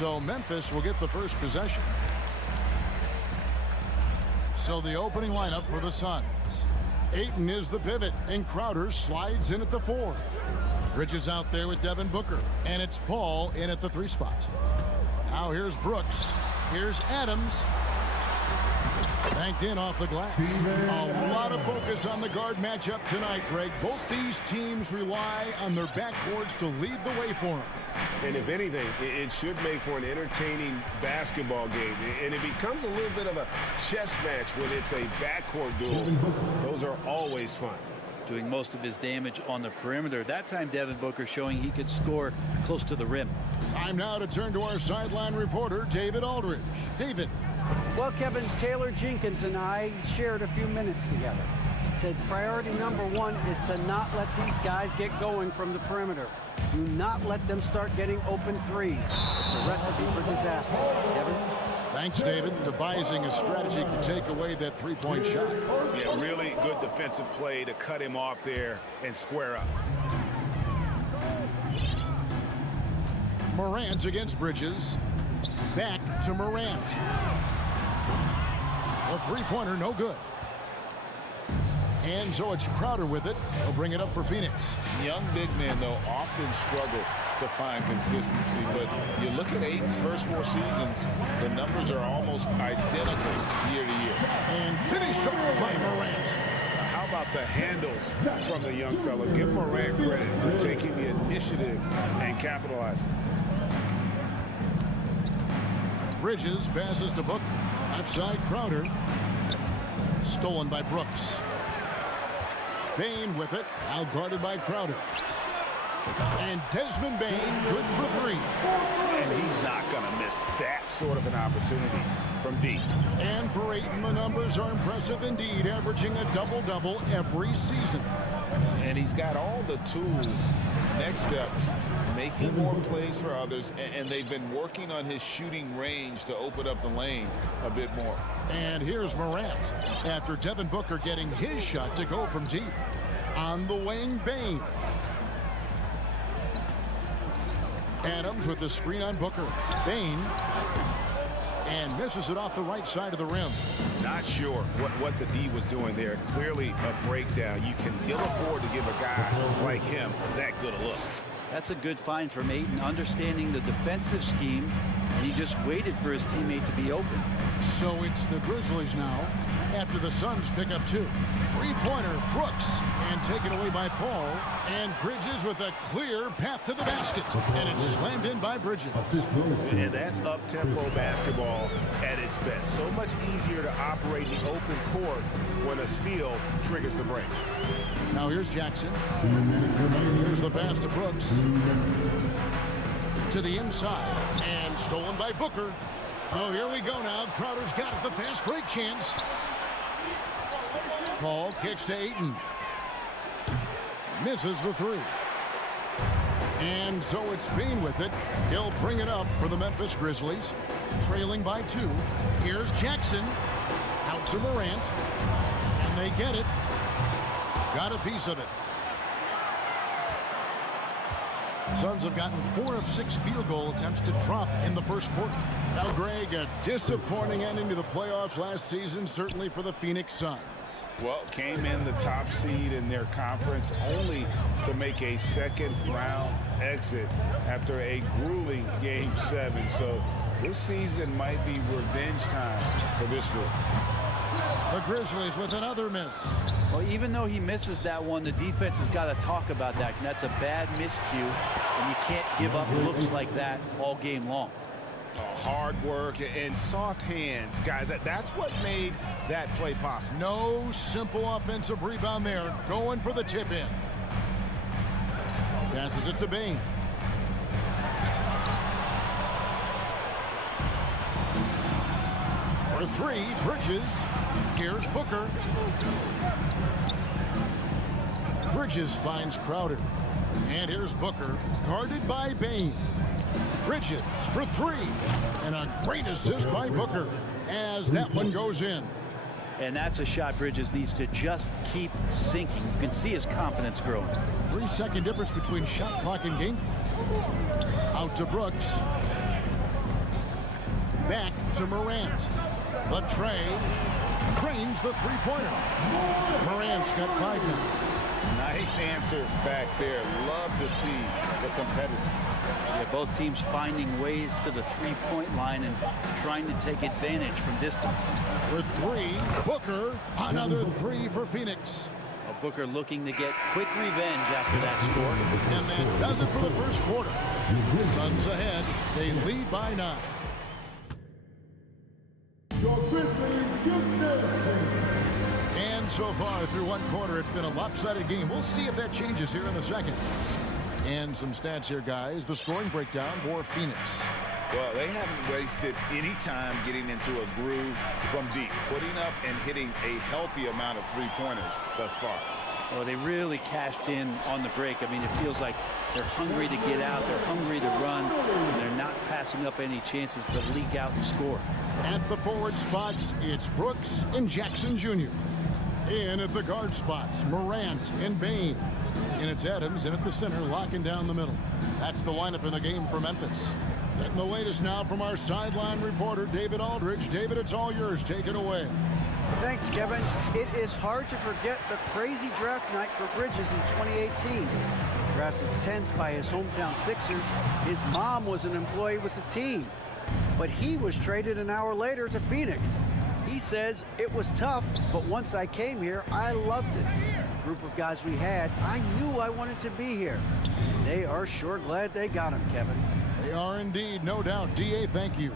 So Memphis will get the first possession. So the opening lineup for the Suns. Ayton is the pivot, and Crowder slides in at the 4. Bridges out there with Devin Booker, and it's Paul in at the 3 spot. Now here's Brooks. Here's Adams. Banked in off the glass. A lot of focus on the guard matchup tonight, Greg. Both these teams rely on their backboards to lead the way for them. And if anything, it should make for an entertaining basketball game. And it becomes a little bit of a chess match when it's a backcourt duel. Those are always fun. Doing most of his damage on the perimeter. That time, Devin Booker showing he could score close to the rim. Time now to turn to our sideline reporter, David Aldridge. David. Well, Kevin, Taylor Jenkins and I shared a few minutes together. Said priority number 1 is to not let these guys get going from the perimeter. Do not let them start getting open threes. It's a recipe for disaster. Kevin? Thanks, David. Devising a strategy to take away that three-point shot. Yeah, really good defensive play to cut him off there and square up. Morant against Bridges. Back to Morant. A three-pointer, no good. And so it's Crowder with it. He'll bring it up for Phoenix. Young big men, though, often struggle to find consistency. But you look at Ayton's first 4 seasons, the numbers are almost identical year to year. And finished off by Morant. How about the handles from the young fella? Give Morant credit for taking the initiative and capitalizing. Bridges passes to Booker. Left side, Crowder. Stolen by Brooks. Bane with it, now guarded by Crowder. And Desmond Bane, good for 3. And he's not going to miss that sort of an opportunity from deep. And for Ayton, the numbers are impressive indeed, averaging a double-double every season. And he's got all the tools. Next steps, making more plays for others, and they've been working on his shooting range to open up the lane a bit more. And here's Morant, after Devin Booker getting his shot to go from deep. On the wing, Bane. Adams with the screen on Booker. Bane. And misses it off the right side of the rim. Not sure what the D was doing there. Clearly a breakdown. You can ill afford to give a guy like him that good a look. That's a good find from Ayton, understanding the defensive scheme, and he just waited for his teammate to be open. So it's the Grizzlies now, after the Suns pick up 2. Three-pointer, Brooks, and taken away by Paul. And Bridges with a clear path to the basket. And it's slammed in by Bridges. And that's up-tempo basketball at its best. So much easier to operate the open court when a steal triggers the break. Now here's Jackson. Here's the pass to Brooks. To the inside. And stolen by Booker. Oh, here we go now. Crowder's got it. The fast break chance. Paul kicks to Ayton. Misses the 3. And so it's Bane with it. He'll bring it up for the Memphis Grizzlies. Trailing by 2. Here's Jackson. Out to Morant. And they get it. Got a piece of it. Suns have gotten 4 of 6 field goal attempts to drop in the first quarter. Now, Greg, a disappointing ending to the playoffs last season, certainly for the Phoenix Suns. Well, came in the top seed in their conference only to make a second-round exit after a grueling Game 7. So this season might be revenge time for this group. The Grizzlies with another miss. Well, even though he misses that one, the defense has got to talk about that. And that's a bad miscue, and you can't give up looks like that all game long. Hard work and soft hands, guys. That's what made that play possible. No simple offensive rebound there. Going for the tip in. Passes it to Bane. For 3, Bridges. Here's Booker. Bridges finds Crowder. And here's Booker, guarded by Bane. Bridges for 3. And a great assist by Booker as that one goes in. And that's a shot Bridges needs to just keep sinking. You can see his confidence growing. 3-second difference between shot clock and game clock. Out to Brooks. Back to Morant. The tray. Drains the three-pointer. Morant's got 5 now. Nice answer back there. Love to see the competitor. Yeah, both teams finding ways to the three-point line and trying to take advantage from distance. With 3, Booker. Another 3 for Phoenix. Booker looking to get quick revenge after that score. And that does it for the first quarter. Suns ahead. They lead by 9. And so far through one quarter, it's been a lopsided game. We'll see if that changes here in the second. And some stats here, guys. The scoring breakdown for Phoenix. Well, they haven't wasted any time getting into a groove from deep, putting up and hitting a healthy amount of three-pointers thus far. Well, they really cashed in on the break. I mean, it feels like they're hungry to get out, they're hungry to run, and they're not passing up any chances to leak out and score. At the forward spots, it's Brooks and Jackson Jr. In at the guard spots, Morant and Bane. And it's Adams in at the center, locking down the middle. That's the lineup in the game for Memphis. Getting the latest now from our sideline reporter, David Aldridge. David, it's all yours. Take it away. Thanks, Kevin. It is hard to forget the crazy draft night for Bridges in 2018. Drafted 10th by his hometown Sixers, his mom was an employee with the team. But he was traded an hour later to Phoenix. He says, it was tough, but once I came here, I loved it. The group of guys we had, I knew I wanted to be here. And they are sure glad they got him, Kevin. They are indeed, no doubt. D.A., thank you.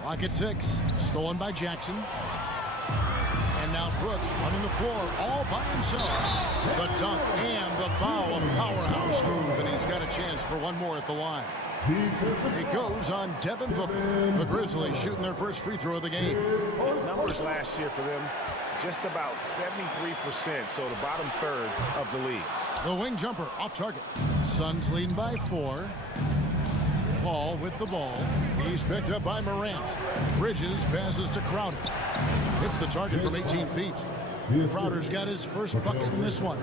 Clock at 6. Stolen by Jackson. And now Brooks running the floor all by himself. The dunk and the foul, a powerhouse move, and he's got a chance for one more at the line. It goes on Devin Booker. The Grizzlies shooting their first free throw of the game. Numbers last year for them, just about 73%, so the bottom third of the league. The wing jumper off target. Suns leading by 4. Paul with the ball. He's picked up by Morant. Bridges passes to Crowder. Hits the target from 18 feet. Crowder's got his first bucket in this one.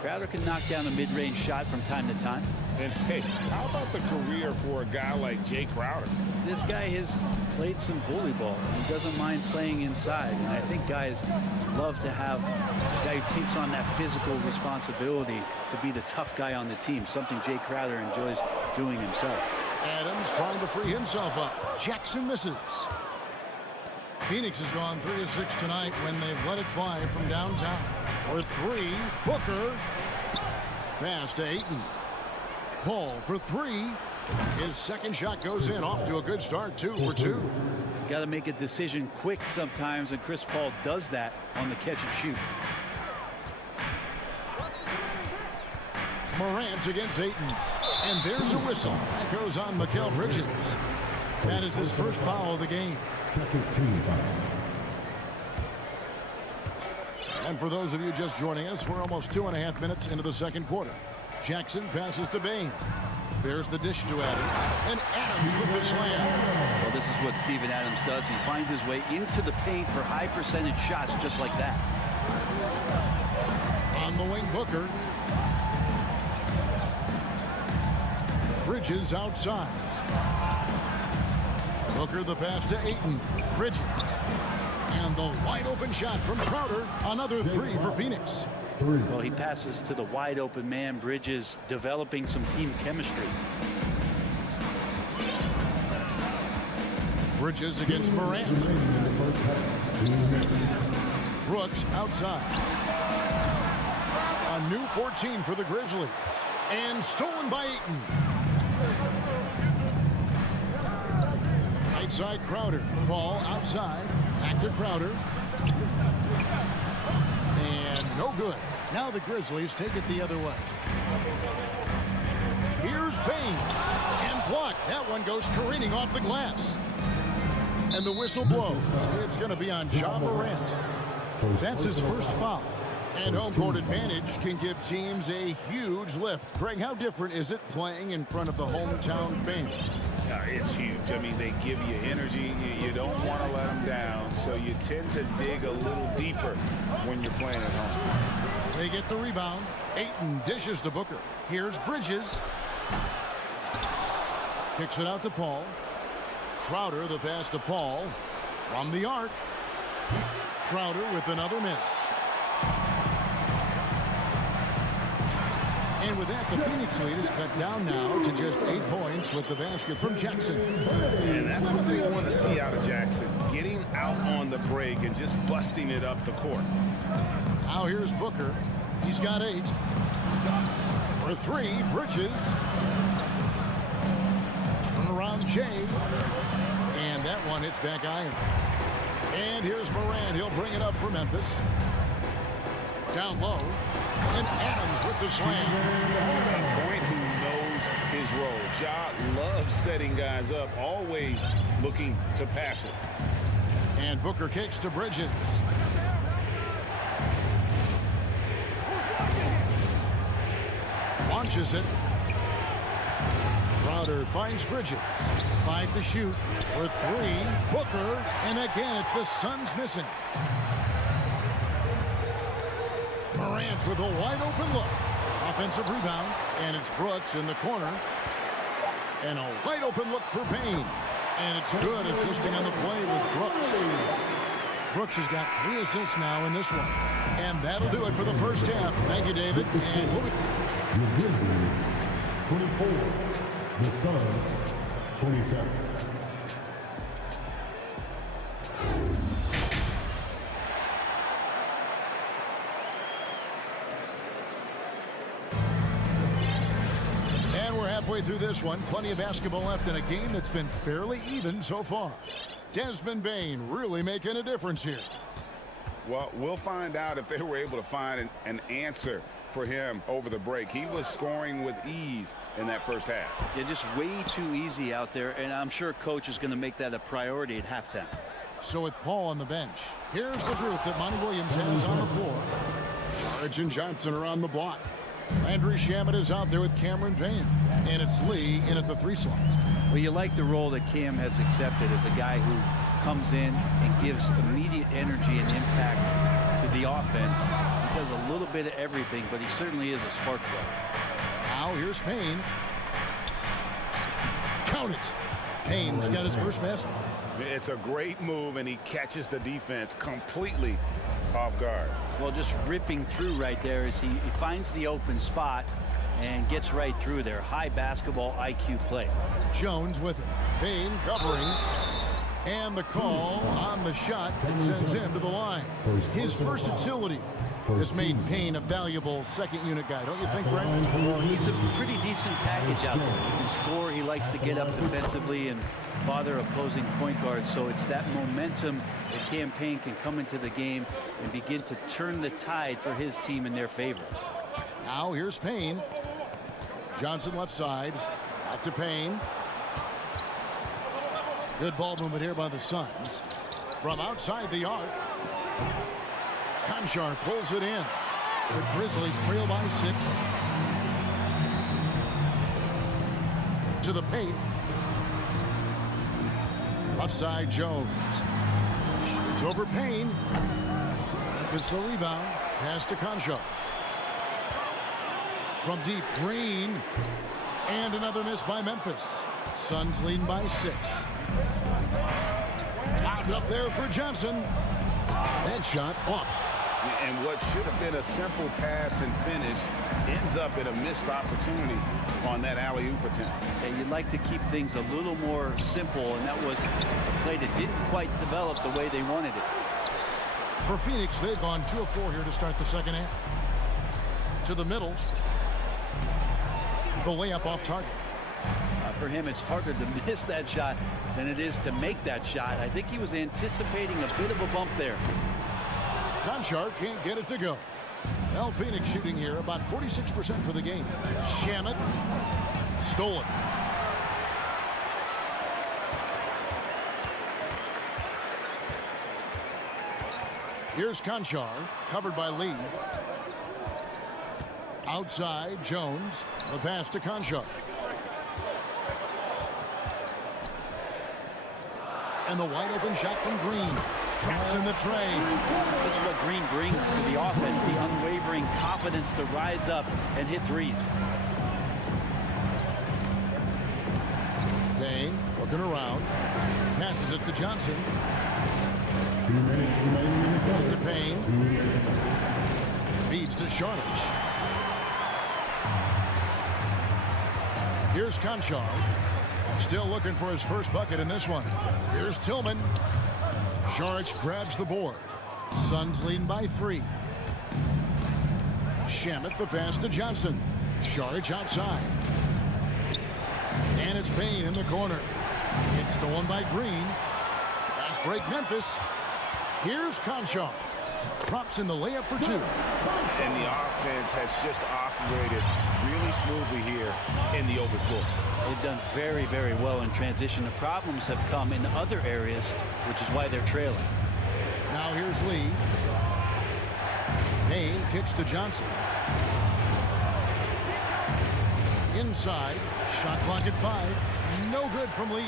Crowder can knock down a mid-range shot from time to time. And hey, how about the career for a guy like Jay Crowder? This guy has played some bully ball. He doesn't mind playing inside. And I think guys love to have a guy who takes on that physical responsibility to be the tough guy on the team, something Jay Crowder enjoys doing himself. Adams trying to free himself up. Jackson misses. Phoenix has gone 3 of 6 tonight when they've let it fly from downtown. For 3, Booker. Pass to Ayton. Paul for 3. His second shot goes in, off to a good start, 2 for 2. Got to make a decision quick sometimes, and Chris Paul does that on the catch and shoot. Morant against Ayton. And there's a whistle. That goes on Mikal Bridges. That is his first foul of the game. Second team foul. And for those of you just joining us, we're almost 2.5 minutes into the second quarter. Jackson passes to Bane. There's the dish to Adams. And Adams with the slam. Well, this is what Steven Adams does. He finds his way into the paint for high percentage shots just like that. On the wing, Booker. Bridges outside. Booker the pass to Ayton. Bridges. And the wide open shot from Crowder. Another 3 for Phoenix. Well, he passes to the wide open man. Bridges developing some team chemistry. Bridges against Morant. Brooks outside. A new 14 for the Grizzlies. And stolen by Ayton. Right side Crowder. Paul outside. Back to Crowder. And no good. Now the Grizzlies take it the other way. Here's Bane. And blocked. That one goes careening off the glass. And the whistle blows. It's going to be on Ja Morant. That's his first foul. And home court advantage can give teams a huge lift. Greg, how different is it playing in front of the hometown fans? It's huge. I mean, they give you energy. You don't want to let them down, so you tend to dig a little deeper when you're playing at home. They get the rebound. Ayton dishes to Booker. Here's Bridges. Kicks it out to Paul. Crowder, the pass to Paul. From the arc. Crowder with another miss. And with that, the Phoenix lead is cut down now to just 8 points with the basket from Jackson. And that's what they want to see out of Jackson. Getting out on the break and just busting it up the court. Now here's Booker. He's got 8. For 3, Bridges. Turn around Jay. And that one hits back iron. And here's Morant. He'll bring it up for Memphis. Down low. And Adams with the slam. A point who knows his role. Ja loves setting guys up, always looking to pass it. And Booker kicks to Bridges. Launches it. Crowder finds Bridges. 5 to shoot. For 3, Booker. And again, it's the Suns missing. Morant with a wide open look. Offensive rebound. And it's Brooks in the corner. And a wide open look for Payne. And it's good. Assisting on the play was Brooks. Brooks has got 3 assists now in this one. And that'll do it for the first half. Thank you, David. And we'll be... The Grizzlies, 24. The Suns, 27. And we're halfway through this one. Plenty of basketball left in a game that's been fairly even so far. Desmond Bane really making a difference here. Well, we'll find out if they were able to find an answer for him over the break. He was scoring with ease in that first half. Yeah, just way too easy out there, and I'm sure coach is going to make that a priority at halftime. So with Paul on the bench, here's the group that Monty Williams has on the floor. Saric and Johnson are on the block. Landry Shamet is out there with Cameron Payne. And it's Lee in at the 3 slot. Well, you like the role that Cam has accepted as a guy who comes in and gives immediate energy and impact to the offense. He does a little bit of everything, but he certainly is a spark plug. Now here's Payne. Count it. Payne's got his first basket. It's a great move, and he catches the defense completely off guard. Well, just ripping through right there as he finds the open spot and gets right through there. High basketball IQ play. Jones with it. Payne covering. And the call on the shot that sends him to the line. His versatility has made Payne a valuable second unit guy, don't you think, Brent? He's a pretty decent package out there. He can score. He likes to get up defensively and bother opposing point guards. So it's that momentum that Cam Payne can come into the game and begin to turn the tide for his team in their favor. Now here's Payne. Johnson left side. Back to Payne. Good ball movement here by the Suns. From outside the arc. Conchar pulls it in. The Grizzlies trail by 6. To the paint. Left side Jones. Shoots over Payne. Gets the rebound. Pass to Conchar. From deep, Green. And another miss by Memphis. Suns leading by 6. Lobbed up there for Johnson. That shot off. And what should have been a simple pass and finish ends up in a missed opportunity on that alley-oop attempt. And you'd like to keep things a little more simple, and that was a play that didn't quite develop the way they wanted it. For Phoenix, they've gone 2 of 4 here to start the second half. To the middle. The layup off target. For him, it's harder to miss that shot than it is to make that shot. I think he was anticipating a bit of a bump there. Conchar can't get it to go. Well, Phoenix shooting here about 46% for the game. Shamet. Stolen. Here's Conchar, covered by Lee. Outside, Jones. The pass to Conchar. And the wide open shot from Green. Traps in the tray. This is what Green brings to the offense, the unwavering confidence to rise up and hit threes. Payne will Looking around. Passes it to Johnson. 2 minutes remaining in the quarter. To Payne. Feeds to Sharnish. Here's Conchar. Still looking for his first bucket in this one. Here's Tillman. Sharnish grabs the board. Suns leading by 3. Shamet the pass to Johnson. Sharnish outside. And it's Payne in the corner. It's stolen by Green. Fast break Memphis. Here's Conchar. Drops in the layup for 2. And the offense has just operated really smoothly here in the open floor. They've done very, very well in transition. The problems have come in other areas, which is why they're trailing. Now here's Lee. Payne kicks to Johnson. Inside. Shot clock at 5. No good from Lee.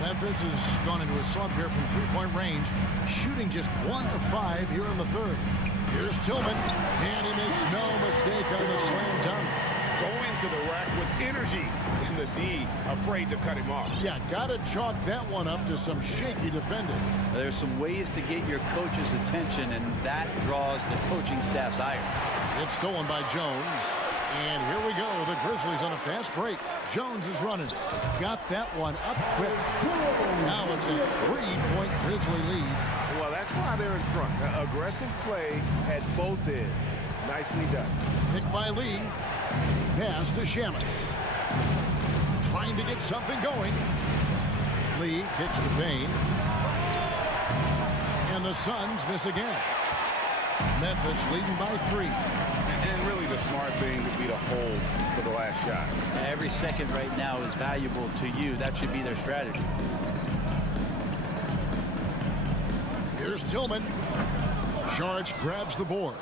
Memphis has gone into a slump here from three-point range, shooting just 1 of 5 here in the third. Here's Tillman, and he makes no mistake on the slam dunk. Going to the rack with energy, and the D afraid to cut him off. Yeah, gotta chalk that one up to some shaky defending. There's some ways to get your coach's attention, and that draws the coaching staff's ire. It's stolen by Jones. And here we go, the Grizzlies on a fast break. Jones is running. Got that one up quick. Now it's a 3-point Grizzly lead. Well, that's why they're in front. Aggressive play at both ends. Nicely done. Picked by Lee. Pass to Shamet. Trying to get something going. Lee kicks to Payne. And the Suns miss again. Memphis leading by 3. And really the smart thing would be to hold for the last shot. Every second right now is valuable to you. That should be their strategy. Here's Tillman. Sharnish grabs the board.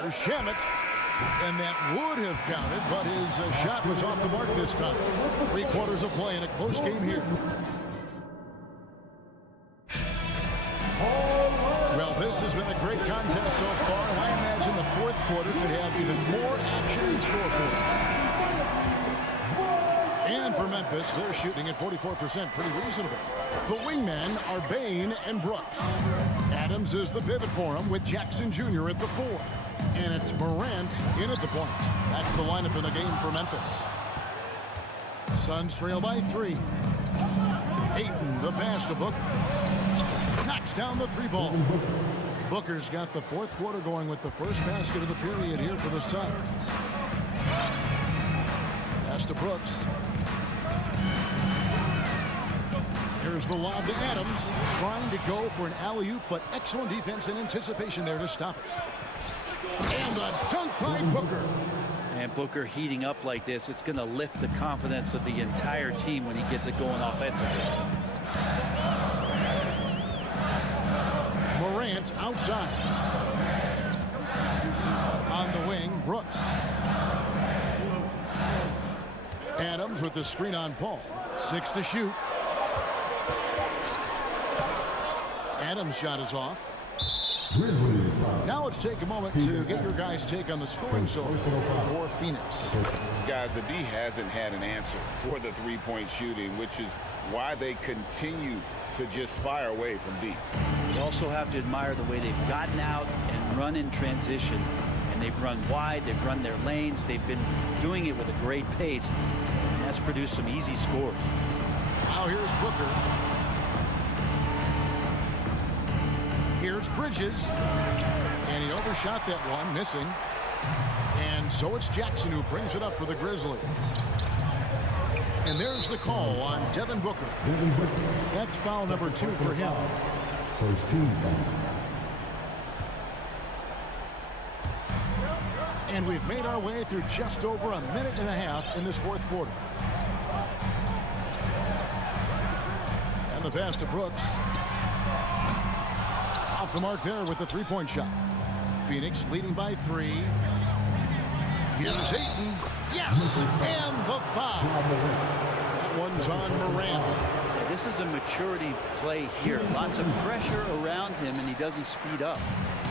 There's Shamet. And that would have counted, but his shot was off the mark this time. 3 quarters of play in a close game here. Well, this has been a great contest so far, and I imagine the fourth quarter could have even more action in store for us. And for Memphis, they're shooting at 44%, pretty reasonable. The wingmen are Bane and Brooks. Adams is the pivot for him with Jackson Jr. at the 4. And it's Morant in at the point. That's the lineup in the game for Memphis. Suns trail by 3. Ayton, the pass to Booker. Knocks down the 3-ball. Booker's got the fourth quarter going with the first basket of the period here for the Suns. Pass to Brooks. Here's the lob to Adams. Trying to go for an alley-oop, but excellent defense and anticipation there to stop it. And a dunk by Booker. And Booker heating up like this, it's going to lift the confidence of the entire team when he gets it going offensively. Morant outside. On the wing, Brooks. Adams with the screen on Paul. 6 to shoot. Adams' shot is off. Now let's take a moment to get your guys' take on the scoring so far for Phoenix. Guys, the D hasn't had an answer for the three-point shooting, which is why they continue to just fire away from deep. You also have to admire the way they've gotten out and run in transition. And they've run wide, they've run their lanes, they've been doing it with a great pace. And that's produced some easy scores. Now here's Booker. Here's Bridges. And he overshot that one, missing. And so it's Jackson who brings it up for the Grizzlies. And there's the call on Devin Booker. That's foul number 2 for him. First team foul. And we've made our way through just over a minute and a half in this fourth quarter. And the pass to Brooks. Off the mark there with the three-point shot. Phoenix leading by 3. Here's Ayton. Yes! And the foul. That one's on Morant. This is a maturity play here. Lots of pressure around him, and he doesn't speed up.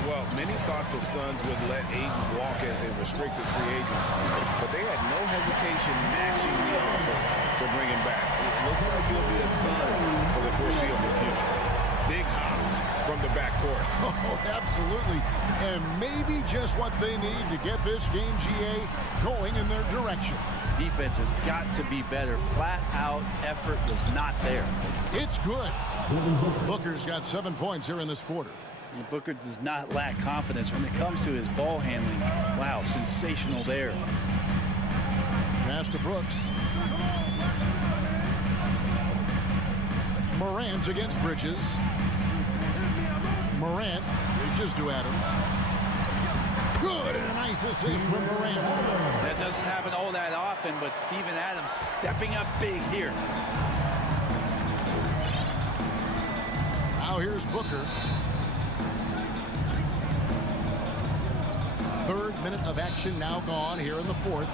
Well, many thought the Suns would let Ayton walk as a restricted free agent, but they had no hesitation matching the offer to bring him back. It looks like he'll be a Sun for the foreseeable future. Big hops from the backcourt. Oh, absolutely. And maybe just what they need to get this game, GA, going in their direction. Defense has got to be better. Flat-out effort was not there. It's good. Booker's got 7 points here in this quarter. And Booker does not lack confidence when it comes to his ball handling. Wow, sensational there. Pass to Brooks. Morant against Bridges. Morant reaches to Adams. Good, and a nice assist from Morant. That doesn't happen all that often, but Steven Adams stepping up big here. Now here's Booker. 3rd minute of action now gone here in the 4th.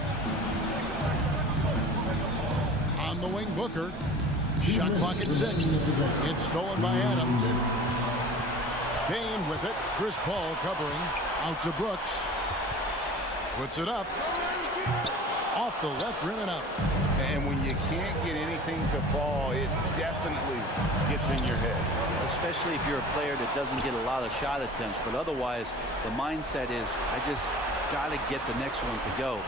On the wing, Booker. Shot clock at 6. It's stolen by Adams. Bain with it. Chris Paul covering. Out to Brooks. Puts it up. Off the left rim and out. And when you can't get anything to fall, it definitely gets in your head. Especially if you're a player that doesn't get a lot of shot attempts. But otherwise, the mindset is, I just got to get the next one to go.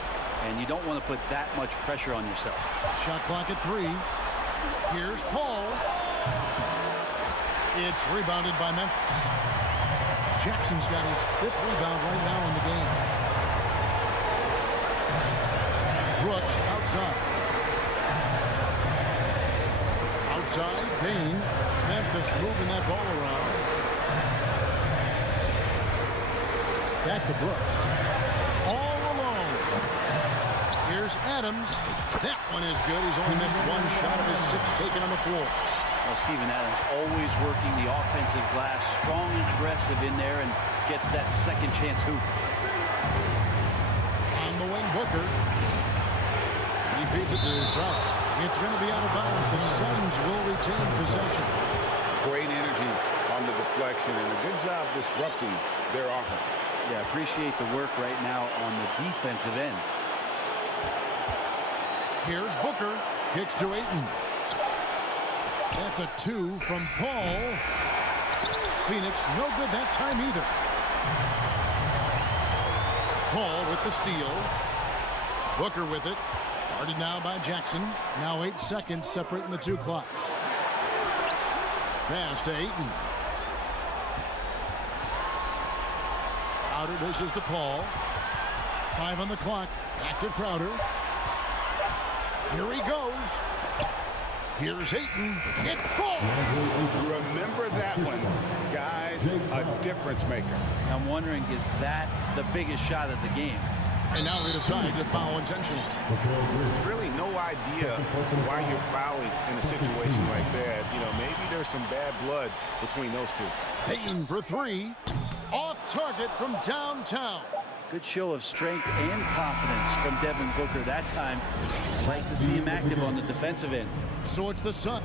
And you don't want to put that much pressure on yourself. Shot clock at 3. Here's Paul. It's rebounded by Memphis. Jackson's got his 5th rebound right now in the game. Brooks outside. Outside, Bain. Memphis moving that ball around. Back to Brooks. All alone. Here's Adams. That one is good. He's only missed 1 shot of his 6 taken on the floor. Well, Steven Adams always working the offensive glass, strong and aggressive in there, and gets that second chance hoop. On the wing, Booker. He feeds it to Crowder. It's going to be out of bounds. The Suns will retain possession. Great energy on the deflection and a good job disrupting their offense. Yeah, appreciate the work right now on the defensive end. Here's Booker. Kicks to Ayton. That's a 2 from Paul. Phoenix, no good that time either. Paul with the steal. Booker with it. Guarded now by Jackson. Now 8 seconds separating the 2 clocks. Pass to Ayton. Crowder dishes to Paul. 5 on the clock. Back to Crowder. Here he goes. Here's Ayton. It falls. Remember that one, guys. A difference maker. I'm wondering, is that the biggest shot of the game? And now they decide to foul intentionally. There's really no idea why you're fouling in a situation like that. You know, maybe there's some bad blood between those two. Ayton for 3. Off target from downtown. Good show of strength and confidence from Devin Booker that time. Like to see him active on the defensive end. So it's the Suns.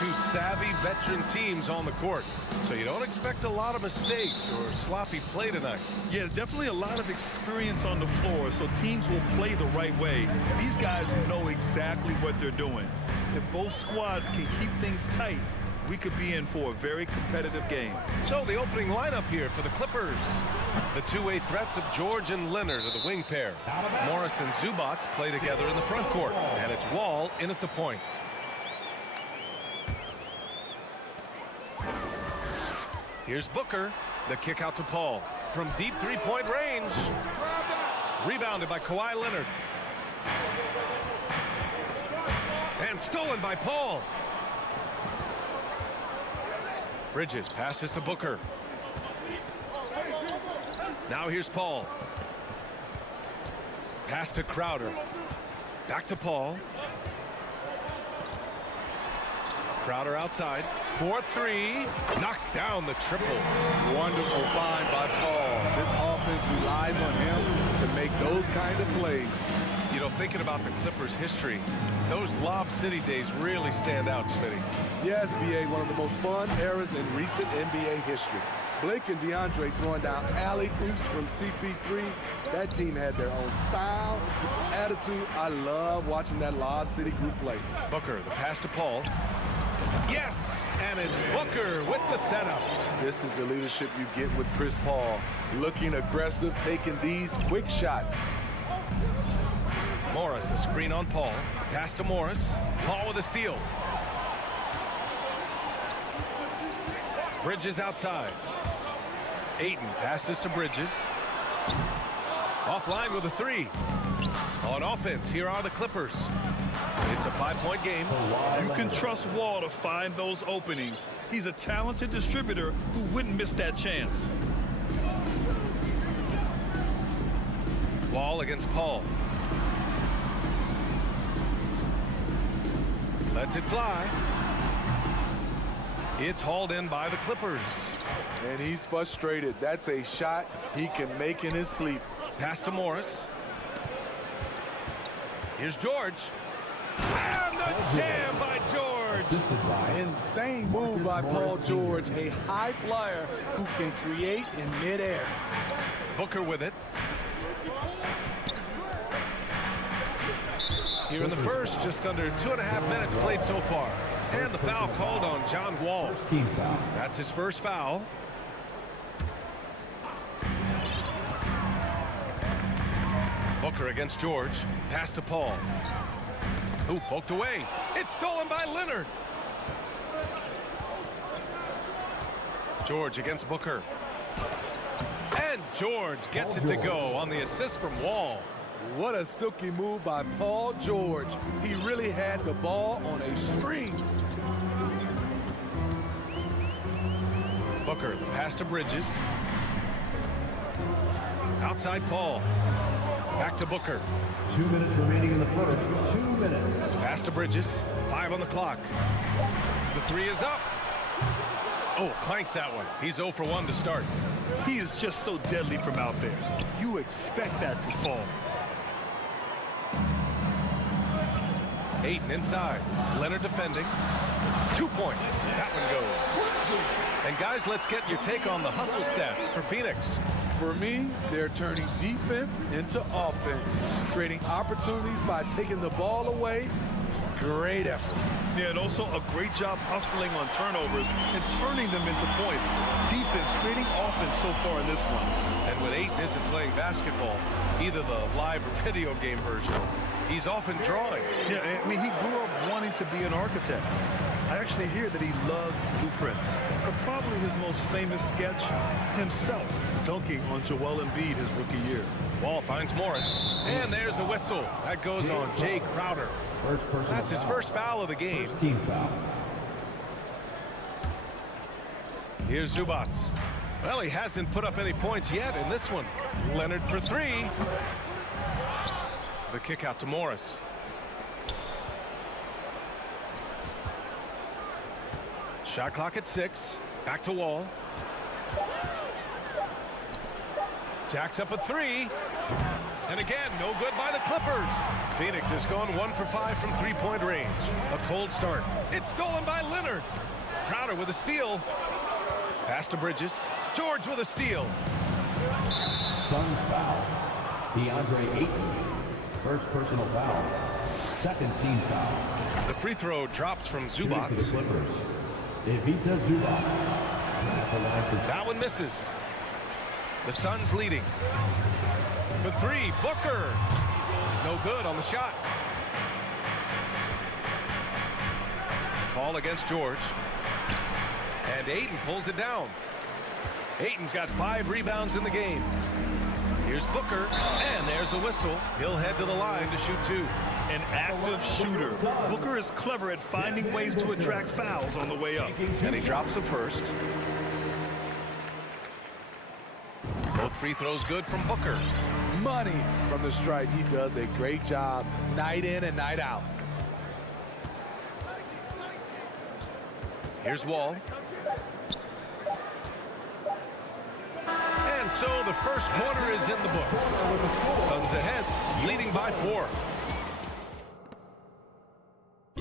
two savvy veteran teams on the court. So you don't expect a lot of mistakes or sloppy play tonight. Yeah, definitely a lot of experience on the floor, so teams will play the right way. These guys know exactly what they're doing. If both squads can keep things tight, we could be in for a very competitive game. So the opening lineup here for the Clippers. The two-way threats of George and Leonard are the wing pair. Morris and Zubac play together in the front court. And it's Wall in at the point. Here's Booker. The kick out to Paul. From deep three-point range. Rebounded by Kawhi Leonard. And stolen by Paul. Bridges passes to Booker. Now here's Paul. Pass to Crowder. Back to Paul. Crowder outside. 4-3. Knocks down the triple. Wonderful find by Paul. This offense relies on him to make those kind of plays. You know, thinking about the Clippers' history, those Lob City days really stand out, Smitty. Yes, B.A., one of the most fun eras in recent NBA history. Blake and DeAndre throwing down alley-oops from CP3. That team had their own style, attitude. I love watching that Lob City group play. Booker, the pass to Paul. Yes, and it's Booker with the setup. This is the leadership you get with Chris Paul. Looking aggressive, taking these quick shots. Morris, a screen on Paul. Pass to Morris. Paul with a steal. Bridges outside. Ayton passes to Bridges. Offline with a three. On offense, here are the Clippers. It's a 5-point game. You can trust Wall to find those openings. He's a talented distributor who wouldn't miss that chance. Wall against Paul. Lets it fly. It's hauled in by the Clippers. And he's frustrated. That's a shot he can make in his sleep. Pass to Morris. Here's George. And the jam by George. Insane move by Paul George, a high flyer who can create in midair. Booker with it. Here in the first, just under 2.5 minutes played so far. And the foul called on John Wall. Team foul. That's his first foul. Booker against George. Pass to Paul. Who poked away. It's stolen by Leonard. George against Booker. And George gets it to go on the assist from Wall. What a silky move by Paul George. He really had the ball on a string. Booker, the pass to Bridges. Outside Paul. Back to Booker. 2 minutes remaining in the first. 2 minutes. Pass to Bridges. 5 on the clock. The three is up. Oh, clanks that one. He's 0 for 1 to start. He is just so deadly from out there. You expect that to fall. Ayton inside. Leonard defending. 2 points. That one goes. And guys, let's get your take on the hustle stats for Phoenix. For me, they're turning defense into offense, creating opportunities by taking the ball away. Great effort. Yeah, and also a great job hustling on turnovers and turning them into points. Defense creating offense so far in this one. And when Ayton isn't playing basketball, either the live or video game version, he's often drawing. Yeah, I mean, he grew up wanting to be an architect. I actually hear that he loves blueprints. But probably his most famous sketch, himself dunking on Joel Embiid his rookie year. Wall finds Morris. And there's a whistle. That goes on Jay Crowder. That's his first foul of the game. First team foul. Here's Zubac. Well, he hasn't put up any points yet in this one. Leonard for 3. The kick out to Morris. Shot clock at 6. Back to Wall. Jacks up a 3. And again, no good by the Clippers. Phoenix has gone 1 for 5 from three-point range. A cold start. It's stolen by Leonard. Crowder with a steal. Pass to Bridges. George with a steal. Suns foul. DeAndre Ayton. First personal foul. Second team foul. The free throw drops from Shooting for the Zubac. Clippers. Ivica Zubac. At the line for That one misses. The Suns leading. For three, Booker. No good on the shot. Ball against George. And Ayton pulls it down. Ayton's got 5 rebounds in the game. Here's Booker, and there's a whistle. He'll head to the line to shoot 2. An active shooter. Booker is clever at finding ways to attract fouls on the way up. And he drops the first. Both free throws good from Booker. Money from the stripe. He does a great job night in and night out. Here's Wall. And so the first quarter is in the books. Suns ahead, leading by 4.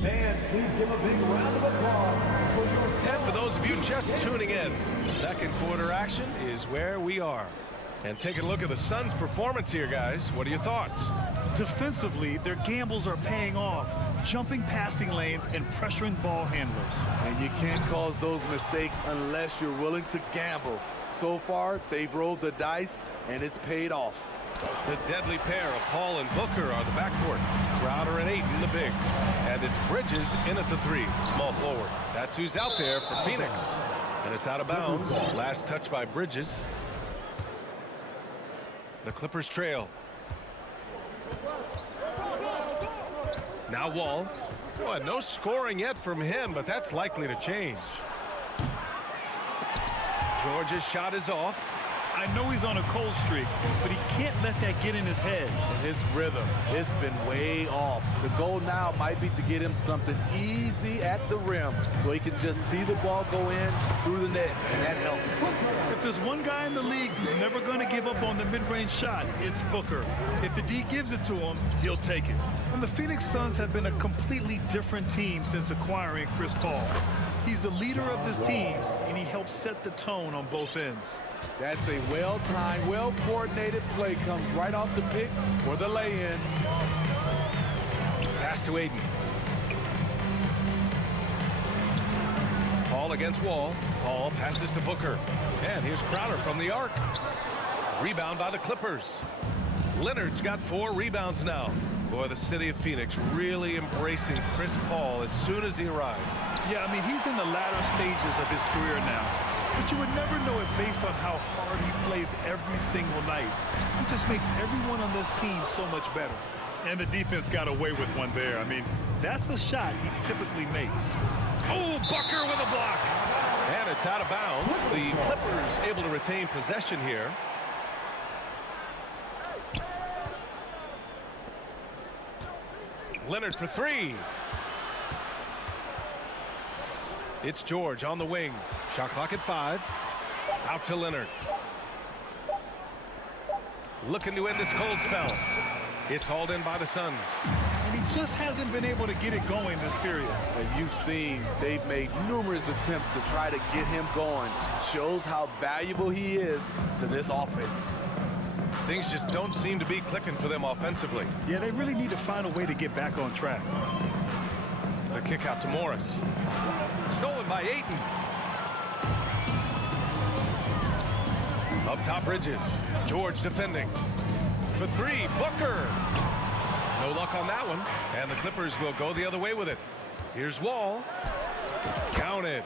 fans. Please give a big round of applause for your... And for those of you just tuning in, second quarter action is where we are. And taking a look at the Suns' performance here, guys. What are your thoughts? Defensively, their gambles are paying off, jumping passing lanes and pressuring ball handlers. And you can't cause those mistakes unless you're willing to gamble. So far, they've rolled the dice, and it's paid off. The deadly pair of Paul and Booker are the backcourt. Crowder and Ayton, the bigs. And it's Bridges in at the 3, small forward. That's who's out there for Phoenix. And it's out of bounds. Last touch by Bridges. The Clippers trail. Now Wall. Boy, no scoring yet from him, but that's likely to change. George's shot is off. I know he's on a cold streak, but he can't let that get in his head. And his rhythm, it's been way off. The goal now might be to get him something easy at the rim so he can just see the ball go in through the net, and that helps. If there's one guy in the league who's never going to give up on the mid-range shot, it's Booker. If the D gives it to him, he'll take it. And the Phoenix Suns have been a completely different team since acquiring Chris Paul. He's the leader of this team, and he helps set the tone on both ends. That's a well-timed, well-coordinated play. Comes right off the pick for the lay-in. Pass to Ayton. Paul against Wall. Paul passes to Booker. And here's Crowder from the arc. Rebound by the Clippers. Leonard's got 4 rebounds now. Boy, the city of Phoenix really embracing Chris Paul as soon as he arrived. Yeah, I mean, he's in the latter stages of his career now. But you would never know it based on how hard he plays every single night. He just makes everyone on this team so much better. And the defense got away with one there. I mean, that's a shot he typically makes. Oh, Booker with a block. And it's out of bounds. The Clippers able to retain possession here. Leonard for 3. It's George on the wing. Shot clock at 5. Out to Leonard. Looking to end this cold spell. It's hauled in by the Suns. And he just hasn't been able to get it going this period. And you've seen they've made numerous attempts to try to get him going. Shows how valuable he is to this offense. Things just don't seem to be clicking for them offensively. Yeah, they really need to find a way to get back on track. The kick out to Morris. Stolen by Ayton. Up top, Bridges. George defending. For 3, Booker. No luck on that one. And the Clippers will go the other way with it. Here's Wall. Counted.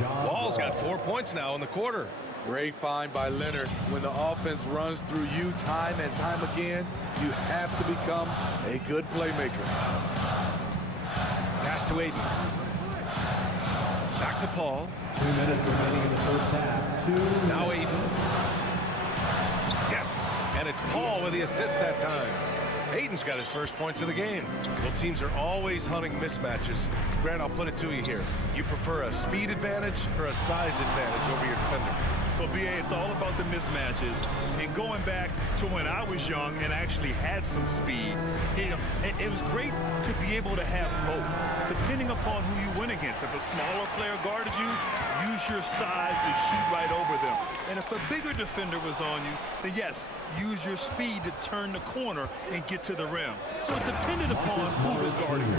Wall's got 4 points now in the quarter. Great find by Leonard. When the offense runs through you time and time again, you have to become a good playmaker. Pass to Ayton. Back to Paul. 2 minutes remaining in the first half. 2 Now Ayton. Yes. And it's Paul with the assist that time. Ayton's got his first points of the game. Well, teams are always hunting mismatches. Grant, I'll put it to you here. You prefer a speed advantage or a size advantage over your defender? Well, B.A., it's all about the mismatches. And going back to when I was young and actually had some speed, it was great to be able to have both, depending upon who you went against. If a smaller player guarded you, use your size to shoot right over them. And if a bigger defender was on you, then yes, use your speed to turn the corner and get to the rim. So it depended upon who was guarding you.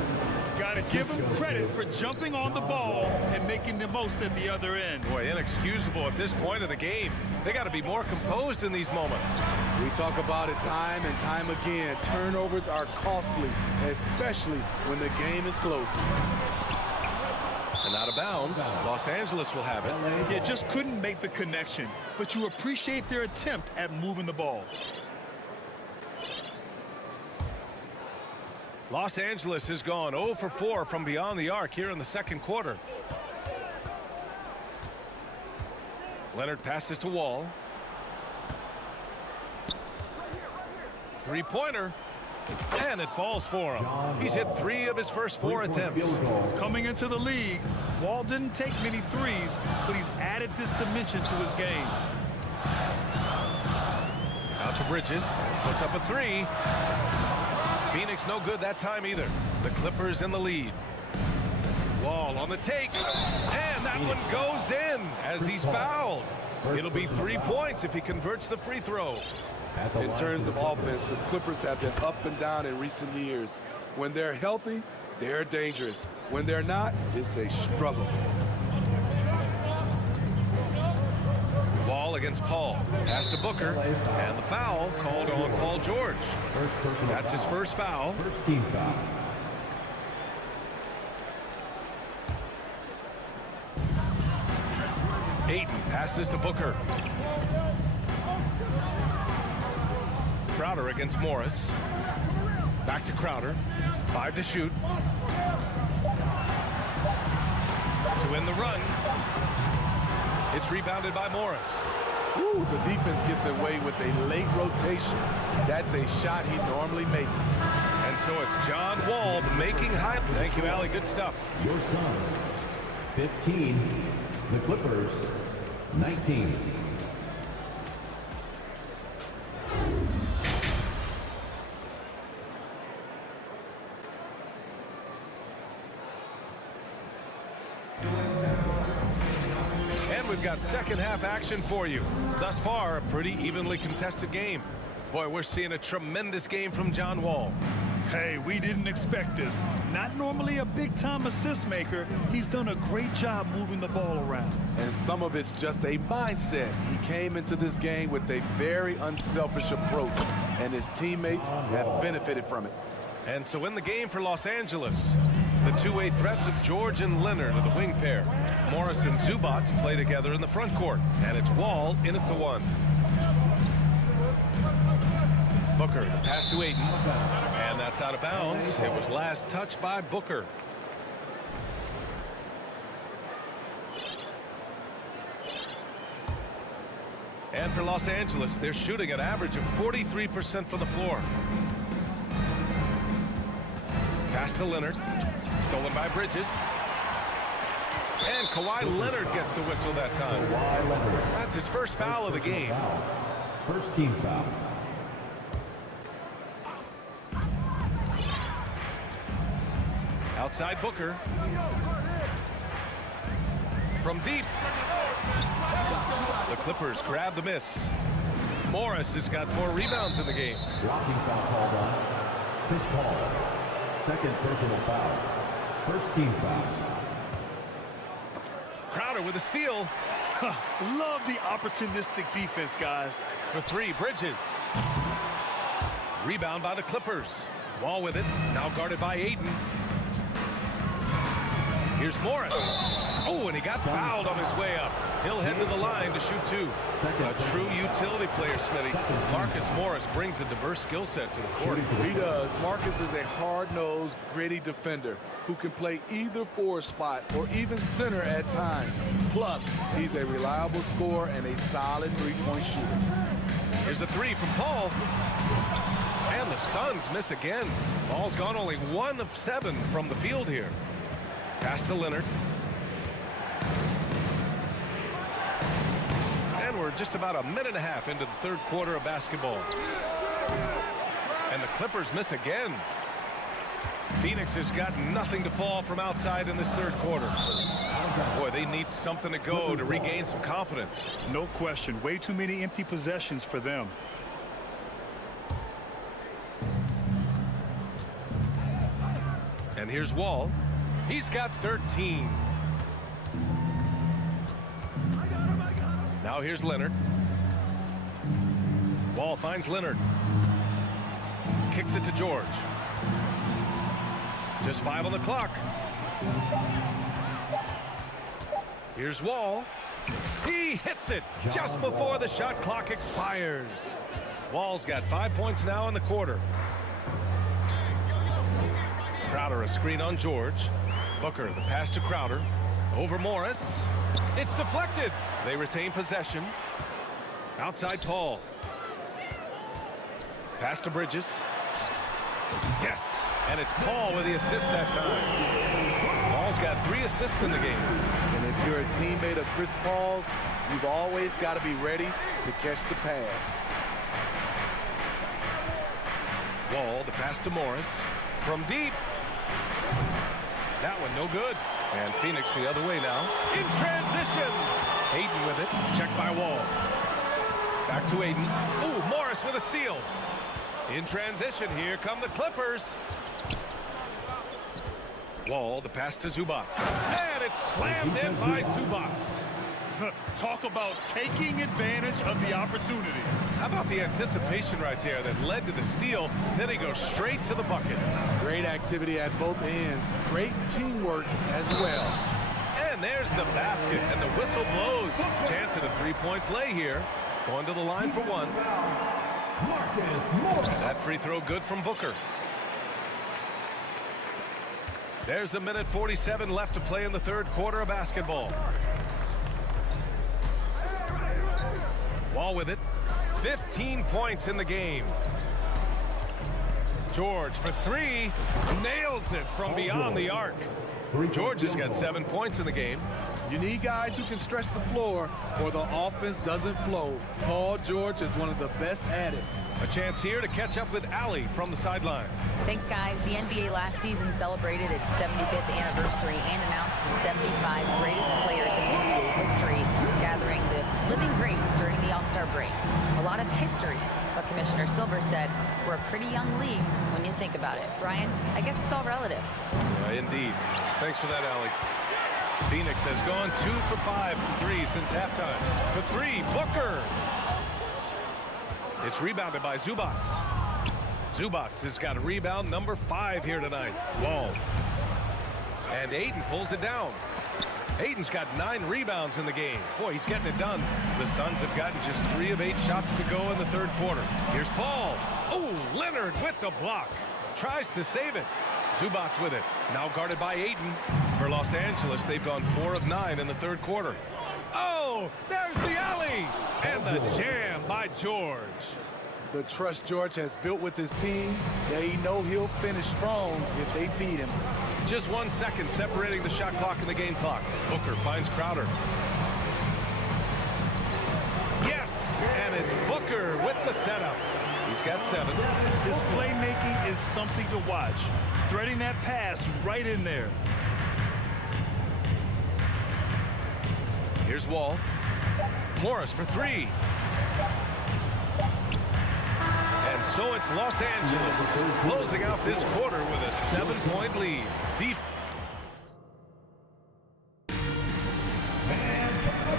Got to give him credit for jumping on the ball and making the most at the other end. Boy, inexcusable at this point of the game. They got to be more composed in these moments. We talk about it time and time again. Turnovers are costly, especially when the game is close. And out of bounds, Los Angeles will have it. Yeah, just couldn't make the connection, but you appreciate their attempt at moving the ball. Los Angeles has gone 0 for 4 from beyond the arc here in the second quarter. Leonard passes to Wall. Three-pointer. And it falls for him. He's hit 3 of his first 4 attempts. Coming into the league, Wall didn't take many threes, but he's added this dimension to his game. Out to Bridges. Puts up a 3. Phoenix no good that time either. The Clippers in the lead. Wall on the take. And that one goes in as he's fouled. It'll be 3 points if he converts the free throw. In terms of offense, the Clippers have been up and down in recent years. When they're healthy, they're dangerous. When they're not, it's a struggle. Wall against Paul. Pass to Booker. And the foul called on Paul George. That's his first foul. First team foul. Ayton passes to Booker. Crowder against Morris. Back to Crowder. 5 to shoot. To win the run. It's rebounded by Morris. Ooh, the defense gets away with a late rotation. That's a shot he normally makes. And so it's John Wall making high. Thank you, Allie. Good stuff. Your Suns, 15. The Clippers, 19. We've got second half action for you. Thus far, a pretty evenly contested game. Boy, we're seeing a tremendous game from John Wall. Hey, we didn't expect this. Not normally a big-time assist maker. He's done a great job moving the ball around. And some of it's just a mindset. He came into this game with a very unselfish approach, and his teammates have benefited from it. And so in the game for Los Angeles, the two-way threats of George and Leonard are the wing pair. Morris and Zubats play together in the front court, and it's Wall in at the 1. Booker, the pass to Ayton, and that's out of bounds. It was last touched by Booker. And for Los Angeles, they're shooting an average of 43% from the floor. Pass to Leonard. Stolen by Bridges. And Kawhi Leonard gets a whistle that time. That's his first foul of the game. First team foul. Outside Booker. From deep. The Clippers grab the miss. Morris has got 4 rebounds in the game. Blocking foul called on. Chris Paul. Second personal foul. First team foul. Crowder with a steal. Love the opportunistic defense, guys. For 3, Bridges. Rebound by the Clippers. Wall with it. Now guarded by Ayton. Here's Morris. Oh, and he got fouled on his way up. He'll head to the line to shoot 2. A true utility player, Smitty. Marcus Morris brings a diverse skill set to the court. He does. Marcus is a hard-nosed, gritty defender who can play either forward spot or even center at times. Plus, he's a reliable scorer and a solid three-point shooter. Here's a 3 from Paul. And the Suns miss again. Paul's gone only 1 of 7 from the field here. Pass to Leonard. And we're just about a minute and a half into the third quarter of basketball. And the Clippers miss again. Phoenix has got nothing to fall from outside in this third quarter. Boy, they need something to go to regain some confidence. No question. Way too many empty possessions for them. And here's Wall. He's got 13. Now here's Leonard. Wall finds Leonard. Kicks it to George. Just 5 on the clock. Here's Wall. He hits it just before the shot clock expires. Wall's got 5 points now in the quarter. Crowder a screen on George. Booker the pass to Crowder. Over Morris. It's deflected. They retain possession. Outside Paul. Pass to Bridges. Yes. And it's Paul with the assist that time. Paul's got 3 assists in the game. And if you're a teammate of Chris Paul's, you've always got to be ready to catch the pass. Wall, the pass to Morris. From deep. That one no good. And Phoenix the other way now. In transition. Hayden with it. Checked by Wall. Back to Hayden. Ooh, Morris with a steal. In transition, here come the Clippers. Wall, the pass to Zubats. And it's slammed in by Zubats. Talk about taking advantage of the opportunity. How about the anticipation right there that led to the steal? Then he goes straight to the bucket. Great activity at both ends. Great teamwork as well. And there's the basket, and the whistle blows. Chance at a three-point play here. Going to the line for one. And that free throw good from Booker. There's a minute 47 left to play in the third quarter of basketball. Wall with it. 15 points in the game. George for 3. Nails it from beyond the arc. George has got 7 points in the game. You need guys who can stretch the floor or the offense doesn't flow. Paul George is one of the best at it. A chance here to catch up with Allie from the sideline. Thanks, guys. The NBA last season celebrated its 75th anniversary and announced the 75 greatest players in NBA history, gathering the living greats during the All-Star break. A lot of history, but Commissioner Silver said we're a pretty young league when you think about it. Brian, I guess it's all relative. Indeed. Thanks for that, Allie. Phoenix has gone 2 for 5 from 3 since halftime. For 3, Booker. It's rebounded by Zubats. Zubats has got a rebound number 5 here tonight. Wall. And Aiden pulls it down. Aiden's got 9 rebounds in the game. Boy, he's getting it done. The Suns have gotten just 3 of 8 shots to go in the third quarter. Here's Paul. Oh, Leonard with the block. Tries to save it. Zubats with it. Now guarded by Aiden. For Los Angeles, they've gone 4 of 9 in the third quarter. Oh, there's the alley. And the jam by George. The trust George has built with his team, they know he'll finish strong if they feed him. Just 1 second separating the shot clock and the game clock. Booker finds Crowder. Yes, and it's Booker with the setup. He's got 7. His playmaking is something to watch. Threading that pass right in there. Here's Wall. Morris for 3. And so it's Los Angeles closing out this quarter with a 7-point lead.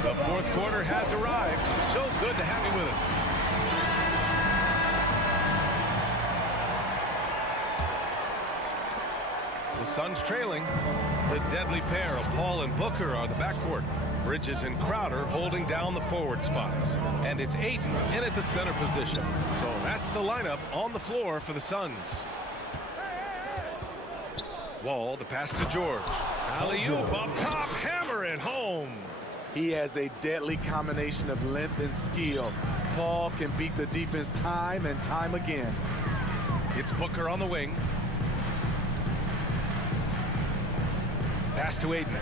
The fourth quarter has arrived. So good to have you with us. The Suns trailing. The deadly pair of Paul and Booker are the backcourt. Bridges and Crowder holding down the forward spots. And it's Aiden in at the center position. So that's the lineup on the floor for the Suns. Wall, the pass to George. Alley-oop up top, hammer it home. He has a deadly combination of length and skill. Paul can beat the defense time and time again. It's Booker on the wing. Pass to Aiden.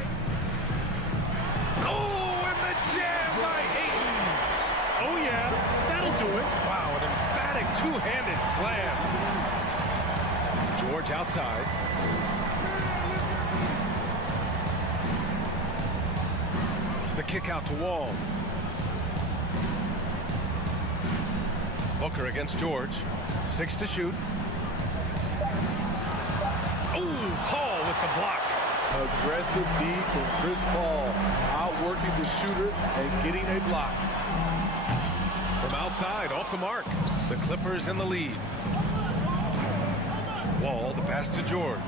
Oh, and the jam by Aiden. Slam. George outside. The kick out to Wall. Booker against George. 6 to shoot. Oh, Paul with the block. Aggressive D from Chris Paul, outworking the shooter and getting a block. From outside, off the mark. The Clippers in the lead. Wall, the pass to George.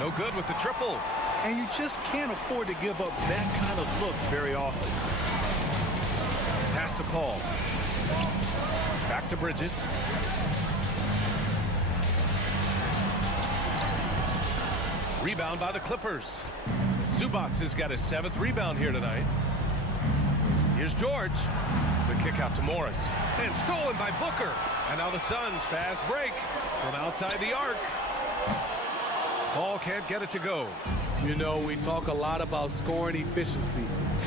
No good with the triple. And you just can't afford to give up that kind of look very often. Pass to Paul. Back to Bridges. Rebound by the Clippers. Zubac has got his 7th rebound here tonight. Here's George. The kick out to Morris. And stolen by Booker. And now the Suns fast break from outside the arc. Paul can't get it to go. You know, we talk a lot about scoring efficiency.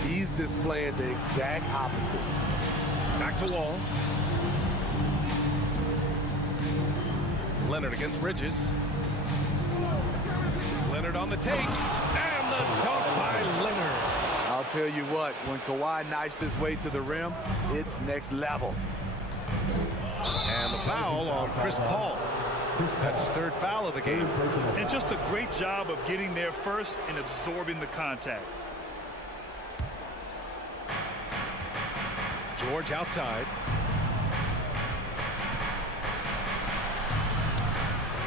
He's displaying the exact opposite. Back to Wall. Leonard against Bridges. Leonard on the take. And the dunk by Leonard. I'll tell you what, when Kawhi knifes his way to the rim, it's next level. And the foul on Chris Paul. That's his 3rd foul of the game. And just a great job of getting there first and absorbing the contact. George outside.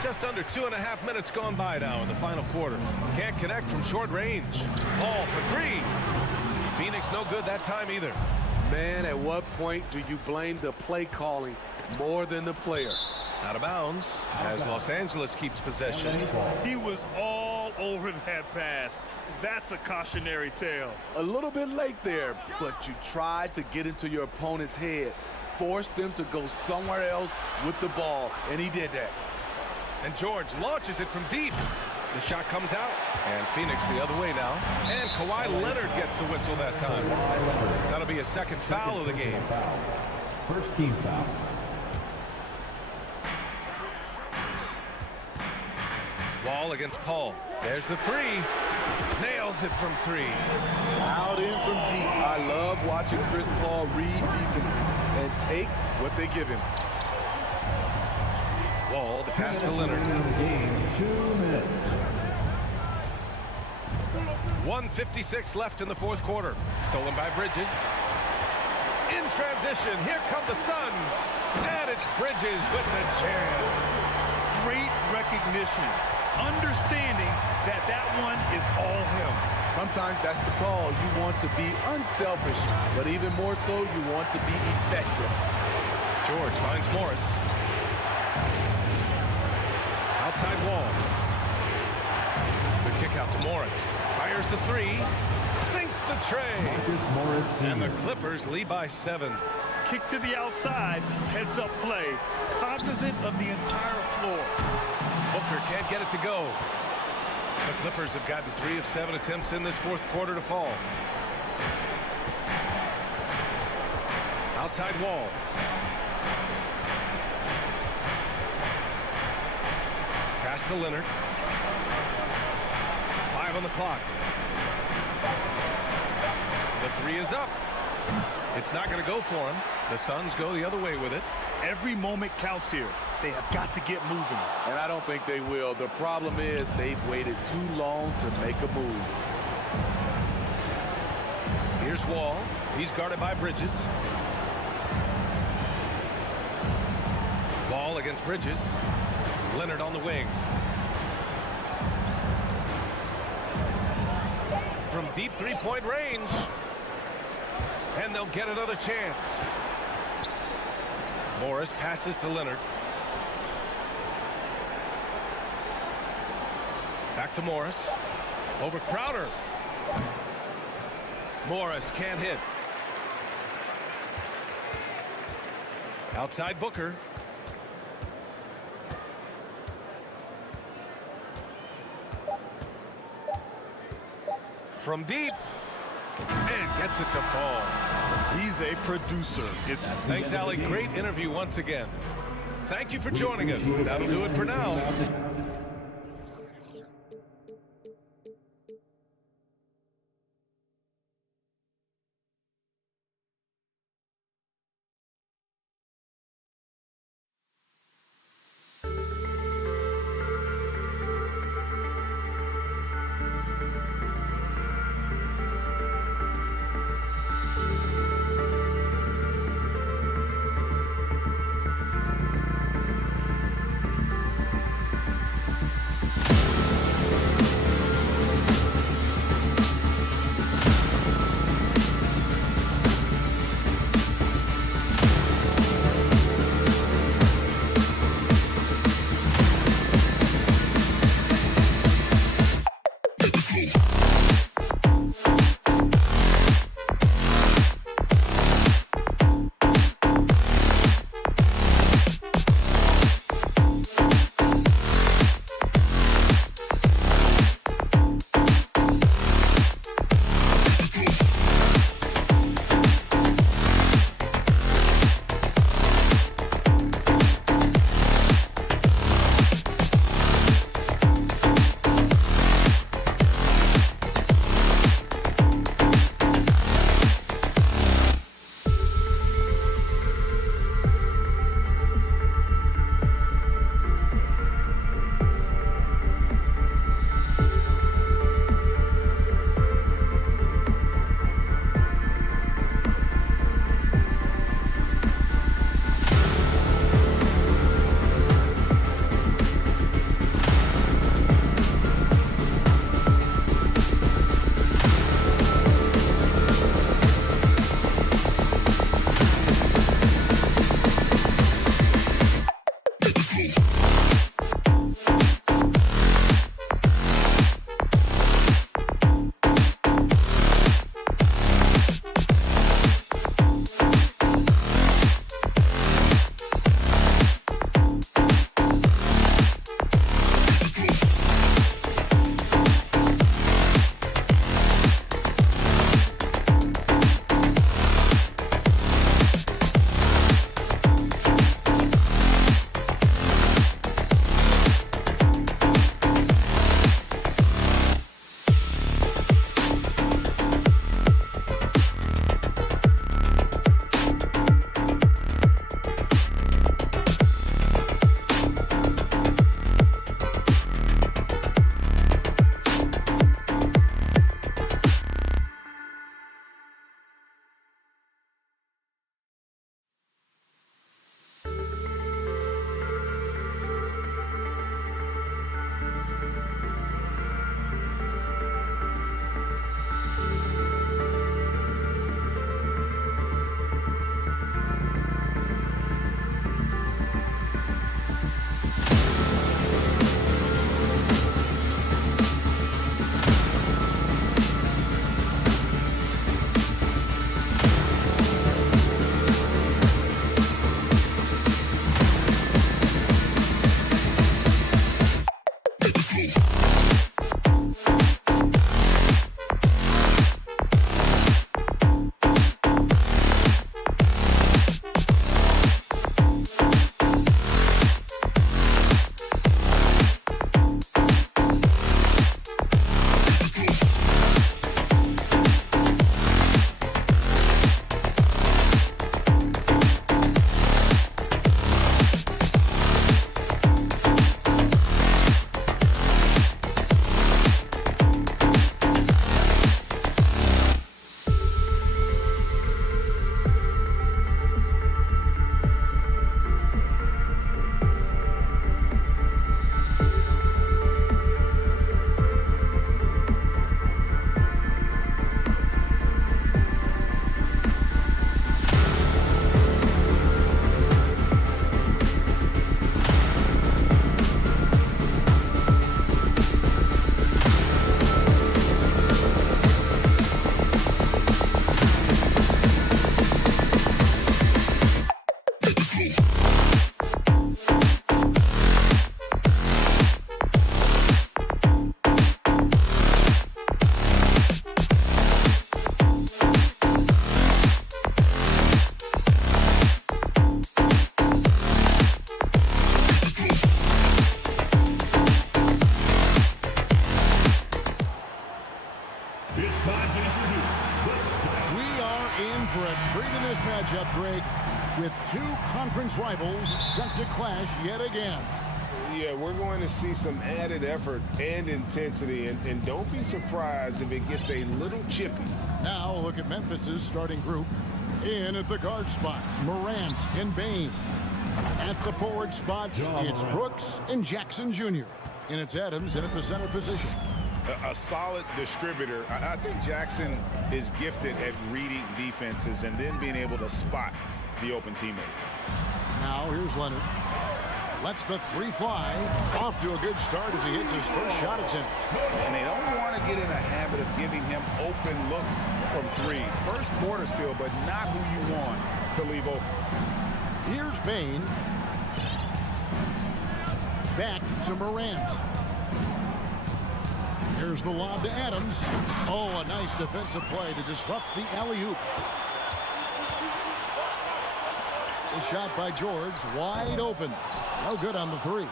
Just under 2.5 minutes gone by now in the final quarter. Can't connect from short range. Paul for 3. Phoenix no good that time either. Man, at what point do you blame the play calling more than the player? Out of bounds as Los Angeles keeps possession. He was all over that pass. That's a cautionary tale. A little bit late there, but you tried to get into your opponent's head. Forced them to go somewhere else with the ball, and he did that. And George launches it from deep. The shot comes out, and Phoenix the other way now. And Kawhi Leonard gets a whistle that time. That'll be a 2nd foul of the game. First team foul. Wall against Paul. There's the 3. Nails it from 3. Out in from deep. I love watching Chris Paul read defenses and take what they give him. Wall, the pass to Leonard. Game, 2 minutes. 1:56 left in the 4th quarter. Stolen by Bridges. In transition, here come the Suns. And it's Bridges with the jam. Great recognition. Understanding that that one is all him. Sometimes that's the call. You want to be unselfish, but even more so, you want to be effective. George finds Morris. Outside Wall. The kick out to Morris. Fires the 3. Sinks the tray. And the Clippers lead by 7. Kick to the outside. Heads up play. Cognizant of the entire floor. Booker can't get it to go. The Clippers have gotten 3 of 7 attempts in this 4th quarter to fall. Outside Wall. Pass to Leonard. 5 on the clock. The 3 is up. It's not going to go for him. The Suns go the other way with it. Every moment counts here. They have got to get moving. And I don't think they will. The problem is they've waited too long to make a move. Here's Wall. He's guarded by Bridges. Wall against Bridges. Leonard on the wing. From deep 3-point range. And they'll get another chance. Morris passes to Leonard. Back to Morris. Over Crowder. Morris can't hit. Outside Booker. From deep. And gets it to fall. He's a producer. Thanks, Allie. Great interview once again. Thank you for joining us. That'll do it for now. We are in for a treat in this matchup, Greg, with two conference rivals set to clash yet again. Yeah, we're going to see some added effort and intensity, and don't be surprised if it gets a little chippy. Now look at Memphis's starting group. In at the guard spots, Morant and Bain. At the forward spots, it's Brooks and Jackson Jr. And it's Adams in at the center position. A solid distributor. I think Jackson is gifted at reading defenses and then being able to spot the open teammate. Now here's Leonard. Lets the three fly. Off to a good start as he hits his first shot attempt. And they don't want to get in a habit of giving him open looks from three. First quarter still, but not who you want to leave open. Here's Bain. Back to Morant. Here's the lob to Adams. Oh, a nice defensive play to disrupt the alley-oop. The shot by George, wide open. No good on the three.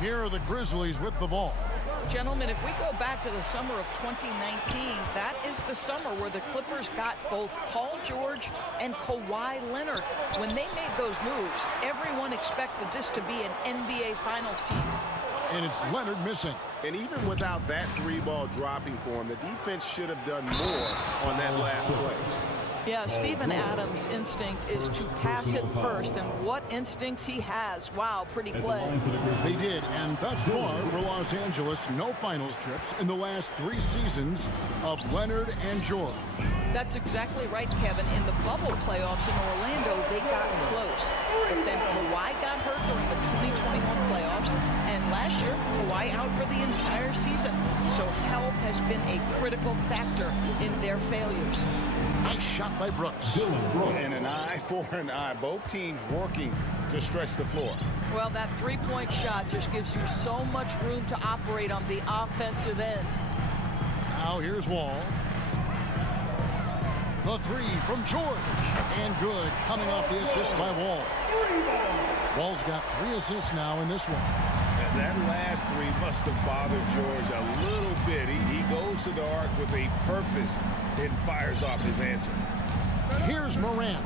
Here are the Grizzlies with the ball. Gentlemen, if we go back to the summer of 2019, that is the summer where the Clippers got both Paul George and Kawhi Leonard. When they made those moves, everyone expected this to be an NBA Finals team. And it's Leonard missing. And even without that three ball dropping for him, the defense should have done more on that last play. Yeah, Steven Adams' instinct is to pass it first, and what instincts he has. Wow, pretty play. They did, and thus far for Los Angeles, no finals trips in the last 3 seasons of Leonard and George. That's exactly right, Kevin. In the bubble playoffs in Orlando, they got close. But then Kawhi got hurt during the 2021 playoffs, and last year, Kawhi out for the entire season. So health has been a critical factor in their failures. Nice shot by Brooks. And an eye for an eye. Both teams working to stretch the floor. Well, that three-point shot just gives you so much room to operate on the offensive end. Now here's Wall. The three from George. And good, coming off the assist by Wall. Wall's got 3 assists now in this one. And that last three must have bothered George a little bit. He goes to the arc with a purpose and fires off his answer. Here's Morant.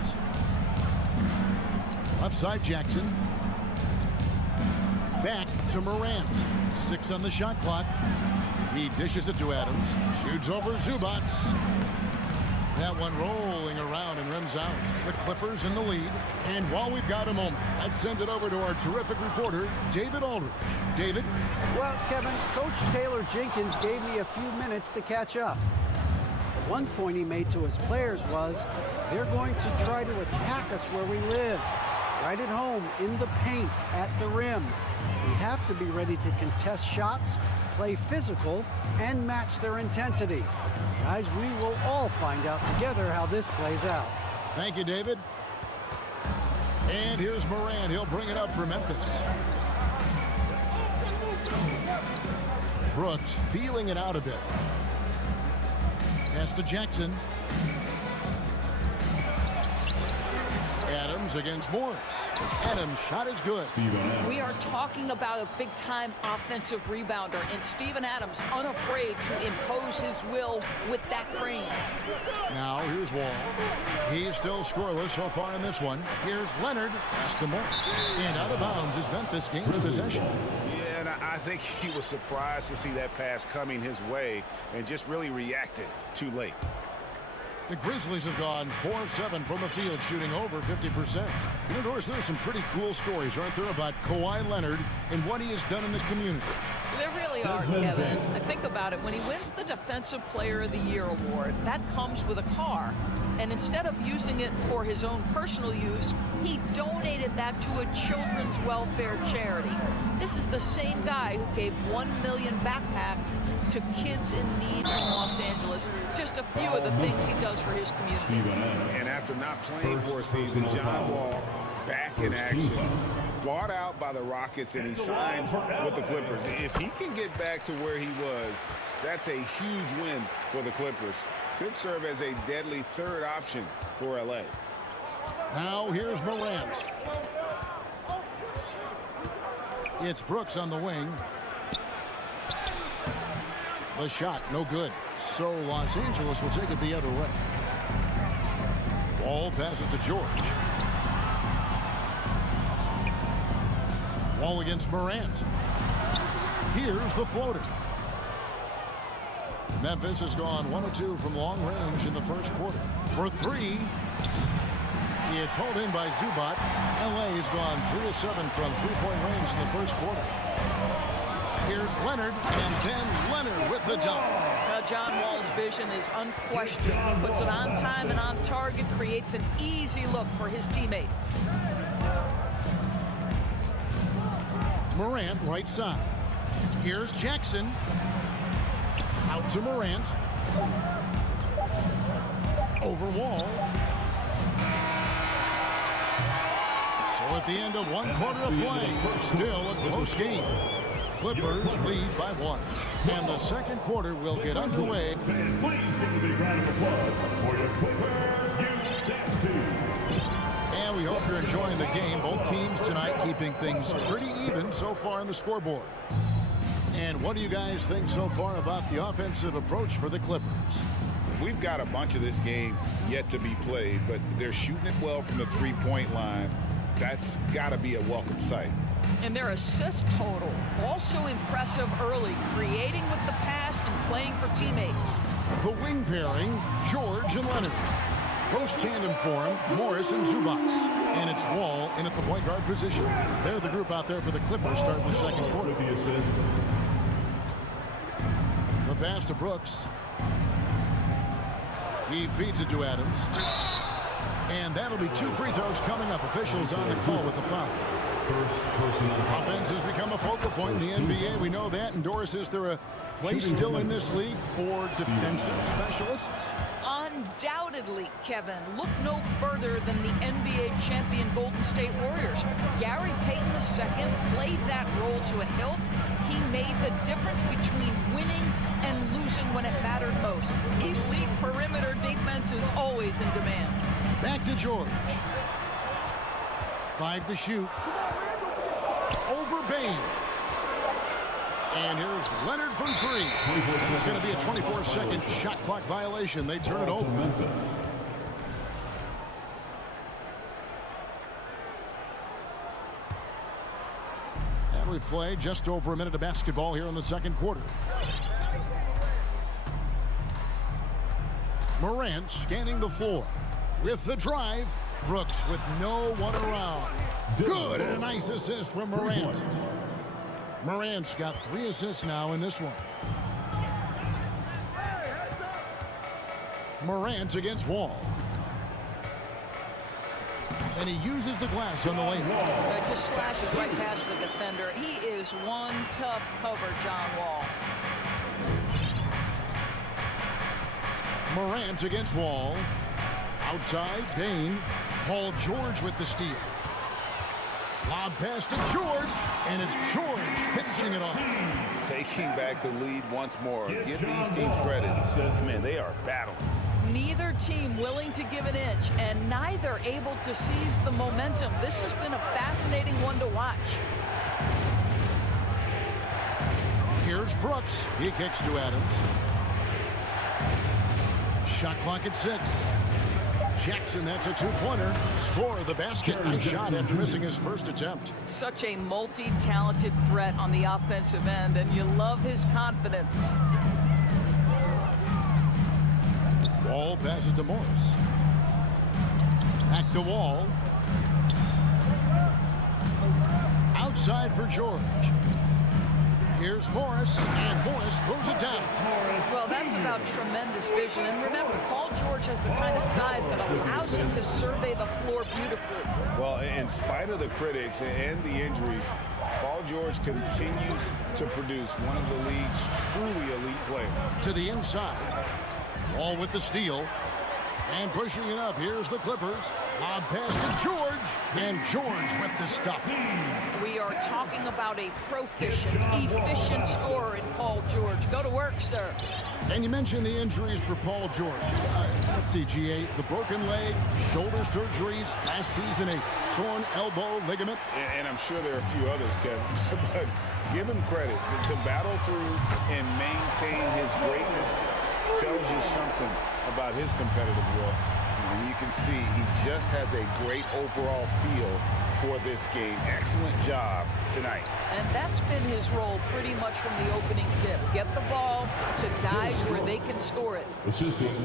Left side Jackson. Back to Morant. 6 on the shot clock. He dishes it to Adams. Shoots over Zubac. That one rolling around and rims out. The Clippers in the lead. And while we've got a moment, I'd send it over to our terrific reporter, David Aldridge. David? Well, Kevin, Coach Taylor Jenkins gave me a few minutes to catch up. One point he made to his players was, they're going to try to attack us where we live. Right at home, in the paint, at the rim. We have to be ready to contest shots, play physical, and match their intensity. Guys, we will all find out together how this plays out. Thank you, David. And here's Morant. He'll bring it up for Memphis. Brooks feeling it out a bit. Pass to Jackson. Adams against Morris. Adams' shot is good. We are talking about a big-time offensive rebounder, and Steven Adams unafraid to impose his will with that frame. Now here's Wall. He's still scoreless so far in this one. Here's Leonard. Pass to Morris. And out of bounds as Memphis gains possession. Yeah, and I think he was surprised to see that pass coming his way and just really reacted too late. The Grizzlies have gone 4 of 7 from the field, shooting over 50%. You know, Doris, there's some pretty cool stories, aren't there, about Kawhi Leonard and what he has done in the community. There really are, Kevin. I think about it. When he wins the Defensive Player of the Year award, that comes with a car. And instead of using it for his own personal use, he donated that to a children's welfare charity. This is the same guy who gave 1 million backpacks to kids in need in Los Angeles. Just a few of the things he does for his community. And after not playing for a season, John Wall back in action. Bought out by the Rockets, and he signs with the Clippers. If he can get back to where he was, that's a huge win for the Clippers. Could serve as a deadly third option for L.A. Now here's Morant. It's Brooks on the wing. The shot, no good. So Los Angeles will take it the other way. Wall passes to George. Wall against Morant. Here's the floater. Memphis has gone 1 of 2 from long range in the first quarter. For 3. It's hauled in by Zubac. LA has gone 3 of 7 from three-point range in the first quarter. Here's Leonard, and then Leonard with the dunk. John Wall's vision is unquestioned. He puts it on time and on target, creates an easy look for his teammate. Morant, right side. Here's Jackson. Out to Morant. Over Wall. So at the end of 1 quarter of play, still a close game. Clippers lead by 1. And the second quarter will get underway. And we hope you're enjoying the game. Both teams tonight keeping things pretty even so far on the scoreboard. And what do you guys think so far about the offensive approach for the Clippers? We've got a bunch of this game yet to be played, but they're shooting it well from the three-point line. That's got to be a welcome sight. And their assist total, also impressive early, creating with the pass and playing for teammates. The wing pairing, George and Leonard. Post tandem form, Morris and Zubac. And it's Wall in at the point guard position. They're the group out there for the Clippers starting the second quarter. The pass to Brooks. He feeds it to Adams. And that'll be 2 free throws coming up. Officials on the call with the foul. Offense has become a focal point in the NBA. We know that. And Doris, is there a place still in this league for defensive specialists? Undoubtedly, Kevin. Look no further than the NBA champion Golden State Warriors. Gary Payton II played that role to a hilt. He made the difference between winning and losing when it mattered most. Elite perimeter defense is always in demand. Back to George. 5 to shoot. Over Bain. And here's Leonard from 3. It's going to be a 24-second shot clock violation. They turn it over. And we play just over a minute of basketball here in the second quarter. Morant scanning the floor. With the drive, Brooks with no one around. Good, and a nice assist from Morant. Morant's got 3 assists now in this one. Morant against Wall. And he uses the glass on the lane. It just slashes right past the defender. He is one tough cover, John Wall. Morant against Wall. Outside, Bain. Paul George with the steal. Lob pass to George, and it's George finishing it off. Taking back the lead once more. Give these teams credit. Man, they are battling. Neither team willing to give an inch, and neither able to seize the momentum. This has been a fascinating one to watch. Here's Brooks. He kicks to Adams. Shot clock at 6. Jackson, that's a 2-pointer. Score the basket. Nice shot after missing his first attempt. Such a multi-talented threat on the offensive end, and you love his confidence. Wall passes to Morris. Back to Wall. Outside for George. Here's Morris, and Morris throws it down. Well, that's about tremendous vision. And remember, Paul George has the kind of size that allows him to survey the floor beautifully. Well, in spite of the critics and the injuries, Paul George continues to produce one of the league's truly elite players. To the inside. Wall with the steal. And pushing it up. Here's the Clippers. Lob pass to George. And George with the stuff. We are talking about a proficient, efficient scorer in Paul George. Go to work, sir. And you mentioned the injuries for Paul George. Let's see, GA, the broken leg, shoulder surgeries, last season a torn elbow ligament. And I'm sure there are a few others, Kevin. But give him credit to battle through and maintain his greatness tells you something about his competitive will. And you can see he just has a great overall feel for this game. Excellent job tonight. And that's been his role pretty much from the opening tip. Get the ball to guys where they can score it.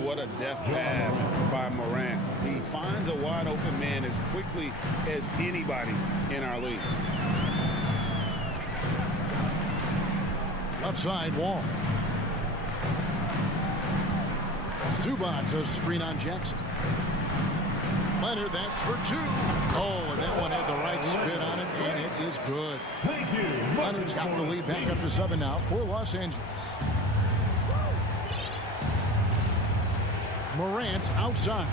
What a deft pass by Morant. He finds a wide open man as quickly as anybody in our league. Left side wall. Zubac, a screen on Jackson. Leonard, that's for two. Oh, and that one had the right spin on it, and it is good. Leonard's got the lead back up to 7 now for Los Angeles. Morant outside.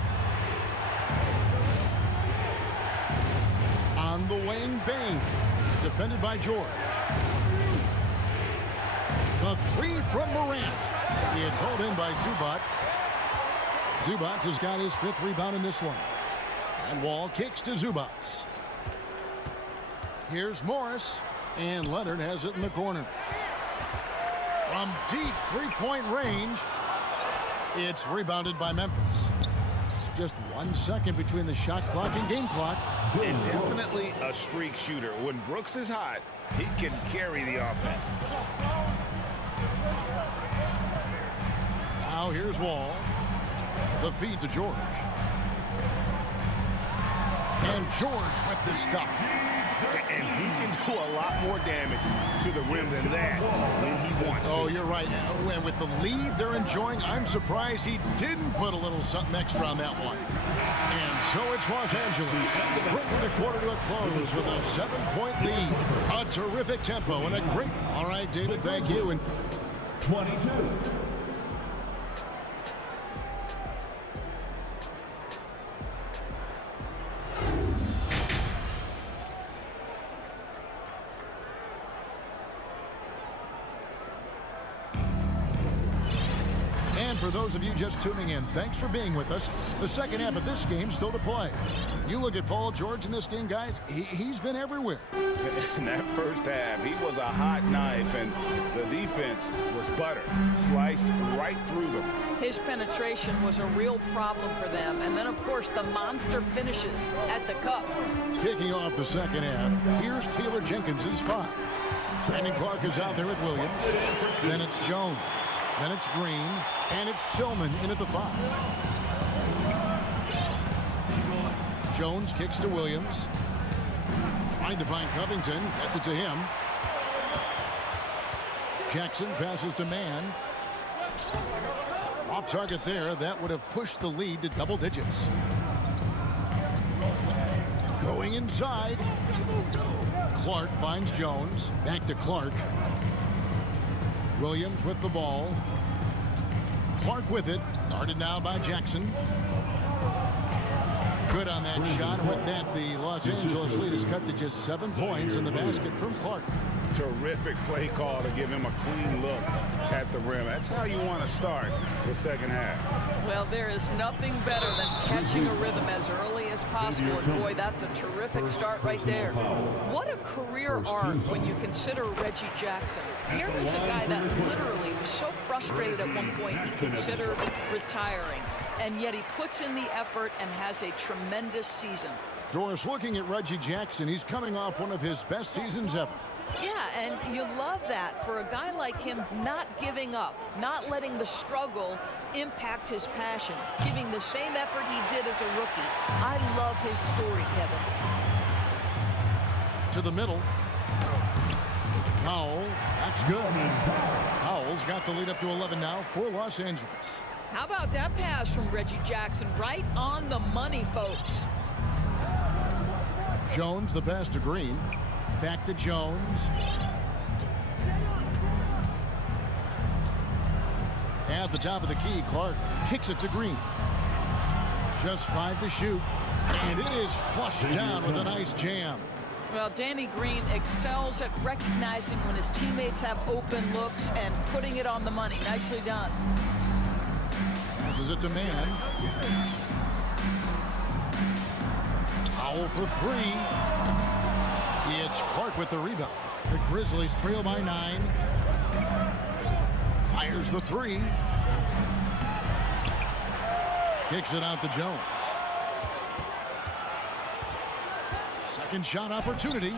On the wing, Bain. Defended by George. The three from Morant. It's held in by Zubac. Zubac has got his 5th rebound in this one. And Wall kicks to Zubac. Here's Morris. And Leonard has it in the corner. From deep three-point range, it's rebounded by Memphis. Just 1 second between the shot clock and game clock. And definitely a streak shooter. When Brooks is hot, he can carry the offense. Now here's Wall. The feed to George. And George with the stuff. And he can do a lot more damage to the rim than that when he wants to. Oh, you're right. And with the lead they're enjoying, I'm surprised he didn't put a little something extra on that one. And so it's Los Angeles bringing the quarter to a close with a 7-point lead. A terrific tempo and a great... All right, David, thank you. And 22. For those of you just tuning in, thanks for being with us. The second half of this game still to play. You look at Paul George in this game, guys, he's been everywhere. In that first half, he was a hot knife, and the defense was butter, sliced right through them. His penetration was a real problem for them. And then, of course, the monster finishes at the cup. Kicking off the second half, here's Taylor Jenkins' 5. Brandon Clark is out there with Williams. Then it's Jones. Then it's Green, and it's Tillman in at the 5. Jones kicks to Williams. Trying to find Covington. Gets it to him. Jackson passes to Mann. Off target there. That would have pushed the lead to double digits. Going inside. Clark finds Jones. Back to Clark. Williams with the ball. Clark with it. Guarded now by Jackson. Good on that shot. And with that, the Los Angeles lead is cut to just 7 points in the basket from Clark. Terrific play call to give him a clean look at the rim. That's how you want to start the second half. Well, there is nothing better than catching a rhythm as early as possible. And boy, that's a terrific start right there. What a career arc when you consider Reggie Jackson. Here is a guy that literally was so frustrated at one point he considered retiring. And yet he puts in the effort and has a tremendous season. Doris, looking at Reggie Jackson, he's coming off one of his best seasons ever. Yeah, and you love that for a guy like him, not giving up, not letting the struggle impact his passion, giving the same effort he did as a rookie. I love his story, Kevin. To the middle. Powell, that's good. Powell's got the lead up to 11 now for Los Angeles. How about that pass from Reggie Jackson? Right on the money, folks. Jones, the pass to Green. Back to Jones. At the top of the key, Clark kicks it to Green. Just 5 to shoot. And it is flushed down with a nice jam. Well, Danny Green excels at recognizing when his teammates have open looks and putting it on the money. Nicely done. Passes it to Mann. Powell for 3. It's Clark with the rebound. The Grizzlies trail by 9. Fires the 3. Kicks it out to Jones. Second shot opportunity.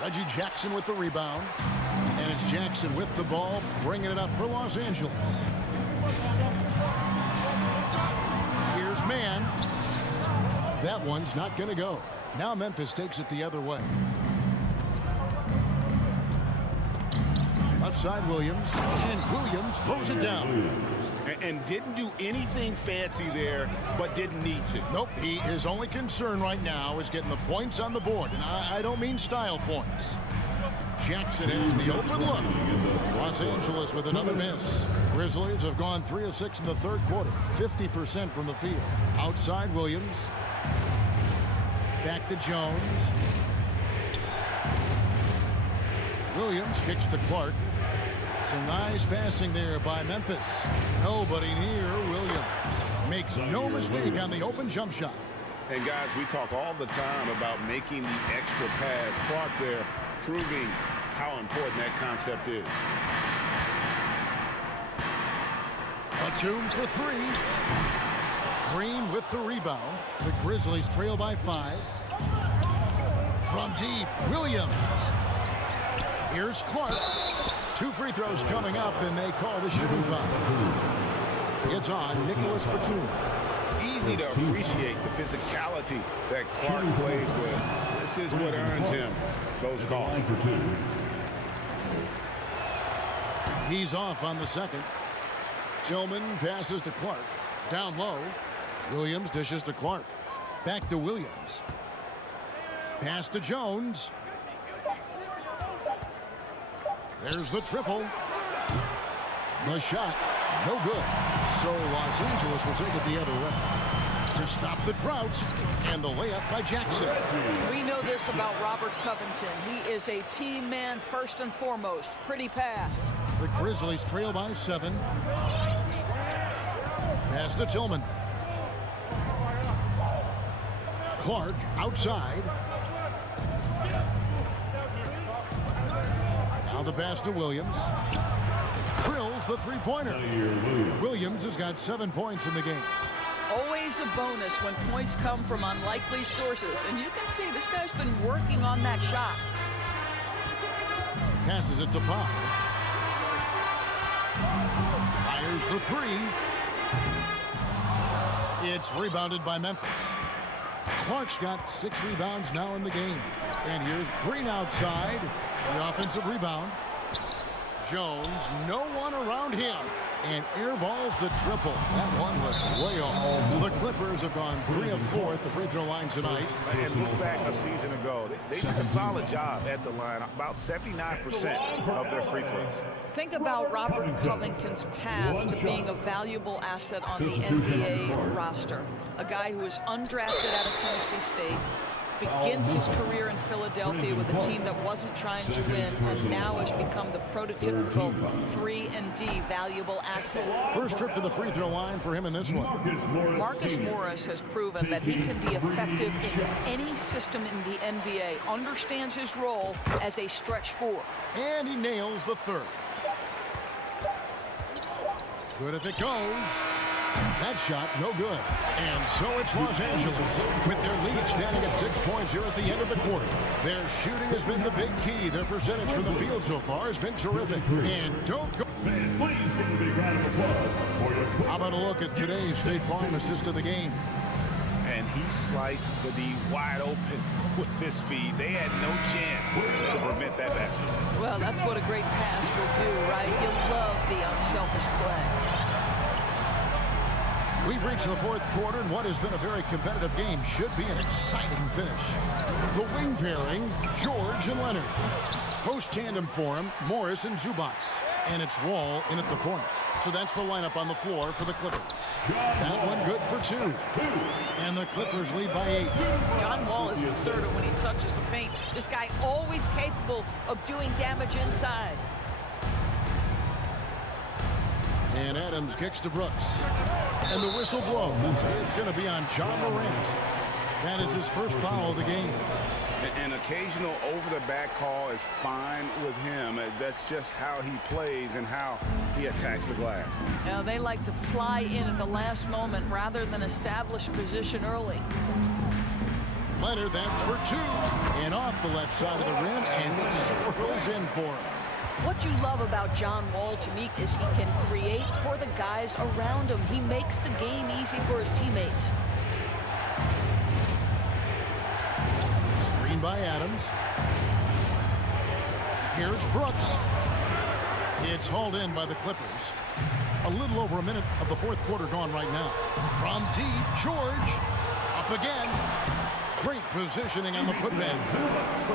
Reggie Jackson with the rebound. And it's Jackson with the ball, bringing it up for Los Angeles. Here's man. That one's not going to go. Now Memphis takes it the other way. Left side Williams, and Williams throws it down. And didn't do anything fancy there, but didn't need to. Nope, his only concern right now is getting the points on the board, and I don't mean style points. Jackson has the open look. Los Angeles with another miss. Grizzlies have gone 3 of 6 in the third quarter, 50% from the field. Outside Williams. Back to Jones. Williams kicks to Clark. Some nice passing there by Memphis. Nobody near Williams. Makes no mistake on the open jump shot. And guys, we talk all the time about making the extra pass. Clark there proving how important that concept is. Batum for 3. Green with the rebound. The Grizzlies trail by 5. From deep, Williams. Here's Clark. 2 free throws coming up, and they call the shooting foul. It's on Nicholas Batum. Easy to appreciate the physicality that Clark plays with. This is what earns him those calls. He's off on the second. Tillman passes to Clark. Down low. Williams dishes to Clark. Back to Williams. Pass to Jones. There's the triple. The shot, no good. So Los Angeles will take it the other way. To stop the drought, and the layup by Jackson. We know this about Robert Covington. He is a team man first and foremost. Pretty pass. The Grizzlies trail by 7. Pass to Tillman. Clark outside. Now the pass to Williams. Drills the three-pointer. Williams has got 7 points in the game. Always a bonus when points come from unlikely sources. And you can see this guy's been working on that shot. Passes it to Powell. Fires for 3. It's rebounded by Memphis. Clark's got 6 rebounds now in the game. And here's Green outside. The offensive rebound. Jones, no one around him. And airballs the triple. That one was way off. The Clippers have gone 3 of 4 at the free throw line tonight. And look back a season ago. They did a solid job at the line. About 79% of their free throws. Think about Robert Covington's path to being a valuable asset on the NBA roster. A guy who was undrafted out of Tennessee State, begins his career in Philadelphia with a team that wasn't trying to win, and now has become the prototypical 3-and-D valuable asset. First trip to the free throw line for him in this one. Marcus Morris has proven that he can be effective in any system in the NBA, understands his role as a stretch 4. And he nails the third. Good if it goes. That shot, no good. And so it's Los Angeles with their lead standing at 6 points here at the end of the quarter. Their shooting has been the big key. Their percentage from the field so far has been terrific. And don't go. How about a look at today's State Farm assist of the game? And he sliced the D wide open with this feed. They had no chance to prevent that basket. Well, that's what a great pass will do, right? You love the unselfish play. We've reached the fourth quarter, and what has been a very competitive game should be an exciting finish. The wing pairing, George and Leonard. Post tandem for him, Morris and Zubac. And it's Wall in at the point. So that's the lineup on the floor for the Clippers. That one good for 2. And the Clippers lead by 8. John Wall is assertive when he touches the paint. This guy always capable of doing damage inside. And Adams kicks to Brooks. And the whistle blows. It's going to be on John Morant. That is his first foul of the game. An occasional over-the-back call is fine with him. That's just how he plays and how he attacks the glass. Now, they like to fly in at the last moment rather than establish position early. Leonard, that's for two. And off the left side of the rim, and it swirls in for him. What you love about John Wall, to me, is he can create for the guys around him. He makes the game easy for his teammates. Screen by Adams. Here's Brooks. It's hauled in by the Clippers. A little over a minute of the fourth quarter gone right now. From deep, George. Up again. Great positioning on the putback.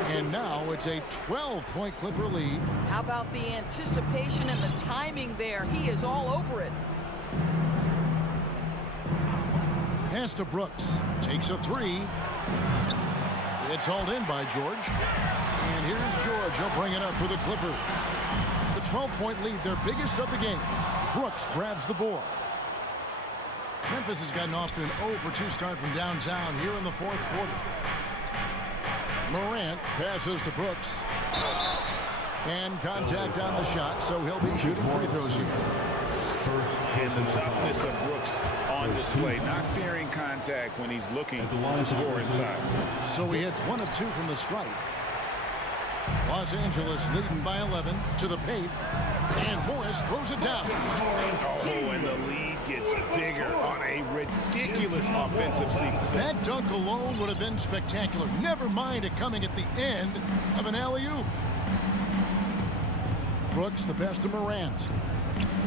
And now it's a 12-point Clipper lead. How about the anticipation and the timing there? He is all over it. Pass to Brooks. Takes a three. It's hauled in by George. And here's George. He'll bring it up for the Clippers. The 12-point lead, their biggest of the game. Brooks grabs the board. Memphis has gotten off to an 0-for-2 start from downtown here in the fourth quarter. Morant passes to Brooks. And contact on the shot, so he'll be shooting free throws here. And the toughness of Brooks on display, not fearing contact when he's looking to score inside. So he hits 1 of 2 from the stripe. Los Angeles leading by 11 to the paint. And Morris throws it down. Oh, and the lead gets bigger on a ridiculous offensive sequence. That dunk alone would have been spectacular. Never mind it coming at the end of an alley-oop. Brooks, the pass to Morant.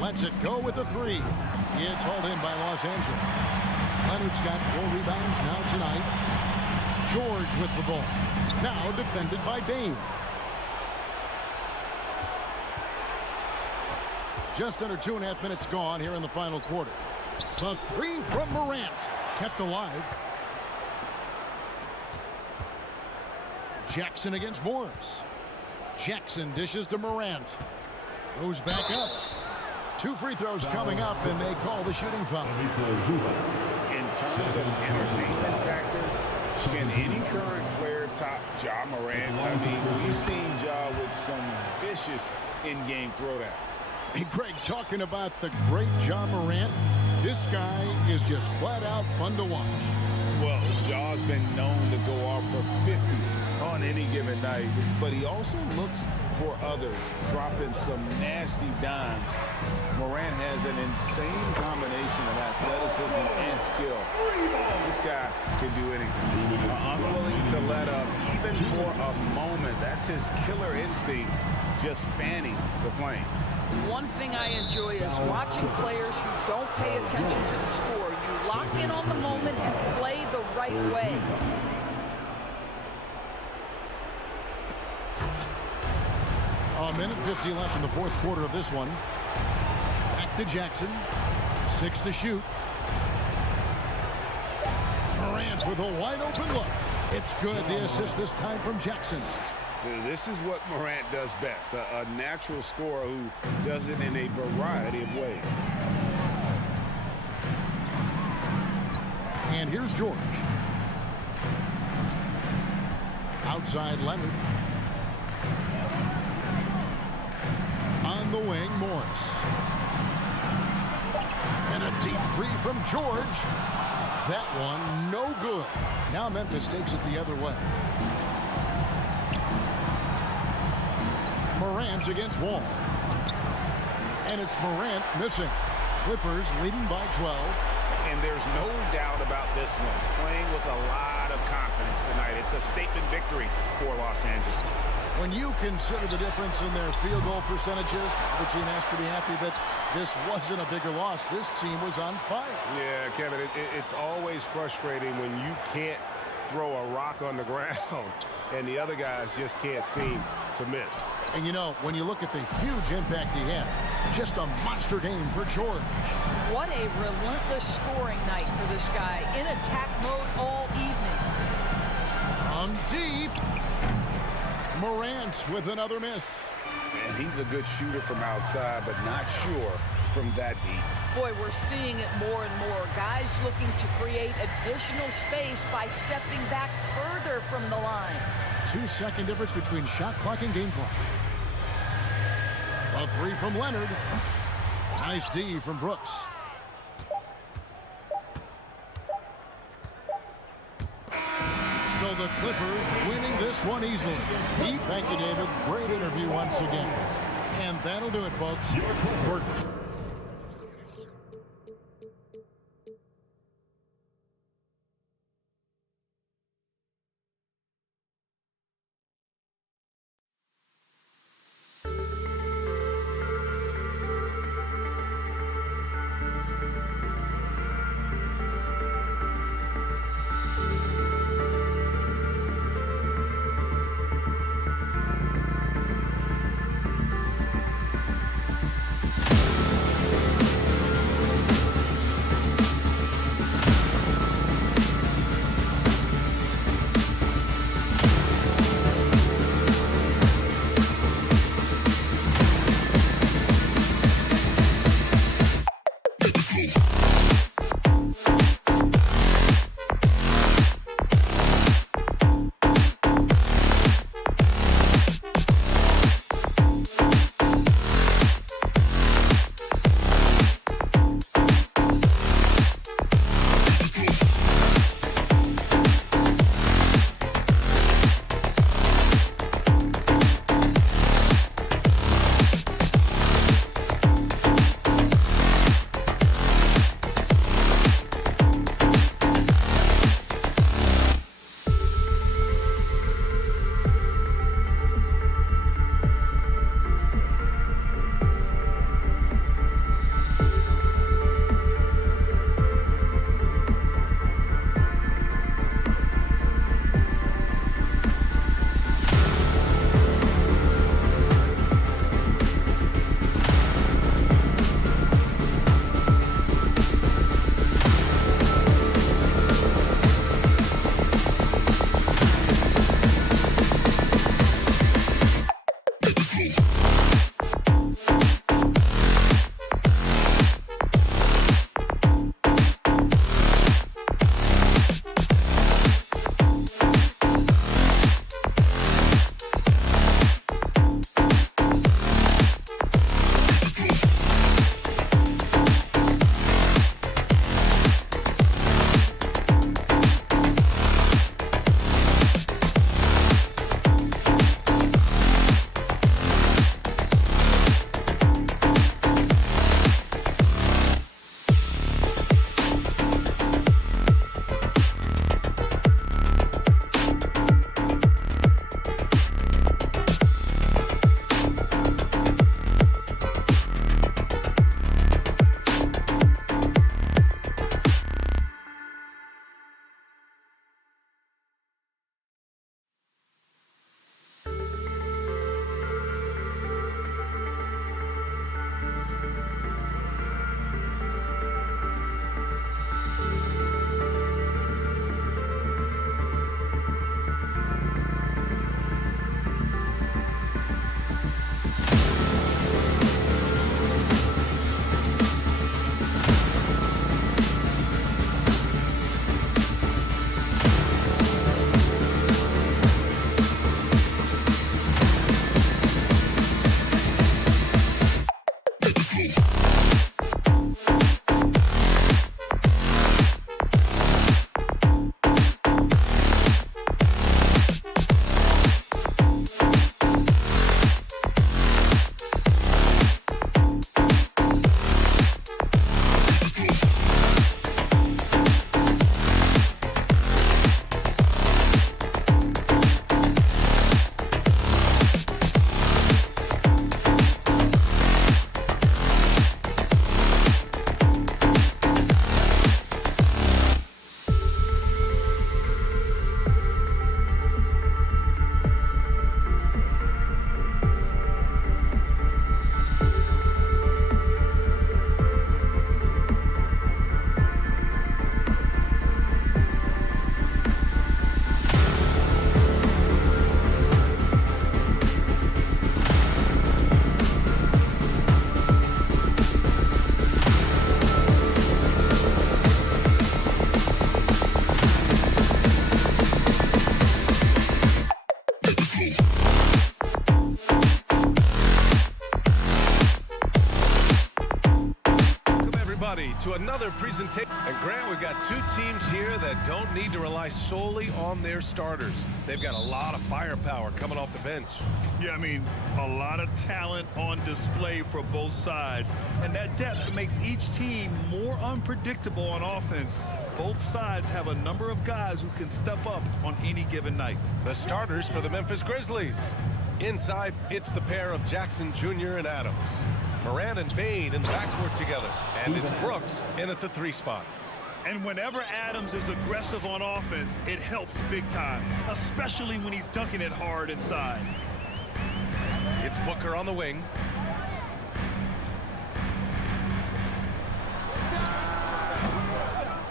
Lets it go with a three. It's hauled in by Los Angeles. Leonard's got 4 rebounds now tonight. George with the ball. Now defended by Bain. Just under 2.5 minutes gone here in the final quarter. The three from Morant. Kept alive. Jackson against Morris. Jackson dishes to Morant. Goes back up. 2 free throws coming up, and they call the shooting foul. In terms of entertainment factor, can any current player top Ja Morant? I mean, we've seen Ja with some vicious in-game throwdown. Hey, Greg, talking about the great Ja Morant, this guy is just flat out fun to watch. Well, Ja's been known to go off for 50 on any given night, but he also looks for others, dropping some nasty dimes. Morant has an insane combination of athleticism and skill. This guy can do anything. Unwilling to let up, even for a moment. That's his killer instinct, just fanning the flame. One thing I enjoy is watching players who don't pay attention to the score. You lock in on the moment and play the right way. A minute 50 left in the fourth quarter of this one. Back to Jackson. 6 to shoot. Morant with a wide open look. It's good. The assist this time from Jackson. This is what Morant does best. A natural scorer who does it in a variety of ways. And here's George. Outside Leonard. On the wing, Morris. And a deep three from George. That one, no good. Now Memphis takes it the other way. Morant's against Wall. And it's Morant missing. Clippers leading by 12. And there's no doubt about this one. Playing with a lot of confidence tonight. It's a statement victory for Los Angeles. When you consider the difference in their field goal percentages, the team has to be happy that this wasn't a bigger loss. This team was on fire. Yeah, Kevin, it's always frustrating when you can't throw a rock on the ground and the other guys just can't seem to miss. And you know, when you look at the huge impact he had, just a monster game for George. What a relentless scoring night for this guy. In attack mode all evening. From deep, Morant with another miss. And he's a good shooter from outside, but not sure from that deep. Boy, we're seeing it more and more. Guys looking to create additional space by stepping back further from the line. 2-second difference between shot clock and game clock. A three from Leonard. Nice D from Brooks. So the Clippers winning this one easily. Thank you, David. Great interview once again. And that'll do it, folks. their presentation. And Grant, we've got two teams here that don't need to rely solely on their starters. They've got a lot of firepower coming off the bench. Yeah, I mean, a lot of talent on display for both sides. And that depth makes each team more unpredictable on offense. Both sides have a number of guys who can step up on any given night. The starters for the Memphis Grizzlies. Inside, it's the pair of Jackson Jr. and Adams. Moran and Bain in the backcourt together. And it's Brooks in at the 3 spot. And whenever Adams is aggressive on offense, it helps big time, especially when he's dunking it hard inside. It's Booker on the wing.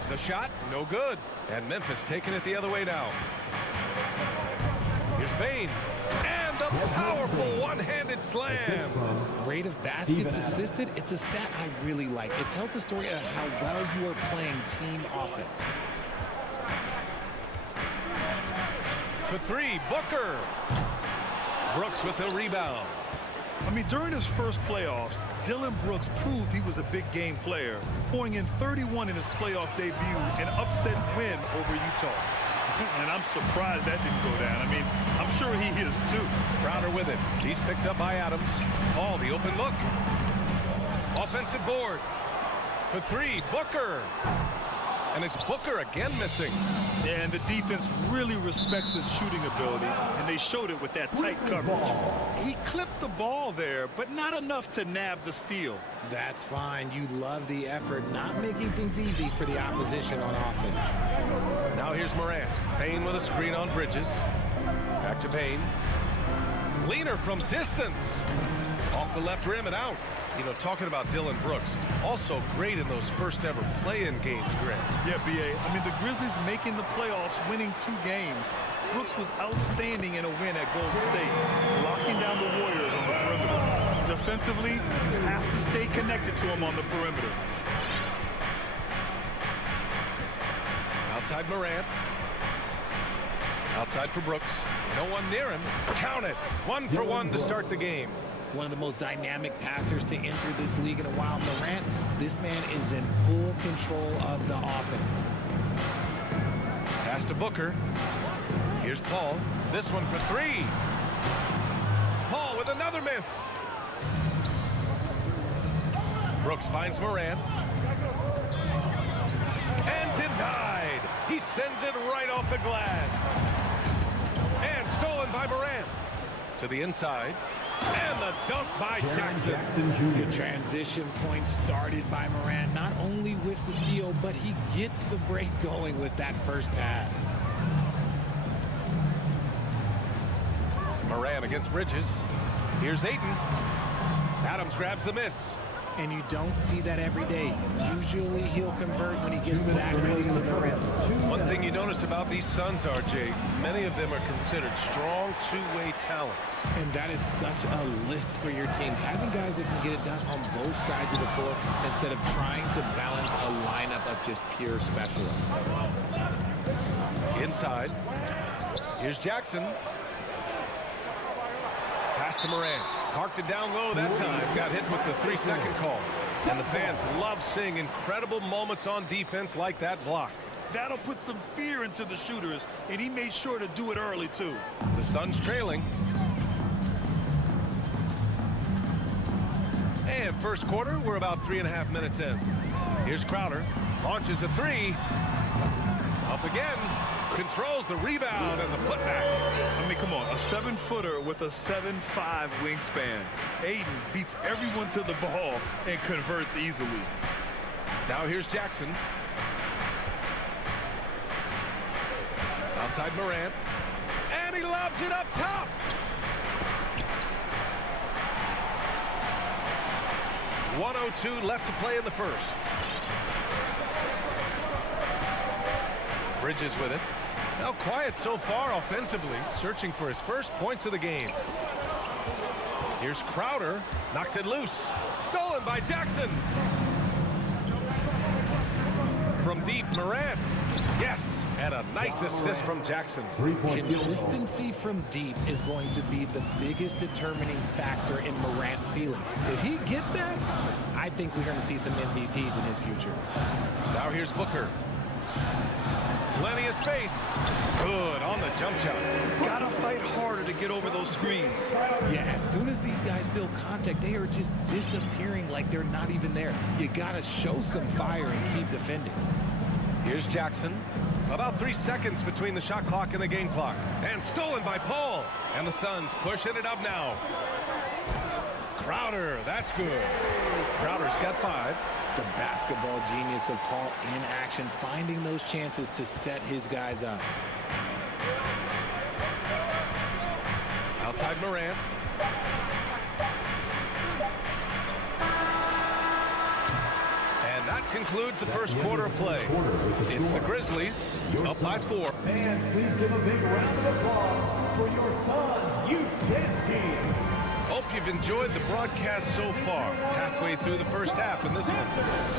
The shot, no good. And Memphis taking it the other way now. Here's Bain. And the powerful one-handed slam. Rate of baskets assisted, it's a stat I really like. It tells the story of how well you are playing team offense. For 3, Booker. Brooks with the rebound. I mean, during his first playoffs, Dillon Brooks proved he was a big game player, pouring in 31 in his playoff debut, an upset win over Utah. And I'm surprised that didn't go down. I mean, I'm sure he is too. Crowder with it. He's picked up by Adams. Paul, the open look. Offensive board. For 3, Booker. And it's Booker again missing. And the defense really respects his shooting ability, and they showed it with that tight coverage. He clipped the ball there, but not enough to nab the steal. That's fine. You love the effort, not making things easy for the opposition on offense. Now here's Morant. Payne with a screen on Bridges. Back to Payne. Leaner from distance. Off the left rim and out. You know, talking about Dillon Brooks, also great in those first ever play-in games, Grant. Yeah, B.A. I mean, the Grizzlies making the playoffs, winning 2 games. Brooks was outstanding in a win at Golden State, locking down the Warriors on the perimeter. Defensively, you have to stay connected to him on the perimeter. Outside Morant. Outside for Brooks. No one near him. Count it. 1 for 1 to start the game. One of the most dynamic passers to enter this league in a while. Morant, this man is in full control of the offense. Pass to Booker. Here's Paul. This one for 3. Paul with another miss. Brooks finds Morant. And denied. He sends it right off the glass. And stolen by Morant. To the inside. And the dunk by Jackson. The transition point started by Moran, not only with the steal, but he gets the break going with that first pass. Moran against Bridges. Here's Ayton. Adams grabs the miss. And you don't see that every day. Usually he'll convert when he gets that close to the rim. One thing you notice about these Suns, RJ, many of them are considered strong two-way talents. And that is such a list for your team. Having guys that can get it done on both sides of the floor instead of trying to balance a lineup of just pure specialists. Inside. Here's Jackson. Pass to Moran. Parked it down low that time. Got hit with the 3-second call. And the fans love seeing incredible moments on defense like that block. That'll put some fear into the shooters, and he made sure to do it early, too. The Suns trailing. And first quarter, we're about 3.5 minutes in. Here's Crowder. Launches a 3. Up again. Controls the rebound and the putback. I mean, come on, a 7-footer with a 7'5" wingspan. Ayton beats everyone to the ball and converts easily. Now here's Jackson. Outside Morant. And he lobs it up top. .102 left to play in the first. Bridges with it. Now quiet so far offensively, searching for his first points of the game. Here's Crowder, knocks it loose. Stolen by Jackson. From deep, Morant. Yes, And a nice assist from Jackson. Consistency from deep is going to be the biggest determining factor in Morant's ceiling. If he gets that, I think we're going to see some MVPs in his future. Now here's Booker. Plenty of space. Good on the jump shot. Gotta fight harder to get over those screens. Yeah, as soon as these guys feel contact, they are just disappearing like they're not even there. You gotta show some fire and keep defending. Here's Jackson. About 3 seconds between the shot clock and the game clock. And stolen by Paul. And the Suns pushing it up now. Crowder, that's good. Crowder's got 5. The basketball genius of Paul in action, finding those chances to set his guys up. Outside Morant. And that concludes the first quarter of play. It's the Grizzlies up by 4. And please give a big round of applause for your Suns Youth Dance Team. Hope you've enjoyed the broadcast so far. Halfway through the first half in this one.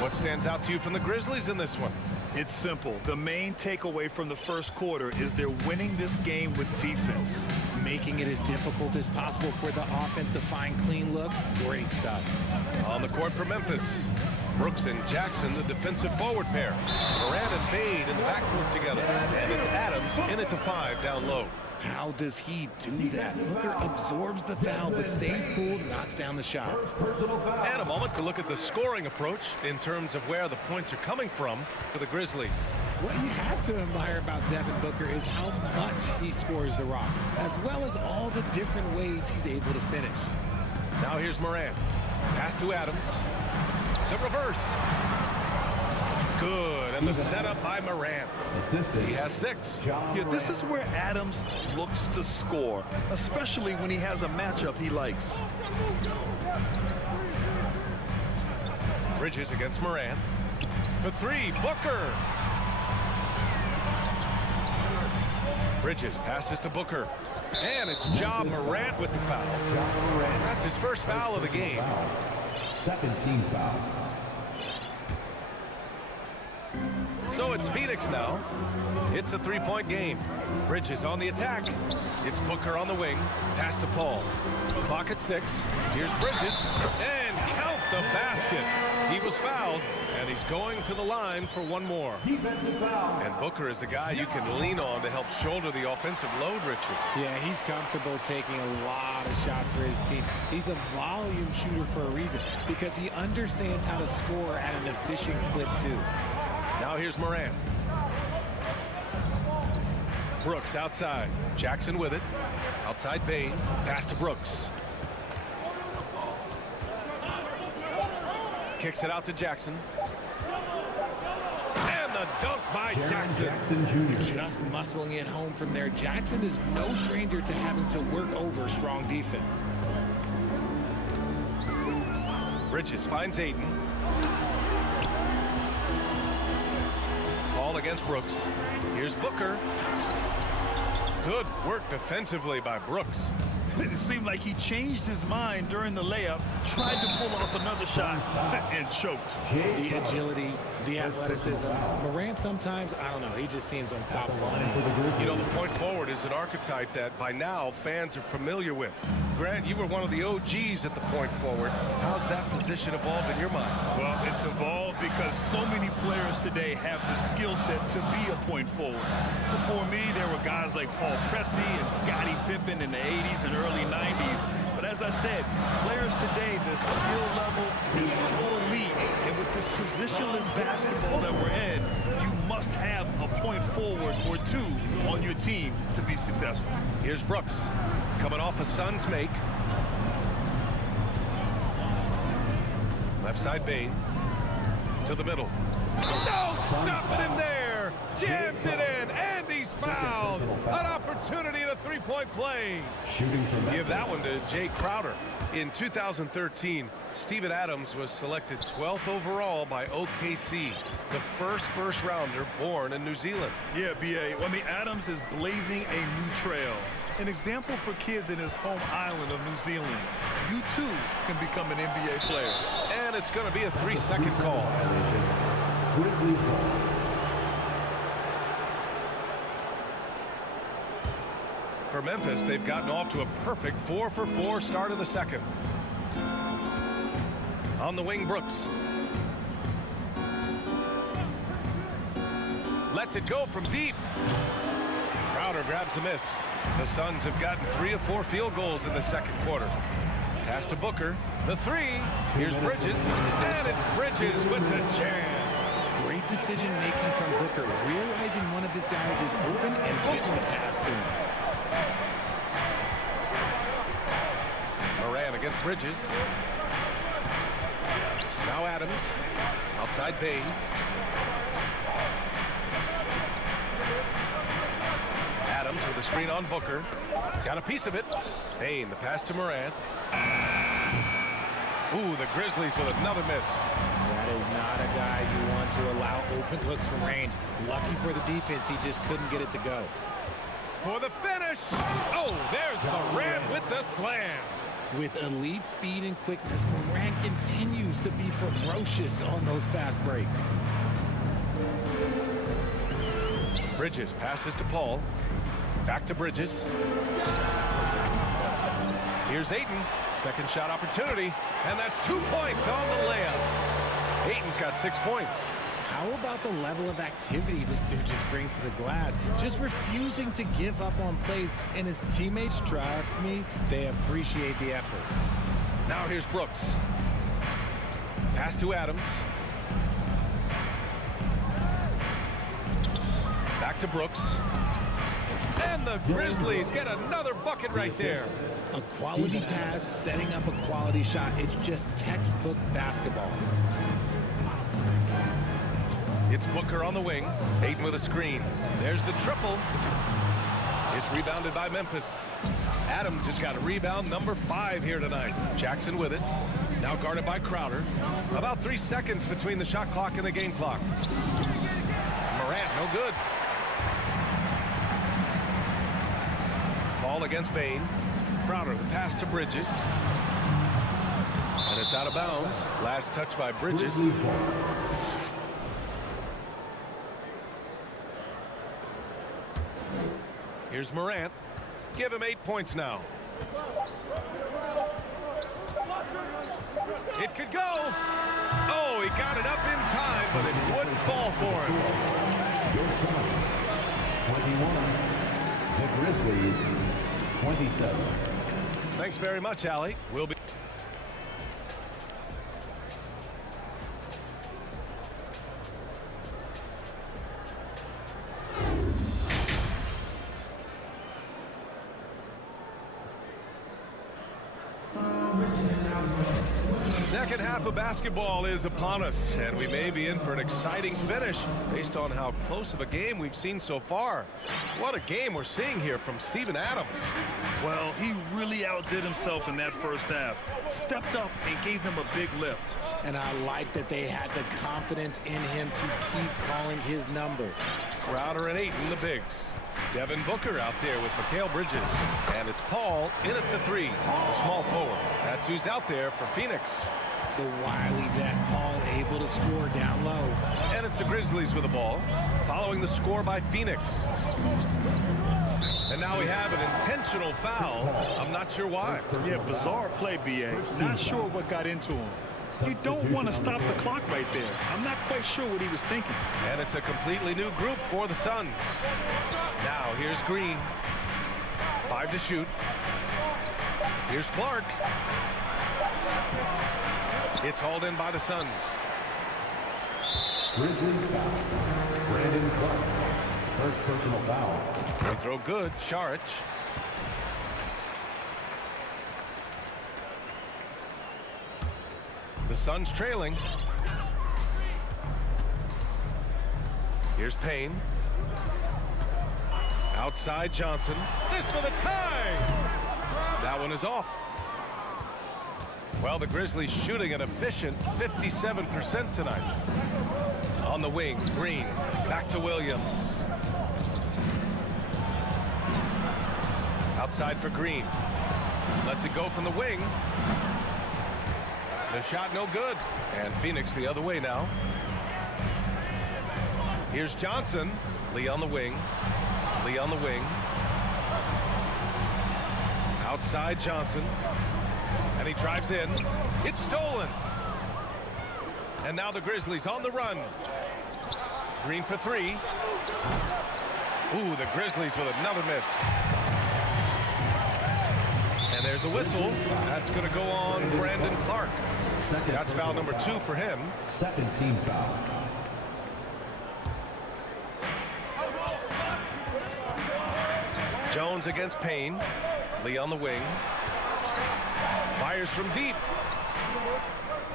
What stands out to you from the Grizzlies in this one? It's simple. The main takeaway from the first quarter is they're winning this game with defense. Making it as difficult as possible for the offense to find clean looks. Great stuff. On the court for Memphis, Brooks and Jackson, the defensive forward pair. Morant and Bade in the backcourt together. And it's Adams in it to 5 down low. How does he do that? Booker absorbs the foul, but stays cool, knocks down the shot. And a moment to look at the scoring approach in terms of where the points are coming from for the Grizzlies. What you have to admire about Devin Booker is how much he scores the rock, as well as all the different ways he's able to finish. Now here's Morant. Pass to Adams. The reverse. Good, and the setup by Morant. He has 6. Yeah, this is where Adams looks to score, especially when he has a matchup he likes. Bridges against Morant. For 3, Booker. Bridges passes to Booker. And it's Ja Morant with the foul. And that's his first foul of the game. Second team foul. So it's Phoenix now. It's a 3-point game. Bridges on the attack. It's Booker on the wing. Pass to Paul. Clock at 6. Here's Bridges. And count the basket. He was fouled, and he's going to the line for one more. Defensive foul. And Booker is the guy you can lean on to help shoulder the offensive load, Richard. Yeah, he's comfortable taking a lot of shots for his team. He's a volume shooter for a reason, because he understands how to score at an efficient clip, too. Now here's Morant. Brooks outside. Jackson with it. Outside Bane. Pass to Brooks. Kicks it out to Jackson. And the dunk by Jackson. Just muscling it home from there. Jackson is no stranger to having to work over strong defense. Bridges finds Aiden. Paul against Brooks. Here's Booker. Good work defensively by Brooks. It seemed like he changed his mind during the layup, tried to pull off another shot, and choked. The agility, the athleticism. Morant sometimes, I don't know, he just seems unstoppable. You know, the point forward is an archetype that by now fans are familiar with. Grant, you were one of the OGs at the point forward. How's that position evolved in your mind? Well, it's evolved because so many players today have the skill set to be a point forward. Before me, there were guys like Paul Pressey and Scottie Pippen in the 80s and early 90s. But as I said, players today, the skill level is so elite. And with this positionless basketball that we're in, you must have a point forward or two on your team to be successful. Here's Brooks. Coming off a Suns make. Left side Bane. To the middle. No! Stopping him there! Jams it in, and he's fouled! An opportunity in a three-point play. Give that one to Jay Crowder. In 2013, Steven Adams was selected 12th overall by OKC, the first rounder born in New Zealand. Yeah, B.A. I mean, Adams is blazing a new trail. An example for kids in his home island of New Zealand. You, too, can become an NBA player. And it's going to be a 3-second call. For Memphis, they've gotten off to a perfect 4-for-4 start of the second. On the wing, Brooks. Lets it go from deep. Crowder grabs the miss. The Suns have gotten 3 of 4 field goals in the second quarter. Pass to Booker. The 3. Here's Bridges. And it's Bridges with the jam. Great decision making from Booker, realizing one of his guys is open and gets the pass to him. Moran against Bridges. Now Adams. Outside Bain. Adams with a screen on Booker. Got a piece of it. Bain, the pass to Morant. Ooh, the Grizzlies with another miss. That is not a guy you want to allow open looks from range. Lucky for the defense, he just couldn't get it to go. For the finish. Oh, there's Morant with the slam. With elite speed and quickness, Morant continues to be ferocious on those fast breaks. Bridges passes to Paul. Back to Bridges. Here's Ayton. Second shot opportunity. And that's 2 points on the layup. Ayton's got 6 points. How about the level of activity this dude just brings to the glass? Just refusing to give up on plays, and his teammates, trust me, they appreciate the effort. Now here's Brooks. Pass to Adams. Back to Brooks. And the Grizzlies get another bucket right there. A quality pass, setting up a quality shot. It's just textbook basketball. It's Booker on the wing. Ayton with a screen. There's the triple. It's rebounded by Memphis. Adams has got a rebound number 5 here tonight. Jackson with it. Now guarded by Crowder. About 3 seconds between the shot clock and the game clock. Morant, no good. Ball against Bain. Crowder, the pass to Bridges. And it's out of bounds. Last touch by Bridges. Here's Morant. Give him 8 points now. It could go. Oh, he got it up in time, but it wouldn't fall for him. Your Suns, 21. The Grizzlies, 27. Thanks very much, Allie. We'll be... Second half of basketball is upon us, and we may be in for an exciting finish based on how close of a game we've seen so far. What a game we're seeing here from Steven Adams. Well, he really outdid himself in that first half. Stepped up and gave them a big lift. And I like that they had the confidence in him to keep calling his number. Crowder and Ayton, the bigs. Devin Booker out there with Mikal Bridges. And it's Paul in at the 3, a small forward. That's who's out there for Phoenix. The wily vet Paul able to score down low. And it's the Grizzlies with the ball, following the score by Phoenix. And now we have an intentional foul. I'm not sure why. Yeah, bizarre play, B.A. Not sure what got into him. You don't want to stop the clock right there. I'm not quite sure what he was thinking. And it's a completely new group for the Suns. Now here's Green. 5 to shoot. Here's Clark. It's hauled in by the Suns. Grizzlies foul. Brandon Clark. First personal foul. They throw good. Saric. The Suns trailing. Here's Payne. Outside Johnson. This for the tie. That one is off. Well, the Grizzlies shooting an efficient 57% tonight. On the wing, Green. Back to Williams. Outside for Green. Lets it go from the wing. The shot no good. And Phoenix the other way now. Here's Johnson. Lee on the wing. Lee on the wing. Outside Johnson. And he drives in. It's stolen. And now the Grizzlies on the run. Green for three. Ooh, the Grizzlies with another miss. And there's a whistle. That's going to go on Brandon Clark. That's foul number 2 for him. Second team foul. Jones against Payne. Lee on the wing. Fires from deep.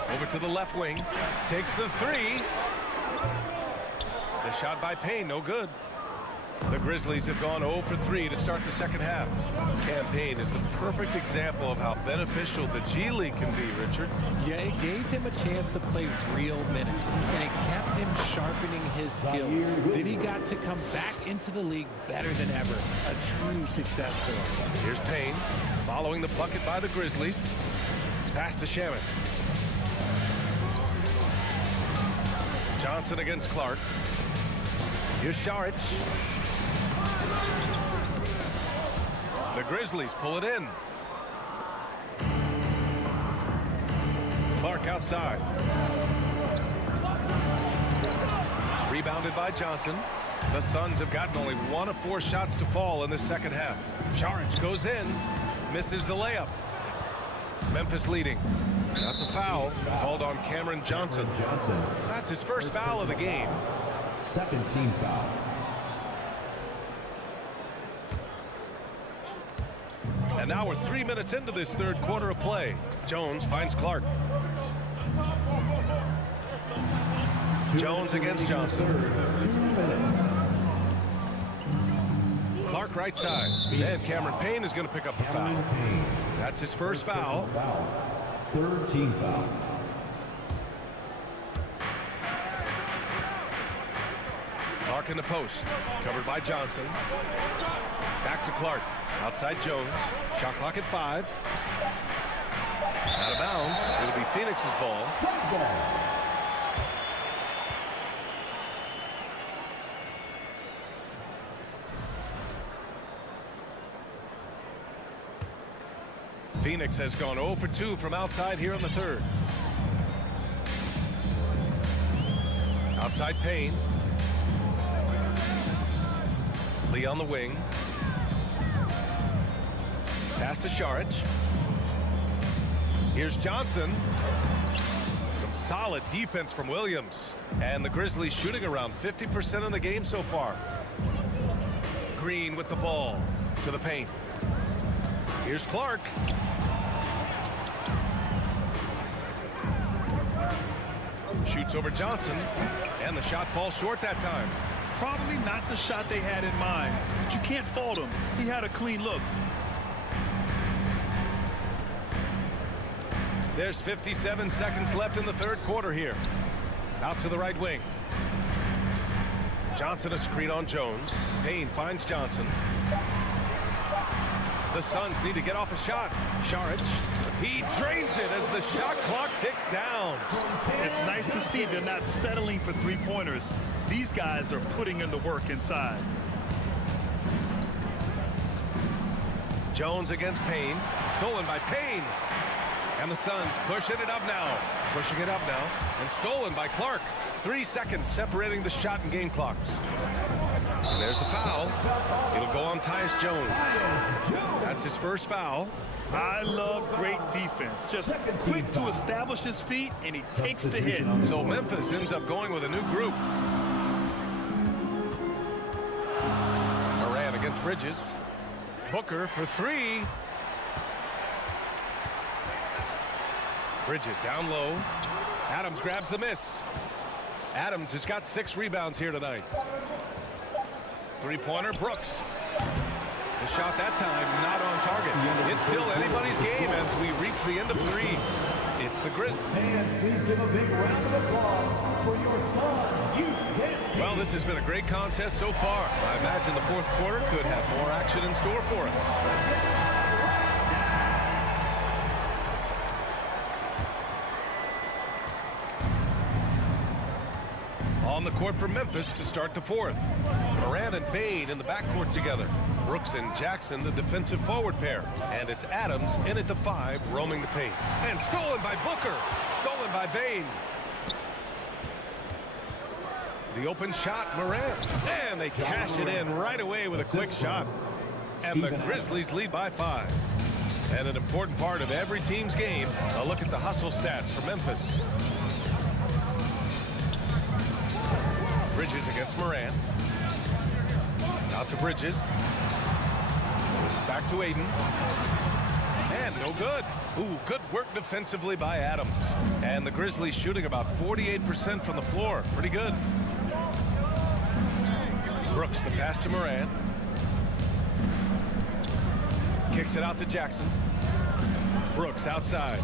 Over to the left wing. Takes the three. The shot by Payne, no good. The Grizzlies have gone 0 for 3 to start the second half. Campaign is the perfect example of how beneficial the G League can be, Richard. Yeah, it gave him a chance to play real minutes, and it kept him sharpening his skill. Then he got to come back into the league better than ever. A true success story. Here's Payne following the bucket by the Grizzlies. Pass to Shaman. Johnson against Clark. Here's Saric. The Grizzlies pull it in. Clark outside. Rebounded by Johnson. The Suns have gotten only 1 of 4 shots to fall in the second half. Saric goes in. Misses the layup. Memphis leading. That's a foul called on Cameron Johnson. That's his first foul of the game. Second team foul. And now we're 3 minutes into this third quarter of play. Jones finds Clark. Jones against Johnson. 2 minutes. Clark right side. And Cameron Payne is going to pick up the foul. That's his first foul. Third team foul. Clark in the post. Covered by Johnson. Back to Clark. Outside Jones. Shot clock at 5. Out of bounds. It'll be Phoenix's ball. Phoenix has gone 0 for 2 from outside here in the third. Outside Payne. Lee on the wing. Pass to Saric. Here's Johnson. Some solid defense from Williams. And the Grizzlies shooting around 50% in the game so far. Green with the ball to the paint. Here's Clark. Shoots over Johnson. And the shot falls short that time. Probably not the shot they had in mind, but you can't fault him. He had a clean look. There's 57 seconds left in the third quarter here. Out to the right wing. Johnson a screen on Jones. Payne finds Johnson. The Suns need to get off a shot. Saric. He drains it as the shot clock ticks down. It's nice to see they're not settling for three-pointers. These guys are putting in the work inside. Jones against Payne. Stolen by Payne. And the Suns pushing it up now. Pushing it up now. And stolen by Clark. 3 seconds separating the shot and game clocks. And there's the foul. It'll go on Tyus Jones. That's his first foul. I love great defense. Just quick to establish his feet, and he takes the hit. So Memphis ends up going with a new group. Moran against Bridges. Booker for 3. Bridges down low. Adams grabs the miss. Adams has got 6 rebounds here tonight. Three-pointer, Brooks. The shot that time not on target. It's still anybody's game as we reach the end of 3. It's the Grizzlies. And please give a big round of applause for your son. Well, this has been a great contest so far. I imagine the fourth quarter could have more action in store for us. On the court for Memphis to start the fourth. Morant and Bain in the backcourt together. Brooks and Jackson, the defensive forward pair. And it's Adams in at the 5, roaming the paint. And stolen by Booker. Stolen by Bain. The open shot, Morant. And they cash it in right away with a quick shot. And the Grizzlies lead by 5. And an important part of every team's game, a look at the hustle stats for Memphis. Bridges against Morant. Out to Bridges. Back to Aiden. And no good. Ooh, good work defensively by Adams. And the Grizzlies shooting about 48% from the floor. Pretty good. Brooks, the pass to Morant. Kicks it out to Jackson. Brooks outside.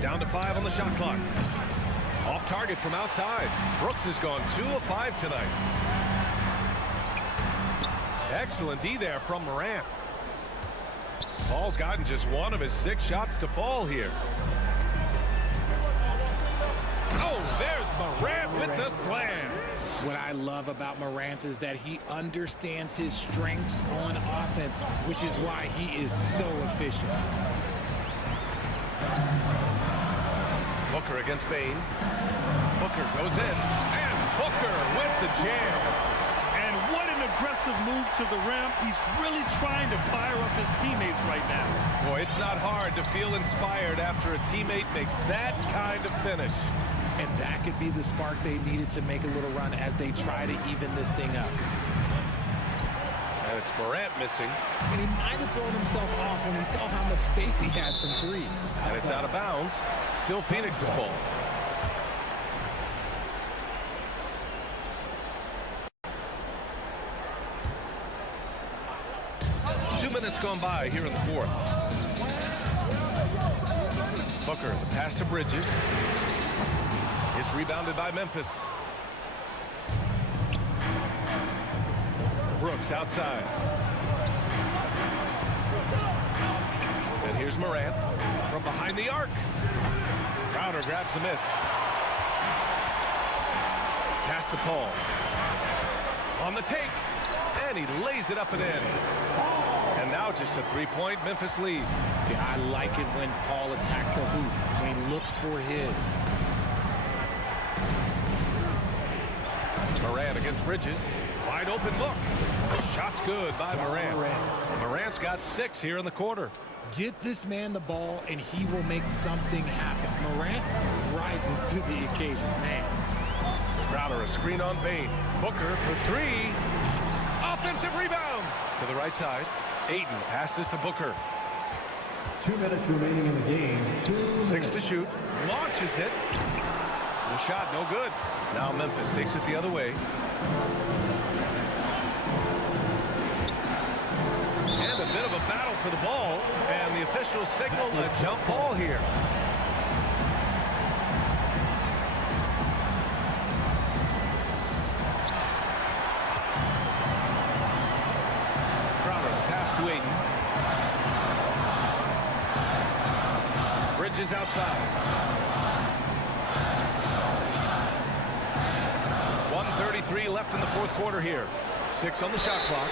Down to 5 on the shot clock. Off target from outside. Brooks has gone 2 of 5 tonight. Excellent D there from Morant. Paul's gotten just 1 of his 6 shots to fall here. Oh, there's Morant with the slam. What I love about Morant is that he understands his strengths on offense, which is why he is so efficient. Booker against Bain. Booker goes in. And Booker with the jam. And what an aggressive move to the rim. He's really trying to fire up his teammates right now. Boy, it's not hard to feel inspired after a teammate makes that kind of finish. And that could be the spark they needed to make a little run as they try to even this thing up. And it's Morant missing. And he might have thrown himself off when he saw how much space he had from 3. And it's out of bounds. Still Phoenix's ball. Two minutes gone by here in the fourth. Booker, the pass to Bridges. It's rebounded by Memphis. Brooks outside. And here's Morant from behind the arc. Crowder grabs the miss. Pass to Paul. On the take. And he lays it up and in. And now just a 3-point Memphis lead. See, I like it when Paul attacks the hoop, when he looks for his. Morant against Bridges. Wide open look. Shot's good by Morant. Morant's got 6 here in the quarter. Get this man the ball and he will make something happen. Morant rises to the occasion, man. Crowder, a screen on Bain. Booker for 3. Offensive rebound. To the right side. Ayton passes to Booker. 2 minutes remaining in the game. 6 to shoot. Launches it. The shot no good. Now Memphis takes it the other way. And a bit of a battle for the ball. And the officials signal a jump ball here. Crowder, pass to Ayton. Bridges outside. 1:33 left in the fourth quarter here. 6 on the shot clock.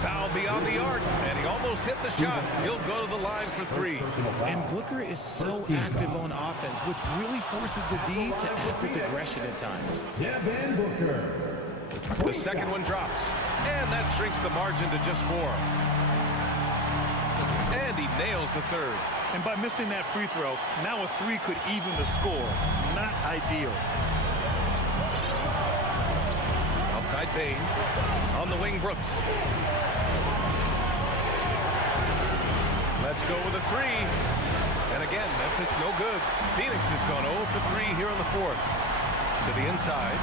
Foul beyond the arc, and he almost hit the shot. He'll go to the line for 3. And Booker is so active on offense, which really forces the D to act with aggression at times. Devin Booker. The second one drops, and that shrinks the margin to just 4. And he nails the third. And by missing that free throw, now a 3 could even the score. Not ideal. Outside Bain. On the wing, Brooks. Let's go with a 3. And again, Memphis no good. Phoenix has gone 0 for 3 here in the fourth. To the inside.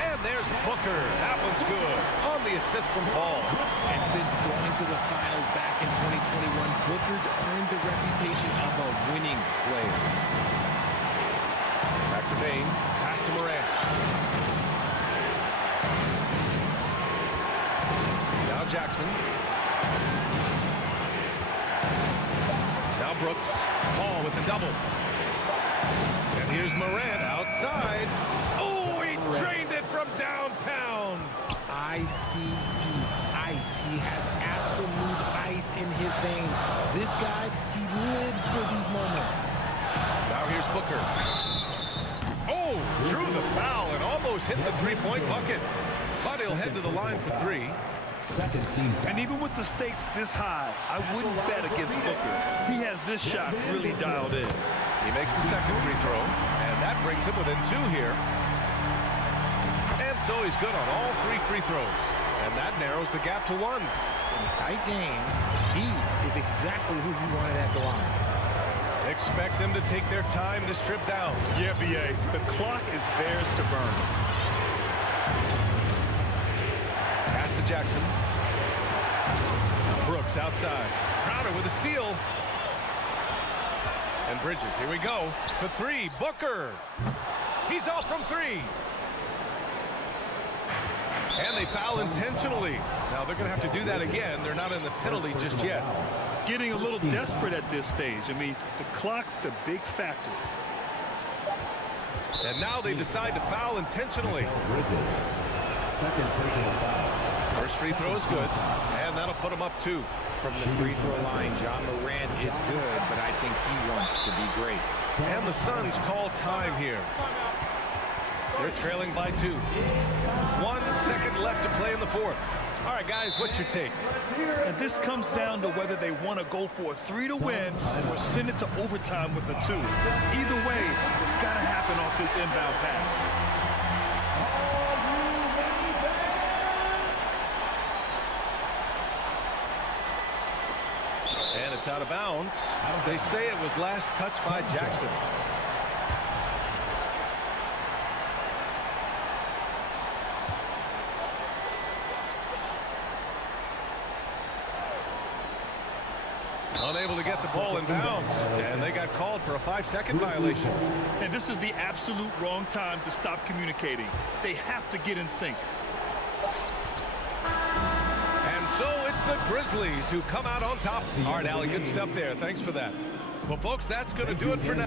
And there's Booker. That one's good. On the assist from Paul. And since going to the finals back in 2021, Booker's earned the reputation of a winning player. Back to Bain. Pass to Morant. Now Jackson. Now Brooks. Paul with the double. And here's Morant outside. Oh, he drained it from downtown. ICE, ice. He has absolute ice in his veins. This guy, he lives for these moments. Now here's Booker. Oh, drew the foul and almost hit the three-point bucket. But he'll head to the line for three. Second team foul. And even with the stakes this high, I wouldn't bet against Booker. He has this shot really dialed in. He makes the second free throw, and that brings him within two here. And so he's good on all three free throws. And that narrows the gap to one. In a tight game, he is exactly who you wanted at the line. Expect them to take their time this trip down. Yeah, B.A., the clock is theirs to burn. Pass to Jackson. Brooks outside. Crowder with a steal. And Bridges, here we go. For three, Booker. He's off from three. And they foul intentionally. Now they're going to have to do that again. They're not in the penalty just yet. Getting a little desperate at this stage. I mean, the clock's the big factor. And now they decide to foul intentionally. Second personal foul. First free throw is good. And that'll put them up two. From the free throw line, John Morant is good, but I think he wants to be great. And the Suns call time here. They're trailing by two. 1 second left to play in the fourth. All right, guys, what's your take? And this comes down to whether they want to go for a three to win or send it to overtime with a two. Either way, it's got to happen off this inbound pass. And it's out of bounds. They say it was last touched by Jackson. Unable to get the ball in bounds, and they got called for a 5-second violation. And this is the absolute wrong time to stop communicating. They have to get in sync. And so it's the Grizzlies who come out on top. All right, Allie, good stuff there. Thanks for that. Well, folks, that's going to do it for now.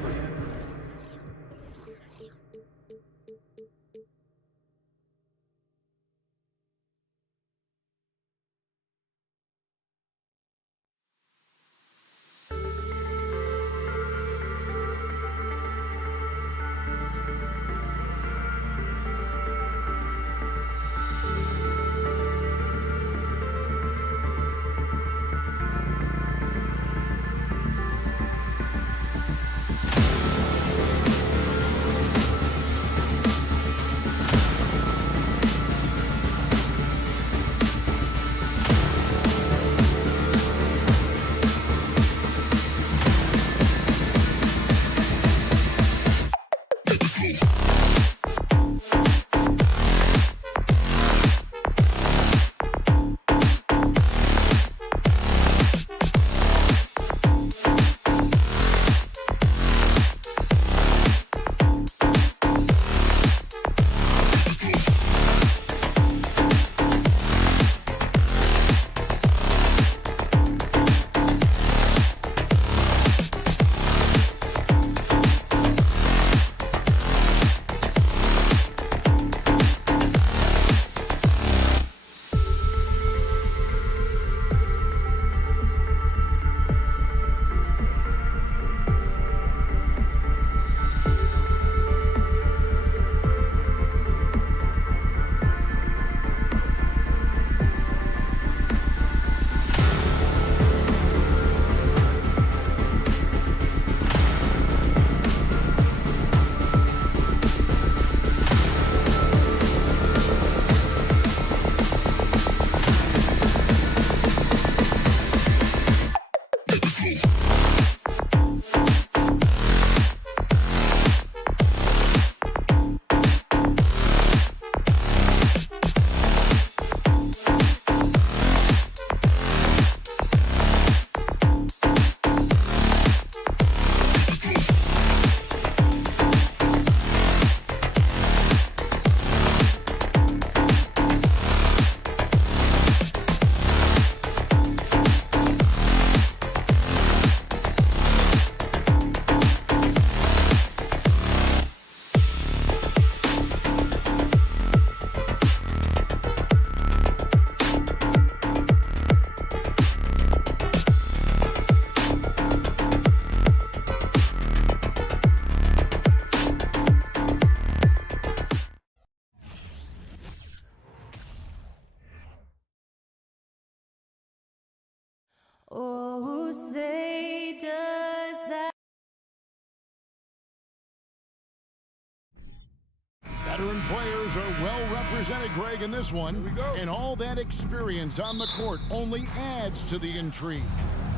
Veteran players are well represented, Greg, in this one. Here we go. And all that experience on the court only adds to the intrigue.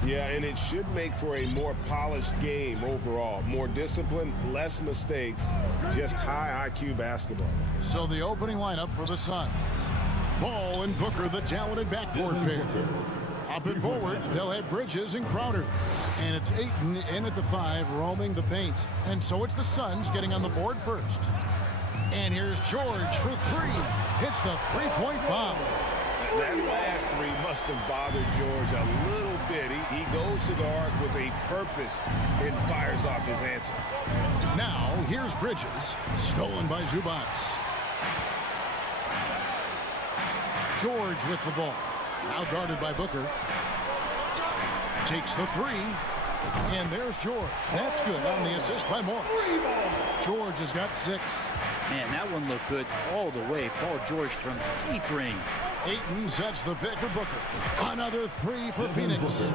Yeah, and it should make for a more polished game overall. More discipline, less mistakes, just high IQ basketball. So the opening lineup for the Suns. Ball and Booker, the talented backcourt pair. Up and forward, they'll have Bridges and Crowder. And it's Ayton in at the 5, roaming the paint. And so it's the Suns getting on the board first. And here's George for 3. Hits the three-point bomb. That last 3 must have bothered George a little bit. He goes to the arc with a purpose and fires off his answer. Now, here's Bridges, stolen by Zubac. George with the ball. Now guarded by Booker. Takes the 3. And there's George. That's good on the assist by Morris. George has got 6. Man, that one looked good all the way. Paul George from deep range. Ayton sets the pick for Booker. Another 3 for Phoenix.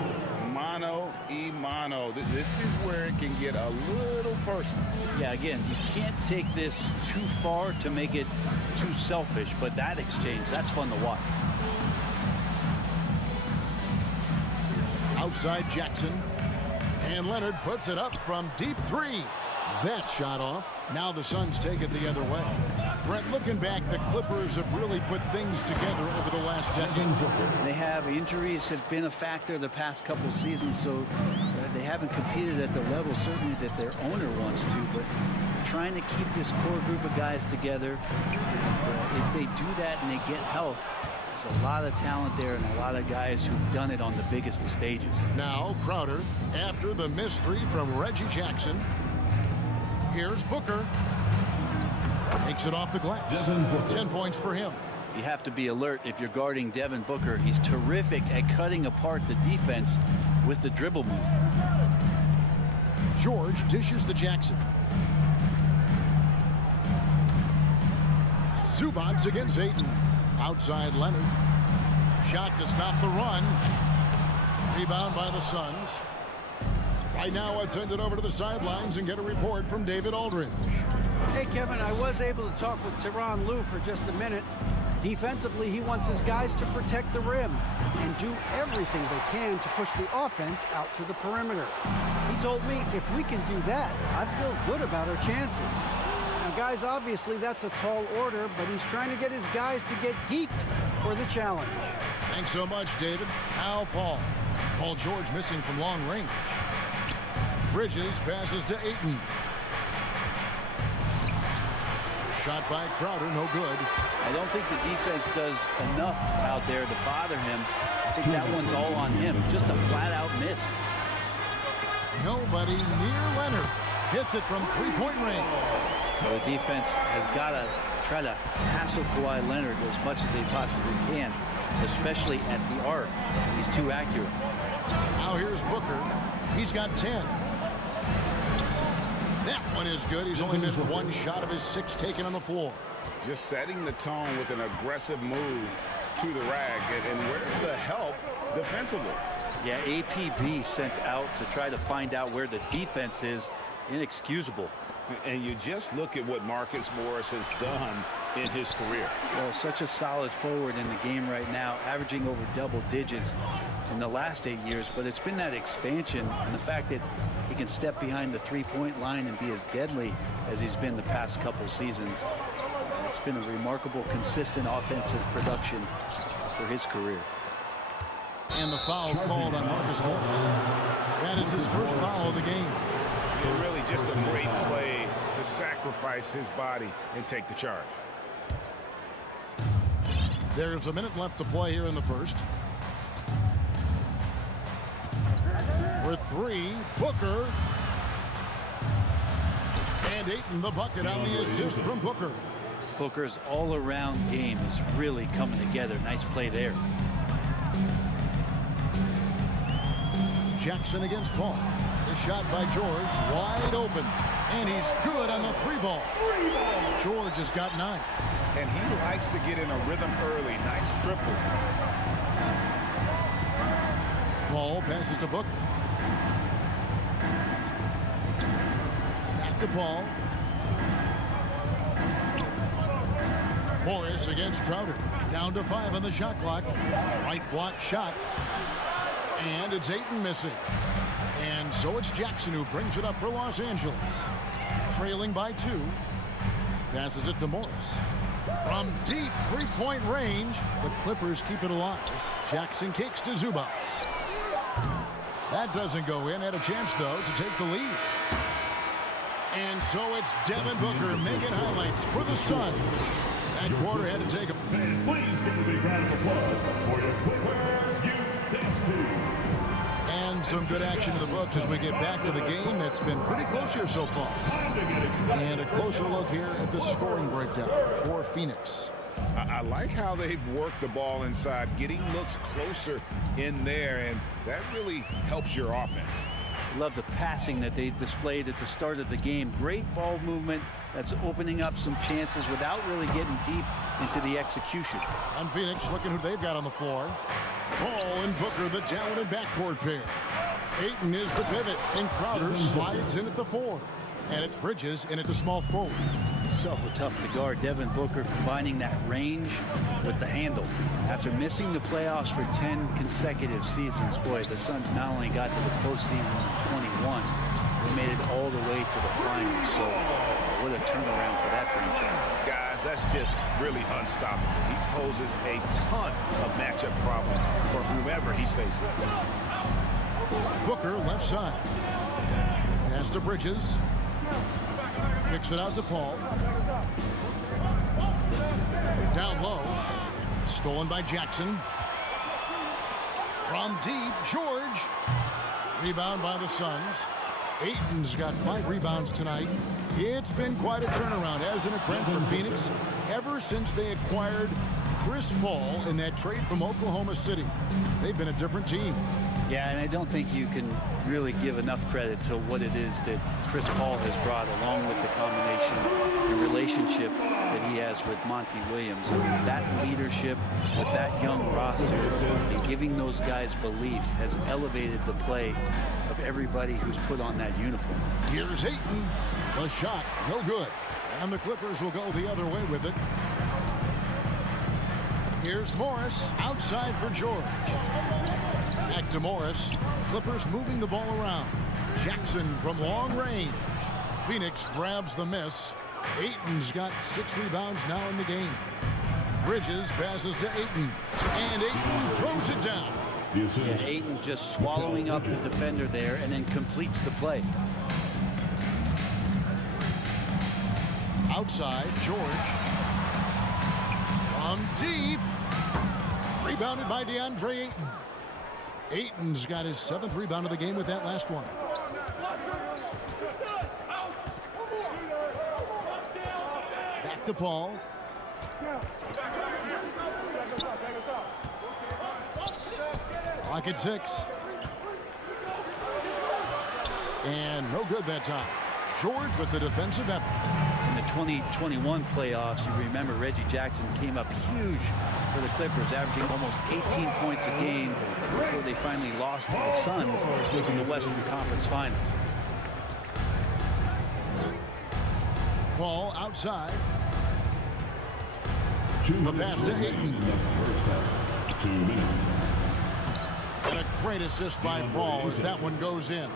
Mano y mano. This is where it can get a little personal. Yeah, again, you can't take this too far to make it too selfish, but that exchange, that's fun to watch. Outside Jackson. And Leonard puts it up from deep 3. That shot off. Now the Suns take it the other way. Brent, looking back, the Clippers have really put things together over the last decade. They have injuries have been a factor the past couple seasons, so they haven't competed at the level certainly that their owner wants to, but trying to keep this core group of guys together. If they do that and they get health, there's a lot of talent there and a lot of guys who've done it on the biggest of stages. Now Crowder, after the missed 3 from Reggie Jackson. Here's Booker. Takes it off the glass. 10 points for him. You have to be alert if you're guarding Devin Booker. He's terrific at cutting apart the defense with the dribble move. George dishes to Jackson. Zubac against Ayton. Outside Leonard. Shot to stop the run. Rebound by the Suns. Right now, let's send it over to the sidelines and get a report from David Aldridge. Hey, Kevin, I was able to talk with Tyronn Lue for just a minute. Defensively, he wants his guys to protect the rim and do everything they can to push the offense out to the perimeter. He told me if we can do that, I feel good about our chances. Now, guys, obviously that's a tall order, but he's trying to get his guys to get geeked for the challenge. Thanks so much, David. Now Paul. Paul George missing from long range. Bridges passes to Ayton. Shot by Crowder, no good. I don't think the defense does enough out there to bother him. I think that one's all on him. Just a flat-out miss. Nobody near Leonard. Hits it from three-point range. So the defense has got to try to hassle Kawhi Leonard as much as they possibly can, especially at the arc. He's too accurate. Now here's Booker. He's got 10. That one is good. He's only missed 1 shot of his 6 taken on the floor. Just setting the tone with an aggressive move to the rack. And where's the help defensively? Yeah, APB sent out to try to find out where the defense is. Inexcusable. And you just look at what Marcus Morris has done in his career. Well, such a solid forward in the game right now, averaging over double digits in the last 8 years, but it's been that expansion and the fact that he can step behind the three-point line and be as deadly as he's been the past couple seasons. It's been a remarkable, consistent offensive production for his career. And the foul called on Marcus Morris. That is his first foul of the game. And really just a great play to sacrifice his body and take the charge. There's a minute left to play here in the first. With 3, Booker. And Ayton the bucket on the assist from Booker. Booker's all-around game is really coming together. Nice play there. Jackson against Paul. The shot by George, wide open. And he's good on the 3-ball. George has got 9. And he likes to get in a rhythm early. Nice triple. Paul passes to Booker. Back to Paul. Morris against Crowder. Down to 5 on the shot clock. Right block shot. And it's Ayton missing. And so it's Jackson who brings it up for Los Angeles. Trailing by 2. Passes it to Morris. From deep three-point range, the Clippers keep it alive. Jackson kicks to Zubac. That doesn't go in. Had a chance, though, to take the lead. And so it's Devin Booker making highlights for the Suns. That quarter had to take a... And please give a big round of applause for your Clippers Youth Dance Team. And some good action in the books as we get back to the game that's been pretty close here so far. And a closer look here at the scoring breakdown for Phoenix. I like how they've worked the ball inside, getting looks closer in there, and that really helps your offense. Love the passing that they displayed at the start of the game. Great ball movement that's opening up some chances without really getting deep into the execution. On Phoenix, looking who they've got on the floor. Paul and Booker, the talented backcourt pair. Ayton is the pivot, and Crowder slides in at the 4. And it's Bridges in at the small forward. So tough to guard. Devin Booker combining that range with the handle. After missing the playoffs for 10 consecutive seasons, boy, the Suns not only got to the postseason in 21, they made it all the way to the finals. So what a turnaround for that franchise. Guys, that's just really unstoppable. He poses a ton of matchup problems for whomever he's facing. Booker left side. Pass to Bridges. Kicks it out to Paul. Down low. Stolen by Jackson. From deep, George. Rebound by the Suns. Ayton's got 5 rebounds tonight. It's been quite a turnaround, hasn't it, Brent, for Phoenix? Ever since they acquired Chris Paul in that trade from Oklahoma City, they've been a different team. Yeah, and I don't think you can really give enough credit to what it is that Chris Paul has brought, along with the combination and relationship that he has with Monty Williams. I mean, that leadership with that young roster and giving those guys belief has elevated the play of everybody who's put on that uniform. Here's Ayton. The shot, no good. And the Clippers will go the other way with it. Here's Morris, outside for George. Back to Morris. Clippers moving the ball around. Jackson from long range. Phoenix grabs the miss. Ayton's got 6 rebounds now in the game. Bridges passes to Ayton. And Ayton throws it down. Yeah, Ayton just swallowing up the defender there and then completes the play. Outside, George. From deep. Rebounded by DeAndre Ayton. Ayton's got his 7th rebound of the game with that last one. Back to Paul. Clock at 6. And no good that time. George with the defensive effort. In the 2021 playoffs, you remember Reggie Jackson came up huge for the Clippers, averaging almost 18 points a game before they finally lost to the Suns in the Western Conference Final. Paul outside. The pass to Ayton. 2 minutes. And a great assist by Paul as that one goes in.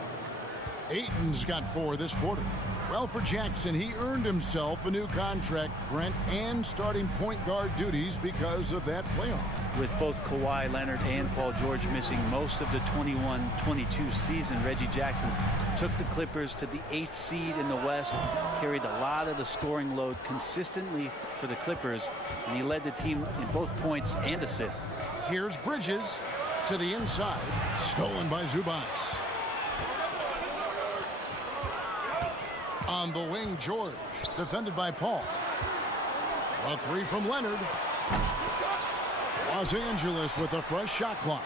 Ayton's got 4 this quarter. Well, for Jackson, he earned himself a new contract, Brent, and starting point guard duties because of that playoff. With both Kawhi Leonard and Paul George missing most of the 21-22 season, Reggie Jackson took the Clippers to the 8th seed in the West, carried a lot of the scoring load consistently for the Clippers, and he led the team in both points and assists. Here's Bridges to the inside, stolen by Zubac. On the wing, George, defended by Paul. A 3 from Leonard. Los Angeles with a fresh shot clock.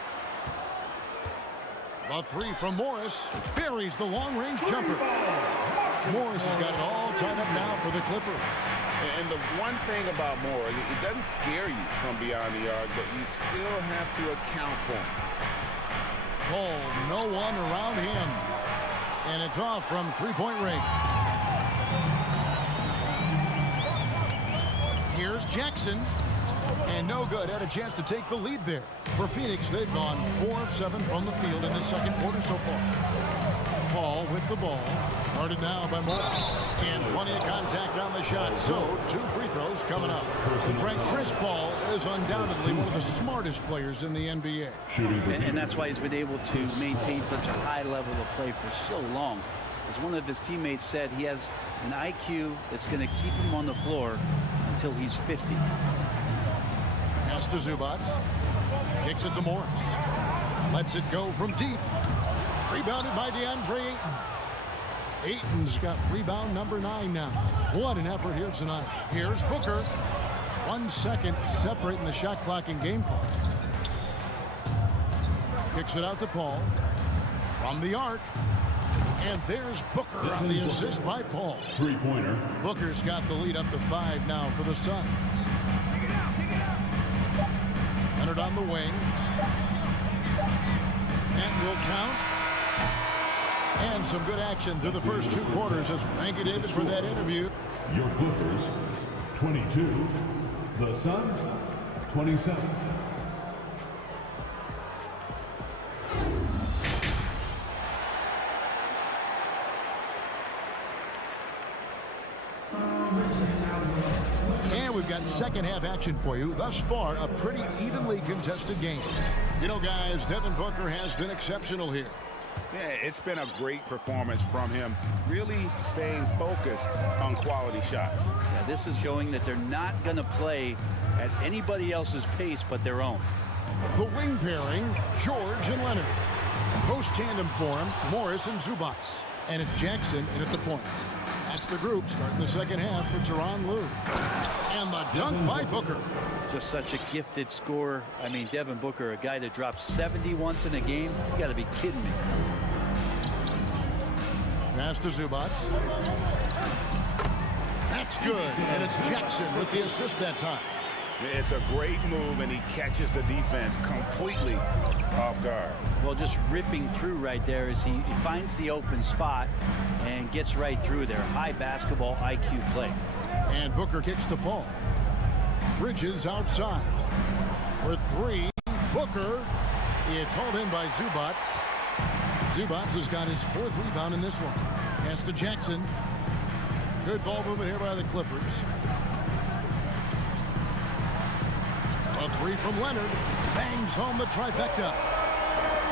The 3 from Morris buries the long-range jumper. Morris has got it all tied up now for the Clippers. And the one thing about Morris, it doesn't scare you from beyond the arc, but you still have to account for him. Paul, no one around him. And it's off from 3-point range. Here's Jackson. And no good. Had a chance to take the lead there. For Phoenix, they've gone 4 of 7 from the field in the second quarter so far. Paul with the ball. Guarded now by Morris. And plenty of contact on the shot. So 2 free throws coming up. Frank, Chris Paul is undoubtedly one of the smartest players in the NBA. And that's why he's been able to maintain such a high level of play for so long. As one of his teammates said, he has an IQ that's going to keep him on the floor until he's 50. Pass to Zubac. Kicks it to Morris. Lets it go from deep. Rebounded by DeAndre Ayton. Ayton's got rebound number 9 now. What an effort here tonight. Here's Booker. 1 second separating the shot clock and game clock. Kicks it out to Paul. From the arc. And there's Booker on the assist by Paul. Three-pointer. Booker's got the lead up to 5 now for the Suns. Leonard on the wing. And will count. And some good action through the first 2 quarters. As thank you, David, for that interview. Your Clippers, 22. The Suns, 27. And we've got second half action for you. Thus far, a pretty evenly contested game. You know, guys, Devin Booker has been exceptional here. Yeah, it's been a great performance from him, really staying focused on quality shots. Yeah, this is showing that they're not going to play at anybody else's pace but their own. The wing pairing, George and Leonard. Post tandem for him, Morris and Zubac. And it's Jackson in at the point. That's the group starting the second half for Tyronn Lue. And the dunk by Booker. Just such a gifted scorer. I mean, Devin Booker, a guy that drops 70 once in a game. You got to be kidding me. Pass to Zubac. That's good. And it's Jackson with the assist that time. It's a great move, and he catches the defense completely off guard. Well, just ripping through right there as he finds the open spot and gets right through there. High basketball IQ play. And Booker kicks to Paul. Bridges outside. For 3, Booker. It's hauled in by Zubac. Zubac has got his 4th rebound in this one. Pass to Jackson. Good ball movement here by the Clippers. A 3 from Leonard. Bangs home the trifecta.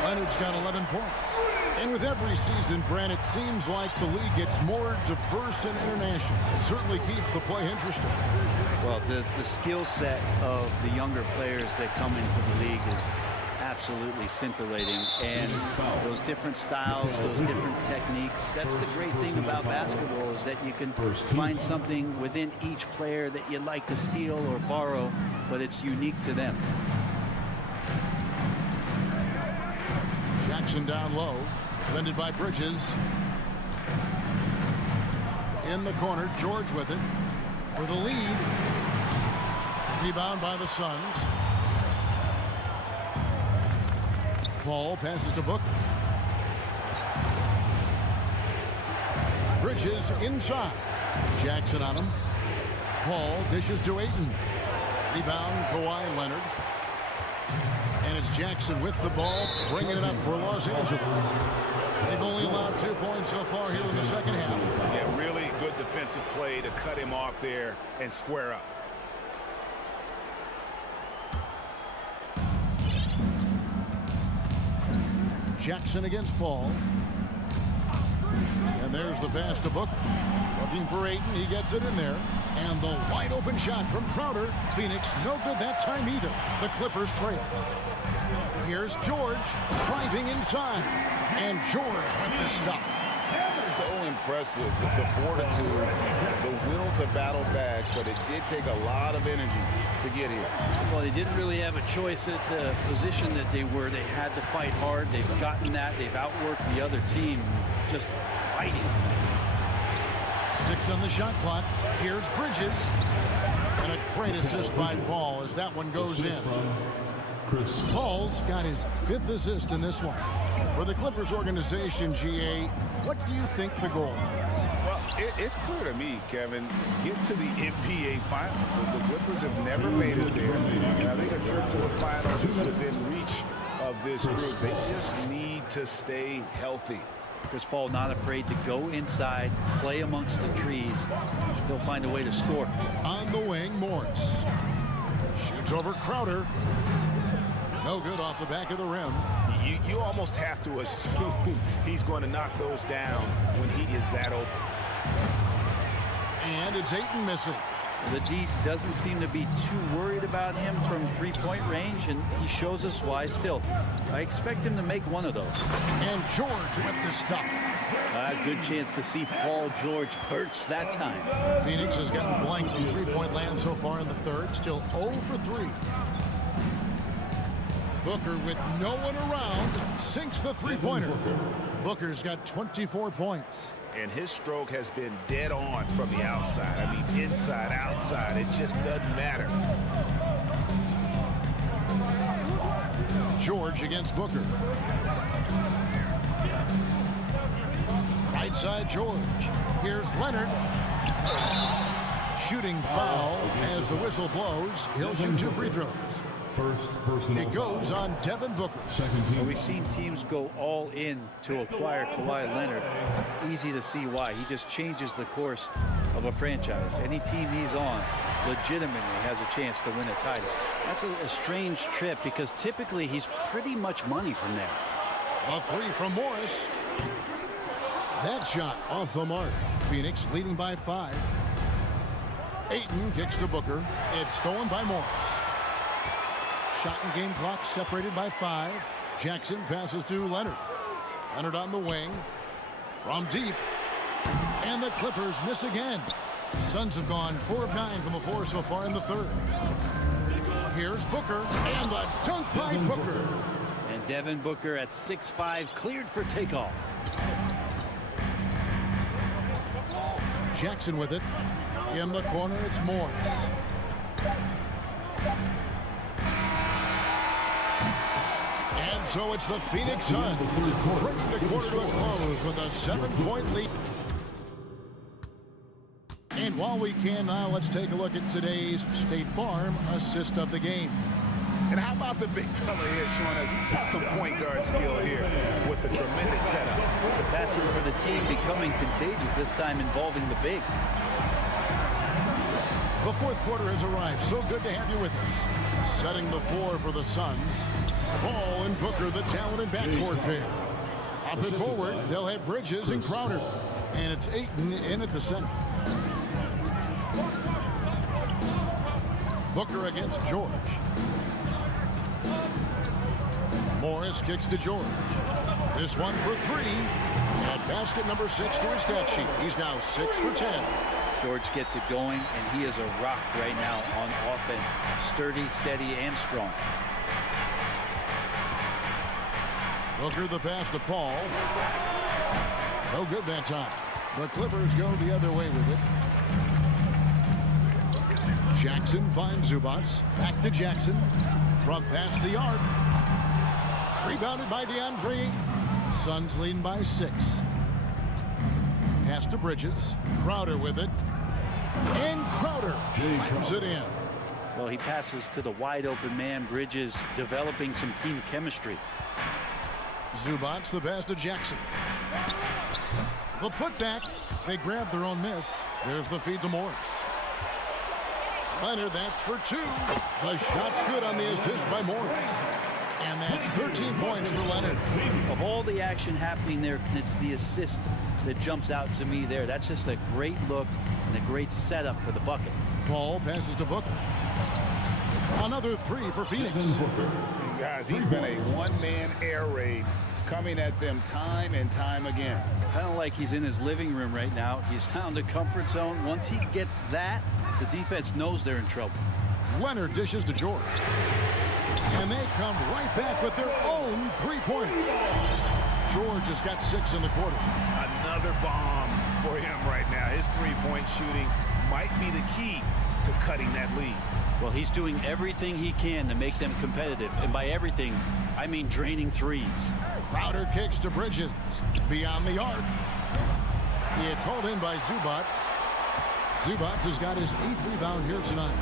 Leonard's got 11 points. And with every season, Brand, it seems like the league gets more diverse and international. It certainly keeps the play interesting. Well, the skill set of the younger players that come into the league is absolutely scintillating. And those different styles, those different techniques, that's the great thing about basketball, is that you can find something within each player that you'd like to steal or borrow, but it's unique to them. Jackson down low, defended by Bridges. In the corner, George with it for the lead. Rebound by the Suns. Paul passes to Booker. Bridges inside. Jackson on him. Paul dishes to Ayton. Rebound, Kawhi Leonard. And it's Jackson with the ball, bringing it up for Los Angeles. They've only allowed 2 points so far here in the second half. Yeah, really good defensive play to cut him off there and square up. Jackson against Paul. And there's the pass to Booker. Looking for Ayton, he gets it in there. And the wide open shot from Crowder. Phoenix, no good that time either. The Clippers trail. Here's George driving inside. And George with the stuff. So impressive, the fortitude, the will to battle back, but it did take a lot of energy to get here. Well, they didn't really have a choice at the position that they were. They had to fight hard. They've gotten that. They've outworked the other team, just fighting. 6 on the shot clock. Here's Bridges. And a great assist by Paul as that one goes in. Paul's got his 5th assist in this one. For the Clippers organization, GA, what do you think the goal is? Well, It's clear to me, Kevin, get to the NBA Finals. The Clippers have never made it there. And I think a trip to the Finals is within reach of this group. They just need to stay healthy. Chris Paul not afraid to go inside, play amongst the trees, and still find a way to score. On the wing, Morris. Shoots over Crowder. No good off the back of the rim. You almost have to assume he's going to knock those down when he is that open. And it's Ayton missing. The D doesn't seem to be too worried about him from three-point range, and he shows us why. Still, I expect him to make one of those. And George with the stuff. A good chance to see Paul George burst that time. Phoenix has gotten blank from three-point land so far in the third. Still 0 for 3. Booker with no one around sinks the three-pointer. Booker's got 24 points. And his stroke has been dead on from the outside. I mean, inside, outside, it just doesn't matter. George against Booker. Right side, George. Here's Leonard. Shooting foul as the whistle blows. He'll shoot 2 free throws. It goes on Devin Booker. Well, we've seen teams go all in to acquire Kawhi Leonard. Easy to see why. He just changes the course of a franchise. Any team he's on legitimately has a chance to win a title. That's a strange trip because typically he's pretty much money from there. A 3 from Morris. That shot off the mark. Phoenix leading by 5. Ayton kicks to Booker. It's stolen by Morris. Shot and game clock separated by 5. Jackson passes to Leonard. Leonard on the wing. From deep. And the Clippers miss again. Suns have gone 4 of 9 from the floor so far in the third. Here's Booker. And the dunk by Booker. And Devin Booker at 6'5", cleared for takeoff. Jackson with it. In the corner, it's Morris. And so it's the Phoenix Suns bringing the quarter to a close with a 7-point lead. And while we can now, let's take a look at today's State Farm assist of the game. And how about the big fella here, Sean, as he's got some point guard skill here with the tremendous setup. The passing for the team becoming contagious, this time involving the big. The fourth quarter has arrived. So good to have you with us. Setting the floor for the Suns. Paul and Booker, the talented backcourt pair. Up and forward, they'll have Bridges and Crowder. And it's Ayton in at the center. Booker against George. Morris kicks to George. This one for 3. At basket number 6 to his stat sheet. He's now 6 for 10. George gets it going, and he is a rock right now on offense. Sturdy, steady, and strong. Booker the pass to Paul. No good that time. The Clippers go the other way with it. Jackson finds Zubats. Back to Jackson. From past the arc. Rebounded by DeAndre. Suns leading by 6. Pass to Bridges. Crowder with it. And Crowder slams it in. Well, he passes to the wide open man. Bridges developing some team chemistry. Zubats the pass to Jackson. The putback. They grab their own miss. There's the feed to Morris. Leonard, that's for 2. The shot's good on the assist by Morris. And that's 13 points for Leonard. Of all the action happening there, it's the assist that jumps out to me there. That's just a great look and a great setup for the bucket. Paul passes to Booker. Another 3 for Phoenix. Guys, he's been a one-man air raid coming at them time and time again. Kind of like he's in his living room right now. He's found a comfort zone. Once he gets that, the defense knows they're in trouble. Leonard dishes to George. And they come right back with their own 3-pointer. George has got 6 in the quarter. Another bomb for him right now. His 3-point shooting might be the key to cutting that lead. Well, he's doing everything he can to make them competitive. And by everything, I mean draining threes. Crowder kicks to Bridges. Beyond the arc. It's hauled in by Zubats. Zubats has got his 8th rebound here tonight.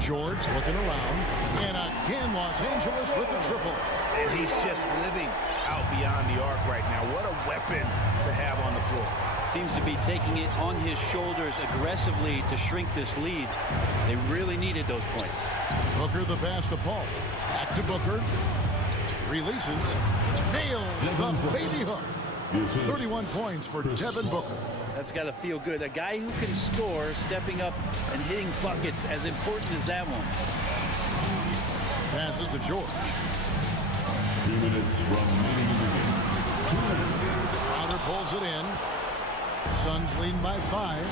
George looking around. And again, Los Angeles with the triple. And he's just living out beyond the arc right now. What a weapon to have on the floor. Seems to be taking it on his shoulders aggressively to shrink this lead. They really needed those points. Booker the pass to Paul. Back to Booker. Releases. Nails the baby hook. 31 points for Devin Booker. That's got to feel good. A guy who can score, stepping up and hitting buckets, as important as that one. Passes to George. 2 minutes remaining in the game. Crowder pulls it in. Suns leading by 5.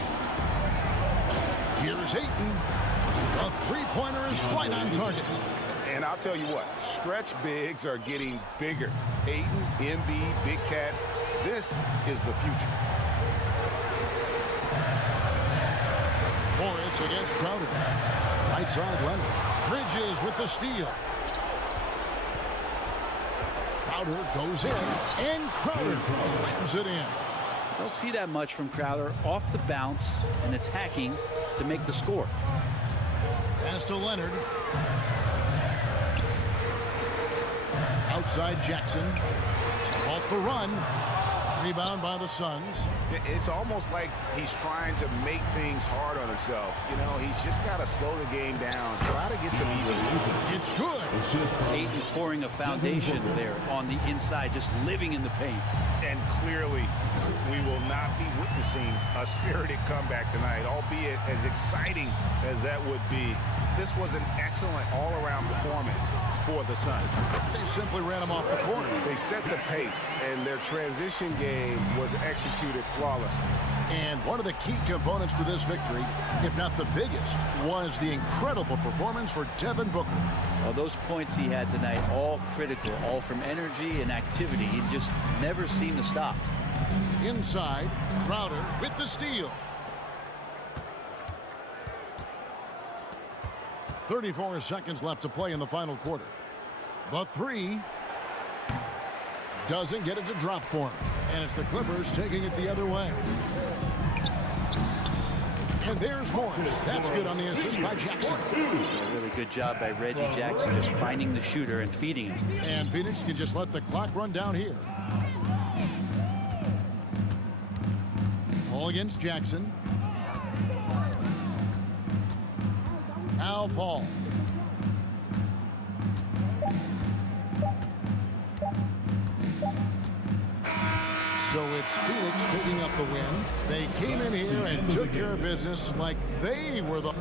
Here's Ayton. A three-pointer is right on target. And I'll tell you what, stretch bigs are getting bigger. Ayton, Embiid, Big Cat. This is the future. Morris against Crowder. Right side Leonard. Bridges with the steal. Crowder goes in, and Crowder slams it in. Don't see that much from Crowder off the bounce and attacking to make the score. Pass to Leonard. Outside Jackson. Off the run. Rebound by the Suns. It's almost like he's trying to make things hard on himself. You know, he's just got to slow the game down. Try to get some easy. It's good. Ayton pouring a foundation there on the inside, just living in the paint. And clearly, we will not be witnessing a spirited comeback tonight, albeit as exciting as that would be. This was an excellent all-around performance for the Suns. They simply ran him off the court. They set the pace, and their transition game was executed flawlessly. And one of the key components to this victory, if not the biggest, was the incredible performance for Devin Booker. Well, those points he had tonight, all critical, all from energy and activity. He just never seemed to stop. Inside, Crowder with the steal. 34 seconds left to play in the final quarter. The three doesn't get it to drop for him. And it's the Clippers taking it the other way. And there's Morris. That's good on the assist by Jackson. A really good job by Reggie Jackson, just finding the shooter and feeding him. And Phoenix can just let the clock run down here. All against Jackson. Al Paul. So it's Phoenix picking up the win. They came in here and took care of business like they were the...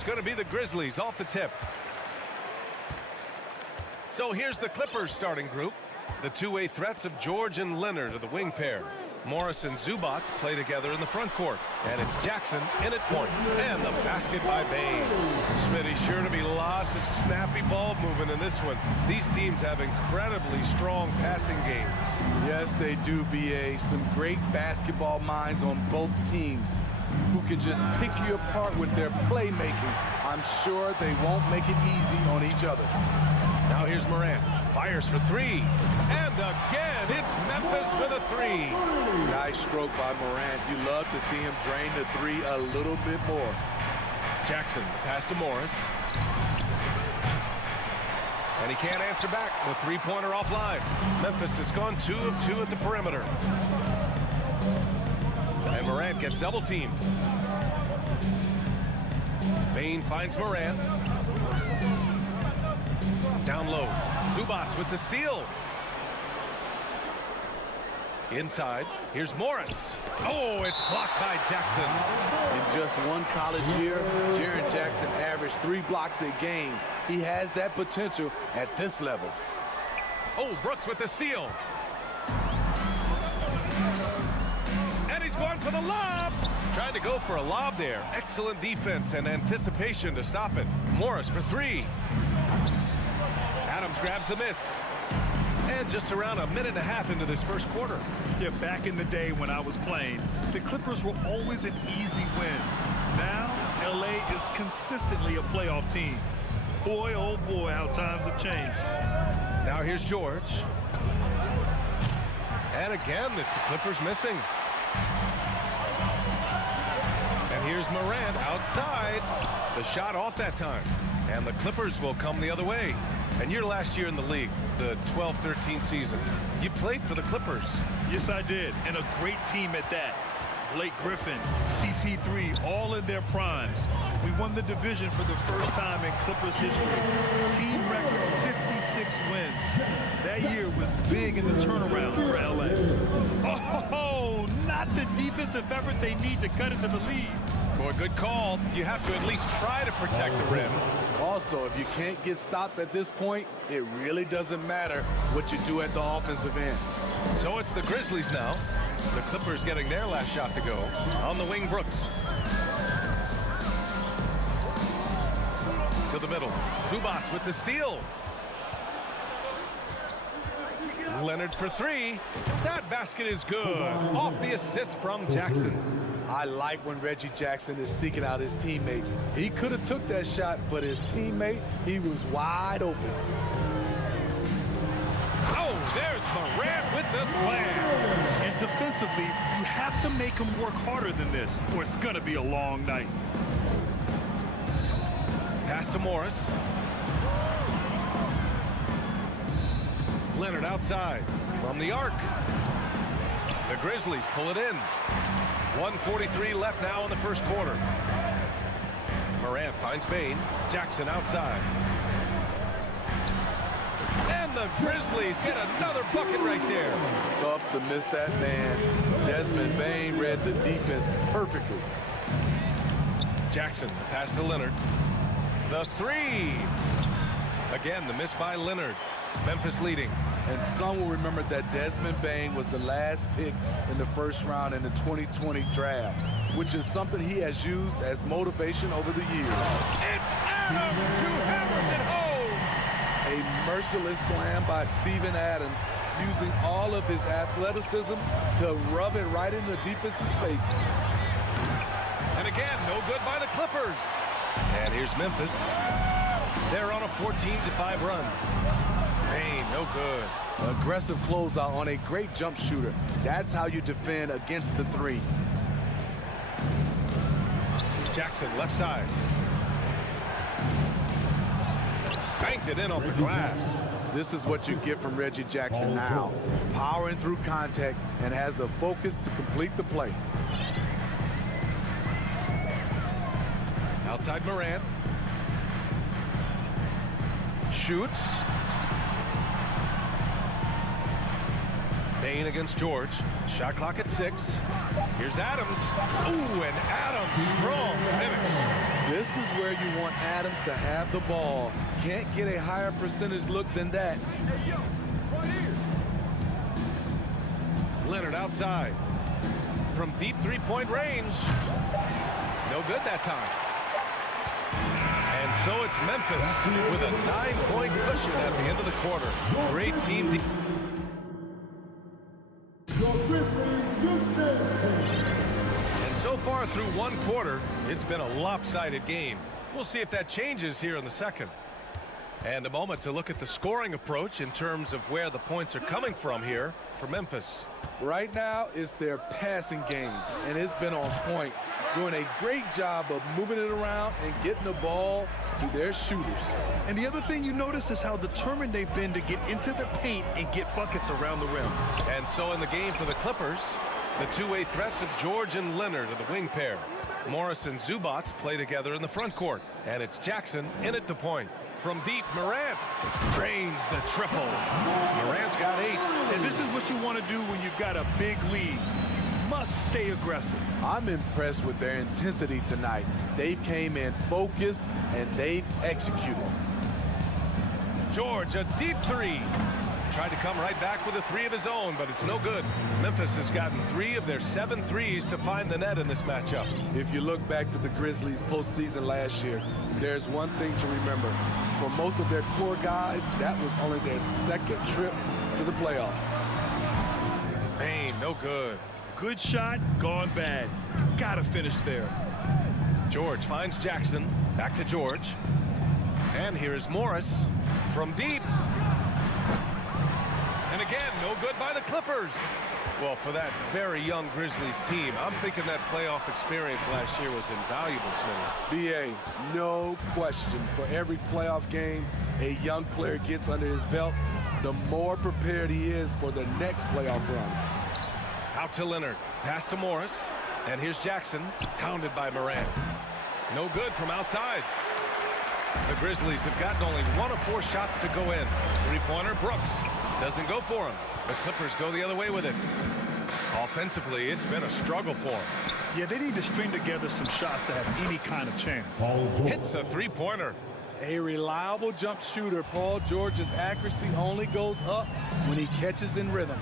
it's going to be the Grizzlies off the tip. So here's the Clippers starting group. The two-way threats of George and Leonard are the wing pair. Morris and Zubats play together in the front court. And it's Jackson in at point. And the basket by Bain. Smitty, sure to be lots of snappy ball movement in this one. These teams have incredibly strong passing games. Yes, they do, B.A. Some great basketball minds on both teams who can just pick you apart with their playmaking. I'm sure they won't make it easy on each other. Now here's Morant. Fires for three. And again, it's Memphis with a three. Nice stroke by Morant. You love to see him drain the three a little bit more. Jackson, pass to Morris. And he can't answer back. The three-pointer offline. Memphis has gone 2 of 2 at the perimeter. And Morant gets double-teamed. Bain finds Morant. Down low. Zubats with the steal. Inside. Here's Morris. Oh, it's blocked by Jackson. In just one college year, Jaren Jackson averaged 3 blocks a game. He has that potential at this level. Oh, Brooks with the steal. And he's going for the lob. Trying to go for a lob there. Excellent defense and anticipation to stop it. Morris for three. Adams grabs the miss. And just around a minute and a half into this first quarter. Yeah, back in the day when I was playing, the Clippers were always an easy win. Now, LA is consistently a playoff team. Boy, oh boy, how times have changed. Now here's George. And again, it's the Clippers missing. And here's Morant outside. The shot off that time. And the Clippers will come the other way. And your last year in the league, the 12-13 season, you played for the Clippers. Yes, I did. And a great team at that. Blake Griffin, CP3, all in their primes. We won the division for the first time in Clippers history. Team record 56 wins. That year was big in the turnaround for LA. Oh, not the defensive effort they need to cut into the lead. Boy, good call. You have to at least try to protect the rim. Also, if you can't get stops at this point, it really doesn't matter what you do at the offensive end. So it's the Grizzlies now. The Clippers getting their last shot to go. On the wing, Brooks. To the middle. Zubats with the steal. Leonard for three. That basket is good. Off the assist from Jackson. I like when Reggie Jackson is seeking out his teammates. He could have took that shot, but his teammate, he was wide open. Oh, there's Morant with the slam. And defensively, you have to make him work harder than this, or it's going to be a long night. Pass to Morris. Leonard outside from the arc. The Grizzlies pull it in. 1:43 left now in the first quarter. Morant finds Bain. Jackson outside. And the Grizzlies get another bucket right there. Tough to miss that man. Desmond Bain read the defense perfectly. Jackson, the pass to Leonard. The three. Again, the miss by Leonard. Memphis leading. And some will remember that Desmond Bain was the last pick in the first round in the 2020 draft, which is something he has used as motivation over the years. It's Adams who hammers it home. A merciless slam by Steven Adams, using all of his athleticism to rub it right in the defensive space. And again, no good by the Clippers. And here's Memphis. They're on a 14-5 run. Bain, no good. Aggressive closeout on a great jump shooter. That's how you defend against the three. Jackson, left side. Banked it in off the glass. This is what you get from Reggie Jackson now. Powering through contact and has the focus to complete the play. Outside Morant. Shoots. Bain against George. Shot clock at 6. Here's Adams. Ooh, and Adams, strong finish. This is where you want Adams to have the ball. Can't get a higher percentage look than that. Leonard outside. From deep three-point range. No good that time. And so it's Memphis with a 9-point cushion at the end of the quarter. Great team. And so far through one quarter, it's been a lopsided game. We'll see if that changes here in the second. And a moment to look at the scoring approach in terms of where the points are coming from here for Memphis. Right now, it's their passing game, and it's been on point. Doing a great job of moving it around and getting the ball to their shooters. And the other thing you notice is how determined they've been to get into the paint and get buckets around the rim. And so in the game for the Clippers, the two-way threats of George and Leonard are the wing pair. Morris and Zubac play together in the front court. And it's Jackson in at the point. From deep, Morant drains the triple. Morant's got 8. And this is what you want to do when you've got a big lead. You must stay aggressive. I'm impressed with their intensity tonight. They've came in focused, and they've executed. George, a deep 3. Tried to come right back with a 3 of his own, but it's no good. Memphis has gotten 3 of their 7 threes to find the net in this matchup. If you look back to the Grizzlies postseason last year, there's one thing to remember. For most of their core guys, that was only their second trip to the playoffs. Payne, no good. Good shot, gone bad. Gotta finish there. George finds Jackson. Back to George. And here's Morris from deep. And again, no good by the Clippers. Well, for that very young Grizzlies team, I'm thinking that playoff experience last year was invaluable, Smitty. B.A., no question. For every playoff game a young player gets under his belt, the more prepared he is for the next playoff run. Out to Leonard. Pass to Morris. And here's Jackson, pounded by Morant. No good from outside. The Grizzlies have gotten only 1 of 4 shots to go in. Three-pointer, Brooks. Doesn't go for him. The Clippers go the other way with it. Offensively, it's been a struggle for them. Yeah, they need to string together some shots to have any kind of chance. Hits a three-pointer. A reliable jump shooter. Paul George's accuracy only goes up when he catches in rhythm.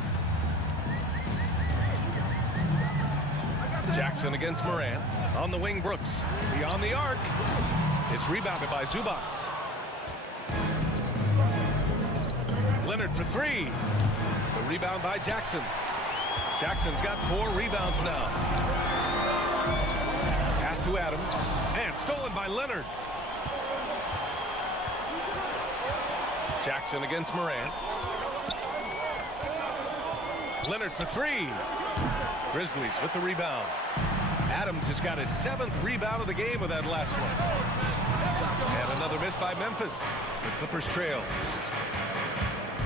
Jackson against Morant. On the wing, Brooks. Beyond the arc. It's rebounded by Zubac. Leonard for 3. The rebound by Jackson. Jackson's got 4 rebounds now. Pass to Adams. And stolen by Leonard. Jackson against Morant. Leonard for 3. Grizzlies with the rebound. Adams has got his 7th rebound of the game with that last one. And another miss by Memphis. The Clippers trail.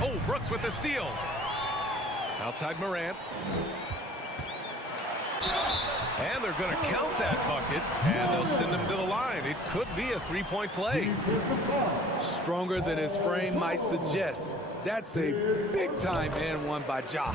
Oh, Brooks with the steal. Outside Morant. And they're going to count that bucket, and they'll send him to the line. It could be a 3-point play. Stronger than his frame might suggest. That's a big-time and one by Ja.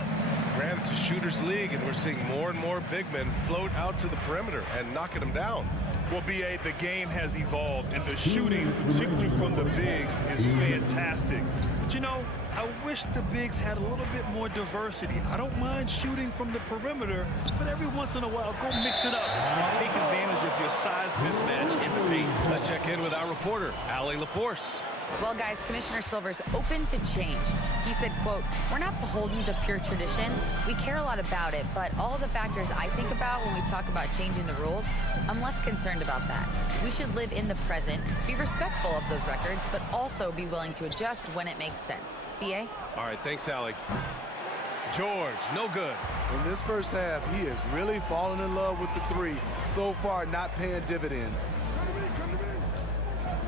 Grant, it's a shooter's league, and we're seeing more and more big men float out to the perimeter and knocking them down. Well, B.A., the game has evolved, and the shooting, particularly from the bigs, is fantastic. But, you know, I wish the bigs had a little bit more diversity. I don't mind shooting from the perimeter, but every once in a while, go mix it up and take advantage of your size mismatch in the paint. Let's check in with our reporter, Allie LaForce. Well, guys, Commissioner Silver's open to change. He said, quote, "We're not beholden to pure tradition. We care a lot about it, but all the factors I think about when we talk about changing the rules, I'm less concerned about that. We should live in the present, be respectful of those records, but also be willing to adjust when it makes sense." B.A.? All right, thanks, Allie. George, no good. In this first half, he is really falling in love with the 3. So far, not paying dividends.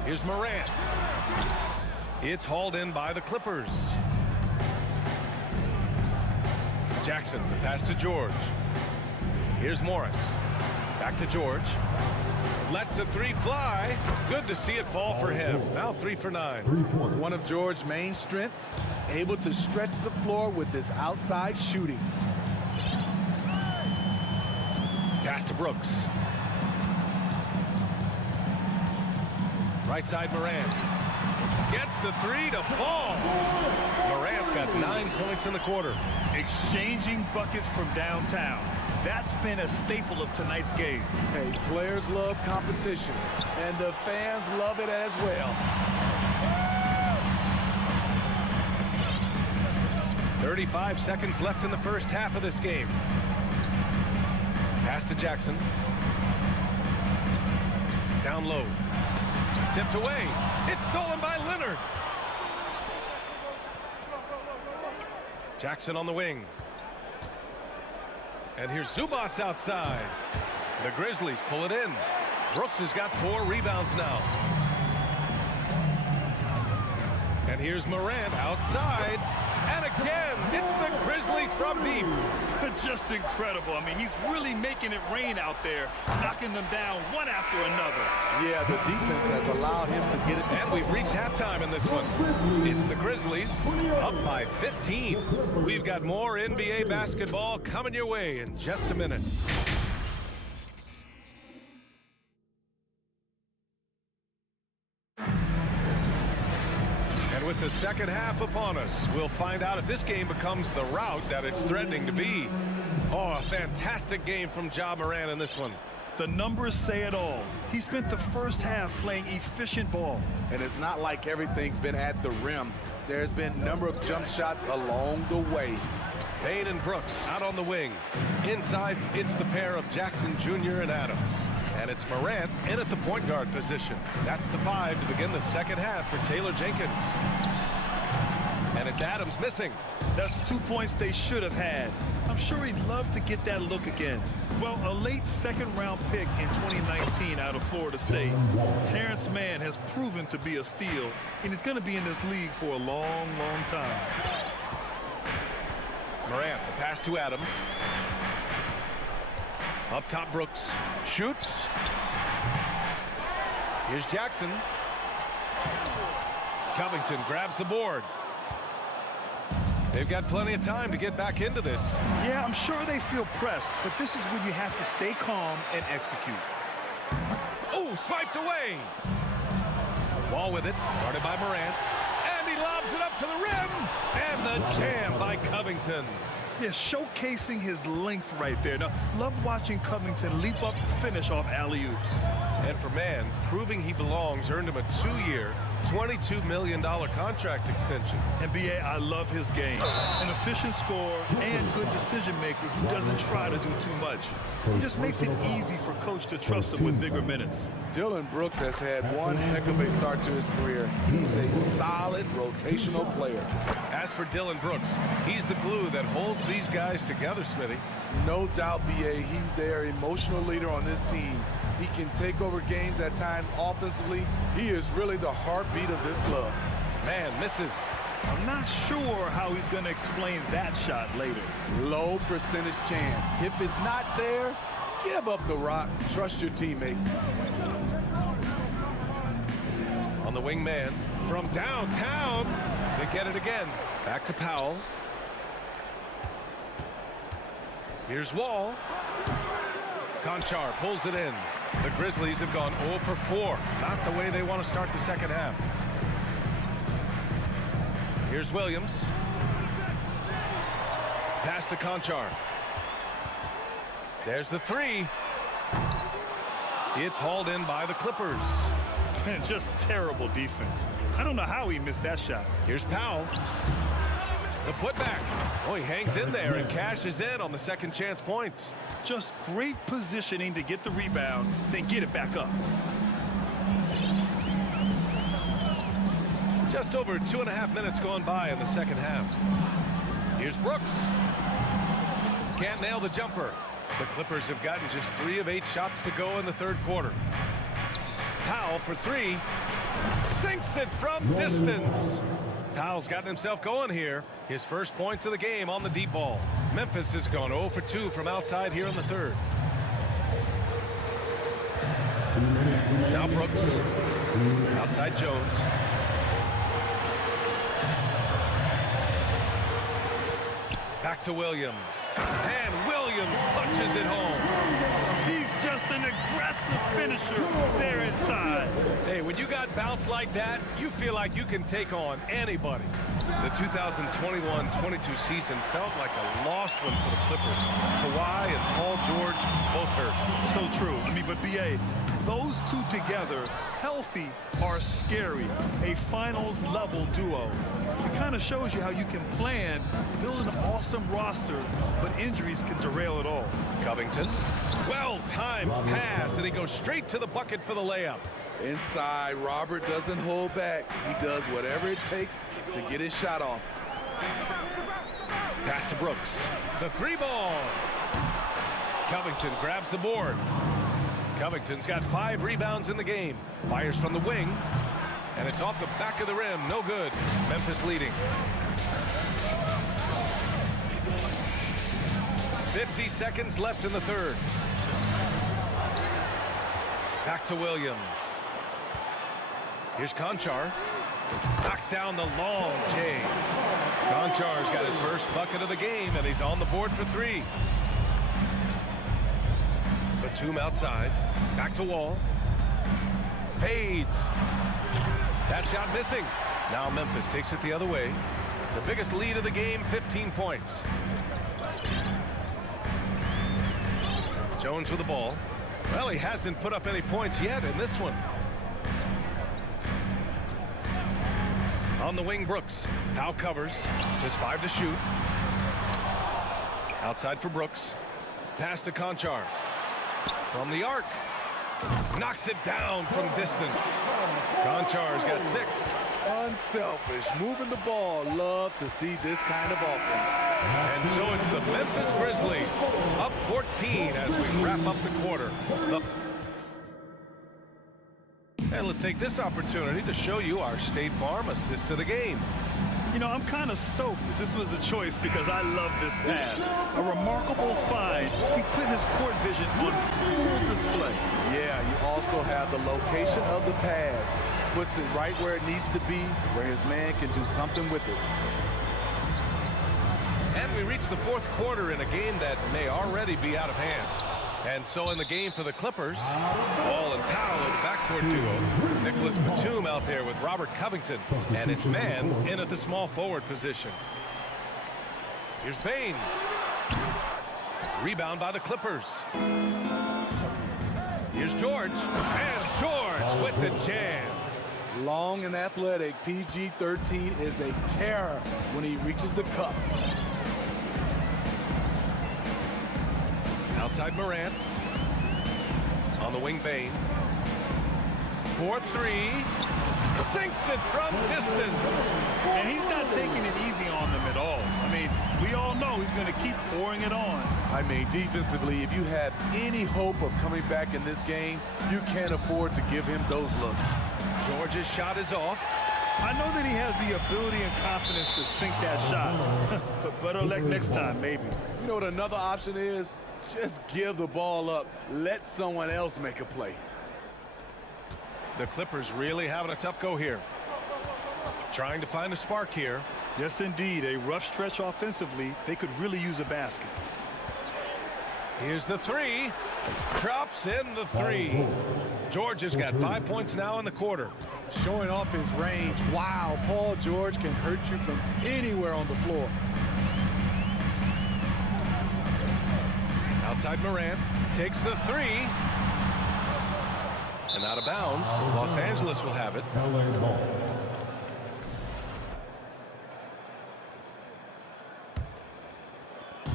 Here's Morant. It's hauled in by the Clippers. Jackson, the pass to George. Here's Morris. Back to George. Lets the 3 fly. Good to see it fall for him. Now 3 for 9. One of George's main strengths, able to stretch the floor with his outside shooting. Pass to Brooks. Right side, Morant. Gets the three to fall. Morant's got 9 points in the quarter. Exchanging buckets from downtown. That's been a staple of tonight's game. Hey, players love competition, and the fans love it as well. 35 seconds left in the first half of this game. Pass to Jackson. Down low. Tipped away. It's stolen by Leonard. Jackson on the wing. And here's Zubats outside. The Grizzlies pull it in. Brooks has got 4 rebounds now. And here's Morant outside. And again, it's the Grizzlies from deep. Just incredible. I mean, he's really making it rain out there, knocking them down one after another. Yeah, the defense has allowed him to get it. And we've reached halftime in this one. It's the Grizzlies up by 15. We've got more NBA basketball coming your way in just a minute. With the second half upon us, we'll find out if this game becomes the rout that it's threatening to be. Oh, a fantastic game from Ja Morant in this one. The numbers say it all. He spent the first half playing efficient ball. And it's not like everything's been at the rim. There's been a number of jump shots along the way. Payne and Brooks out on the wing. Inside, it's the pair of Jackson Jr. and Adams. And it's Morant in at the point guard position. That's the 5 to begin the second half for Taylor Jenkins. And it's Adams missing. That's 2 points they should have had. I'm sure he'd love to get that look again. Well, a late second-round pick in 2019 out of Florida State. Terrence Mann has proven to be a steal, and he's going to be in this league for a long, long time. Morant, the pass to Adams. Up top, Brooks shoots. Here's Jackson. Covington grabs the board. They've got plenty of time to get back into this. Yeah, I'm sure they feel pressed, but this is when you have to stay calm and execute. Oh, swiped away. Wall with it, guarded by Morant. And he lobs it up to the rim. And the jam by Covington. Yeah, showcasing his length right there. Now, love watching Covington leap up to finish off alley-oops. And for Mann, proving he belongs earned him a 2-year, $22 million contract extension. And B.A., I love his game. An efficient scorer and good decision maker who doesn't try to do too much. He just makes it easy for coach to trust him with bigger minutes. Dillon Brooks has had one heck of a start to his career. He's a solid rotational player. As for Dillon Brooks, he's the glue that holds these guys together, Smithy. No doubt, B.A., he's their emotional leader on this team. He can take over games at times offensively. He is really the heartbeat of this club. Man misses. I'm not sure how he's going to explain that shot later. Low percentage chance. If it's not there, give up the rock. Trust your teammates. On the wing man from downtown. They get it again. Back to Powell. Here's Wall. Conchar pulls it in. The Grizzlies have gone 0 for 4. Not the way they want to start the second half. Here's Williams. Pass to Conchar. There's the 3. It's hauled in by the Clippers. Man, just terrible defense. I don't know how he missed that shot. Here's Powell. The putback. Oh, he hangs in there and cashes in on the second chance points. Just great positioning to get the rebound, then get it back up. Just over 2.5 minutes going by in the second half. Here's Brooks. Can't nail the jumper. The Clippers have gotten just 3 of 8 shots to go in the third quarter. Powell for 3. Sinks it from distance. Powell's gotten himself going here. His first points of the game on the deep ball. Memphis has gone 0 for 2 from outside here in the third. Now Brooks. Outside Jones. Back to Williams. And Williams punches it home. He's just an aggressive finisher there inside. Hey, when you got bounce like that, you feel like you can take on anybody. The 2021-22 season felt like a lost one for the Clippers. Kawhi and Paul George both hurt. So true. I mean, but B.A., those two together, healthy, are scary. A finals-level duo. It kind of shows you how you can plan, build an awesome roster, but injuries can derail it all. Covington, well-timed pass, and he goes straight to the bucket for the layup. Inside, Robert doesn't hold back. He does whatever it takes to get his shot off. Pass to Brooks. The three ball. Covington grabs the board. Covington's got 5 rebounds in the game. Fires from the wing. And it's off the back of the rim. No good. Memphis leading. 50 seconds left in the third. Back to Williams. Here's Conchar. Knocks down the long J. Conchar's got his first bucket of the game, and he's on the board for 3. Batum outside. Back to Wall. Fades. That shot missing. Now Memphis takes it the other way. The biggest lead of the game, 15 points. Jones with the ball. Well, he hasn't put up any points yet in this one. On the wing, Brooks. Howe covers. Just 5 to shoot. Outside for Brooks. Pass to Conchar. From the arc. Knocks it down from distance. Conchar's got 6. Unselfish, moving the ball. Love to see this kind of offense. And so it's the Memphis Grizzlies up 14 as we wrap up the quarter. And let's take this opportunity to show you our State Farm assist to the game. You know, I'm kind of stoked that this was a choice because I love this pass. A remarkable find. He put his court vision on full display. Yeah, you also have the location of the pass. Puts it right where it needs to be, where his man can do something with it. And we reach the fourth quarter in a game that may already be out of hand. And so in the game for the Clippers, Wall and Powell in the backcourt duo. Nicholas Batum out there with Robert Covington. And it's Man in at the small forward position. Here's Bain. Rebound by the Clippers. Here's George. And George with the jam. Long and athletic, PG-13 is a terror when he reaches the cup. Outside Morant. On the wing, Bain. 4-3. Sinks it from distance. And he's not taking it easy on them at all. I mean, we all know he's going to keep pouring it on. I mean, defensively, if you have any hope of coming back in this game, you can't afford to give him those looks. George's shot is off. I know that he has the ability and confidence to sink that shot. But better luck next time, maybe. You know what another option is? Just give the ball up. Let someone else make a play. The Clippers really having a tough go here. Trying to find a spark here. Yes, indeed. A rough stretch offensively. They could really use a basket. Here's the 3. Drops in the 3. George has got 5 points now in the quarter. Showing off his range. Wow, Paul George can hurt you from anywhere on the floor. Outside Morant. Takes the 3. And out of bounds. Los Angeles will have it.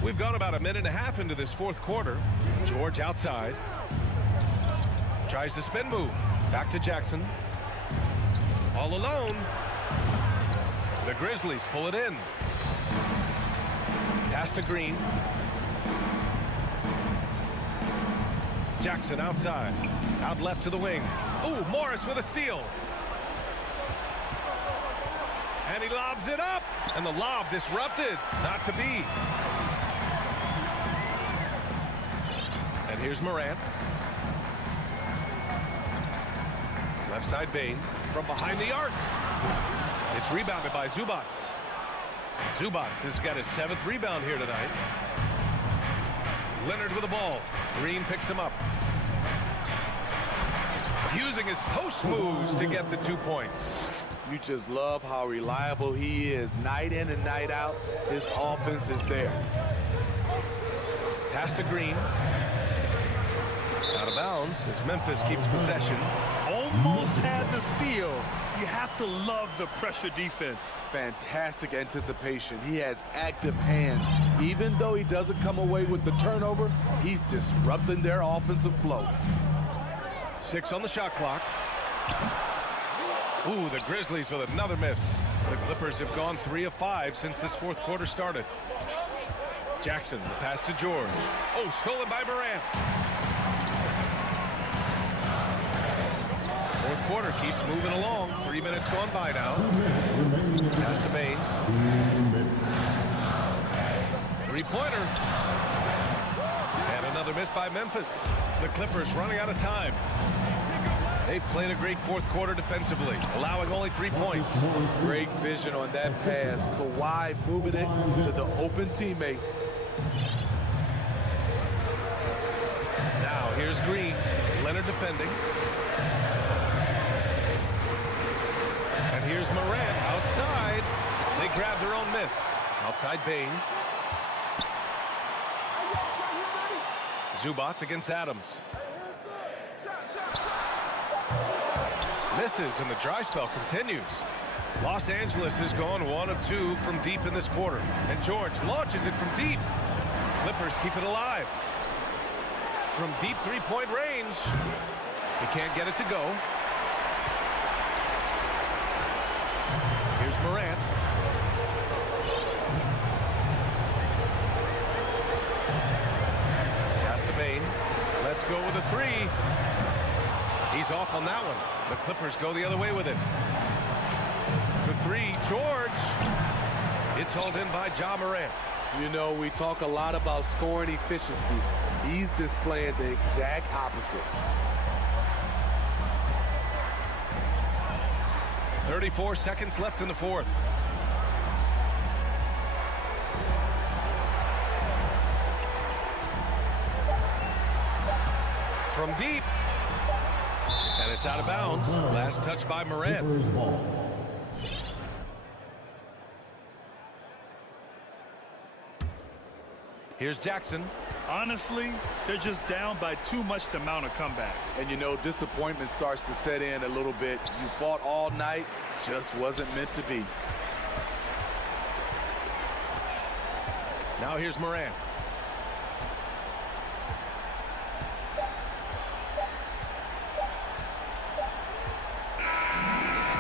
We've gone about a minute and a half into this fourth quarter. George outside. Tries the spin move. Back to Jackson. All alone. The Grizzlies pull it in. Pass to Green. Jackson outside. Out left to the wing. Ooh, Morris with a steal. And he lobs it up. And the lob disrupted. Not to be. And here's Morant. Left side Bain. From behind the arc. It's rebounded by Zubats. Zubats has got his 7th rebound here tonight. Leonard with the ball. Green picks him up. Using his post moves to get the 2 points. You just love how reliable he is night in and night out. His offense is there. Pass to Green. Out of bounds as Memphis keeps possession. Almost had the steal. You have to love the pressure defense. Fantastic anticipation. He has active hands. Even though he doesn't come away with the turnover, he's disrupting their offensive flow. 6 on the shot clock. Ooh, the Grizzlies with another miss. The Clippers have gone 3 of 5 since this fourth quarter started. Jackson, the pass to George. Oh, stolen by Morant. Fourth quarter keeps moving along. 3 minutes gone by now. Pass to Bain. Three-pointer. And another miss by Memphis. The Clippers running out of time. They've played a great fourth quarter defensively, allowing only 3 points. Great vision on that pass. Kawhi moving it to the open teammate. Now here's Green. Leonard defending. And here's Morant outside. They grab their own miss. Outside Bain. Zubats against Adams. Misses and the dry spell continues. Los Angeles has gone 1 of 2 from deep in this quarter. And George launches it from deep. Clippers keep it alive. From deep three-point range. He can't get it to go. Here's Morant. Pass to Bain. Let's go with a 3. He's off on that one. The Clippers go the other way with it. For 3, George. It's hauled in by Ja Morant. You know, we talk a lot about scoring efficiency. He's displaying the exact opposite. 34 seconds left in the fourth. From deep. And it's out of bounds. Last touch by Morant. Here's Jackson. Honestly, they're just down by too much to mount a comeback. And you know, disappointment starts to set in a little bit. You fought all night, just wasn't meant to be. Now here's Morant.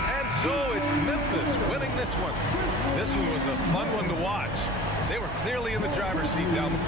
And so it's Memphis winning this one. This one was a fun one to watch. They were clearly in the driver's seat down the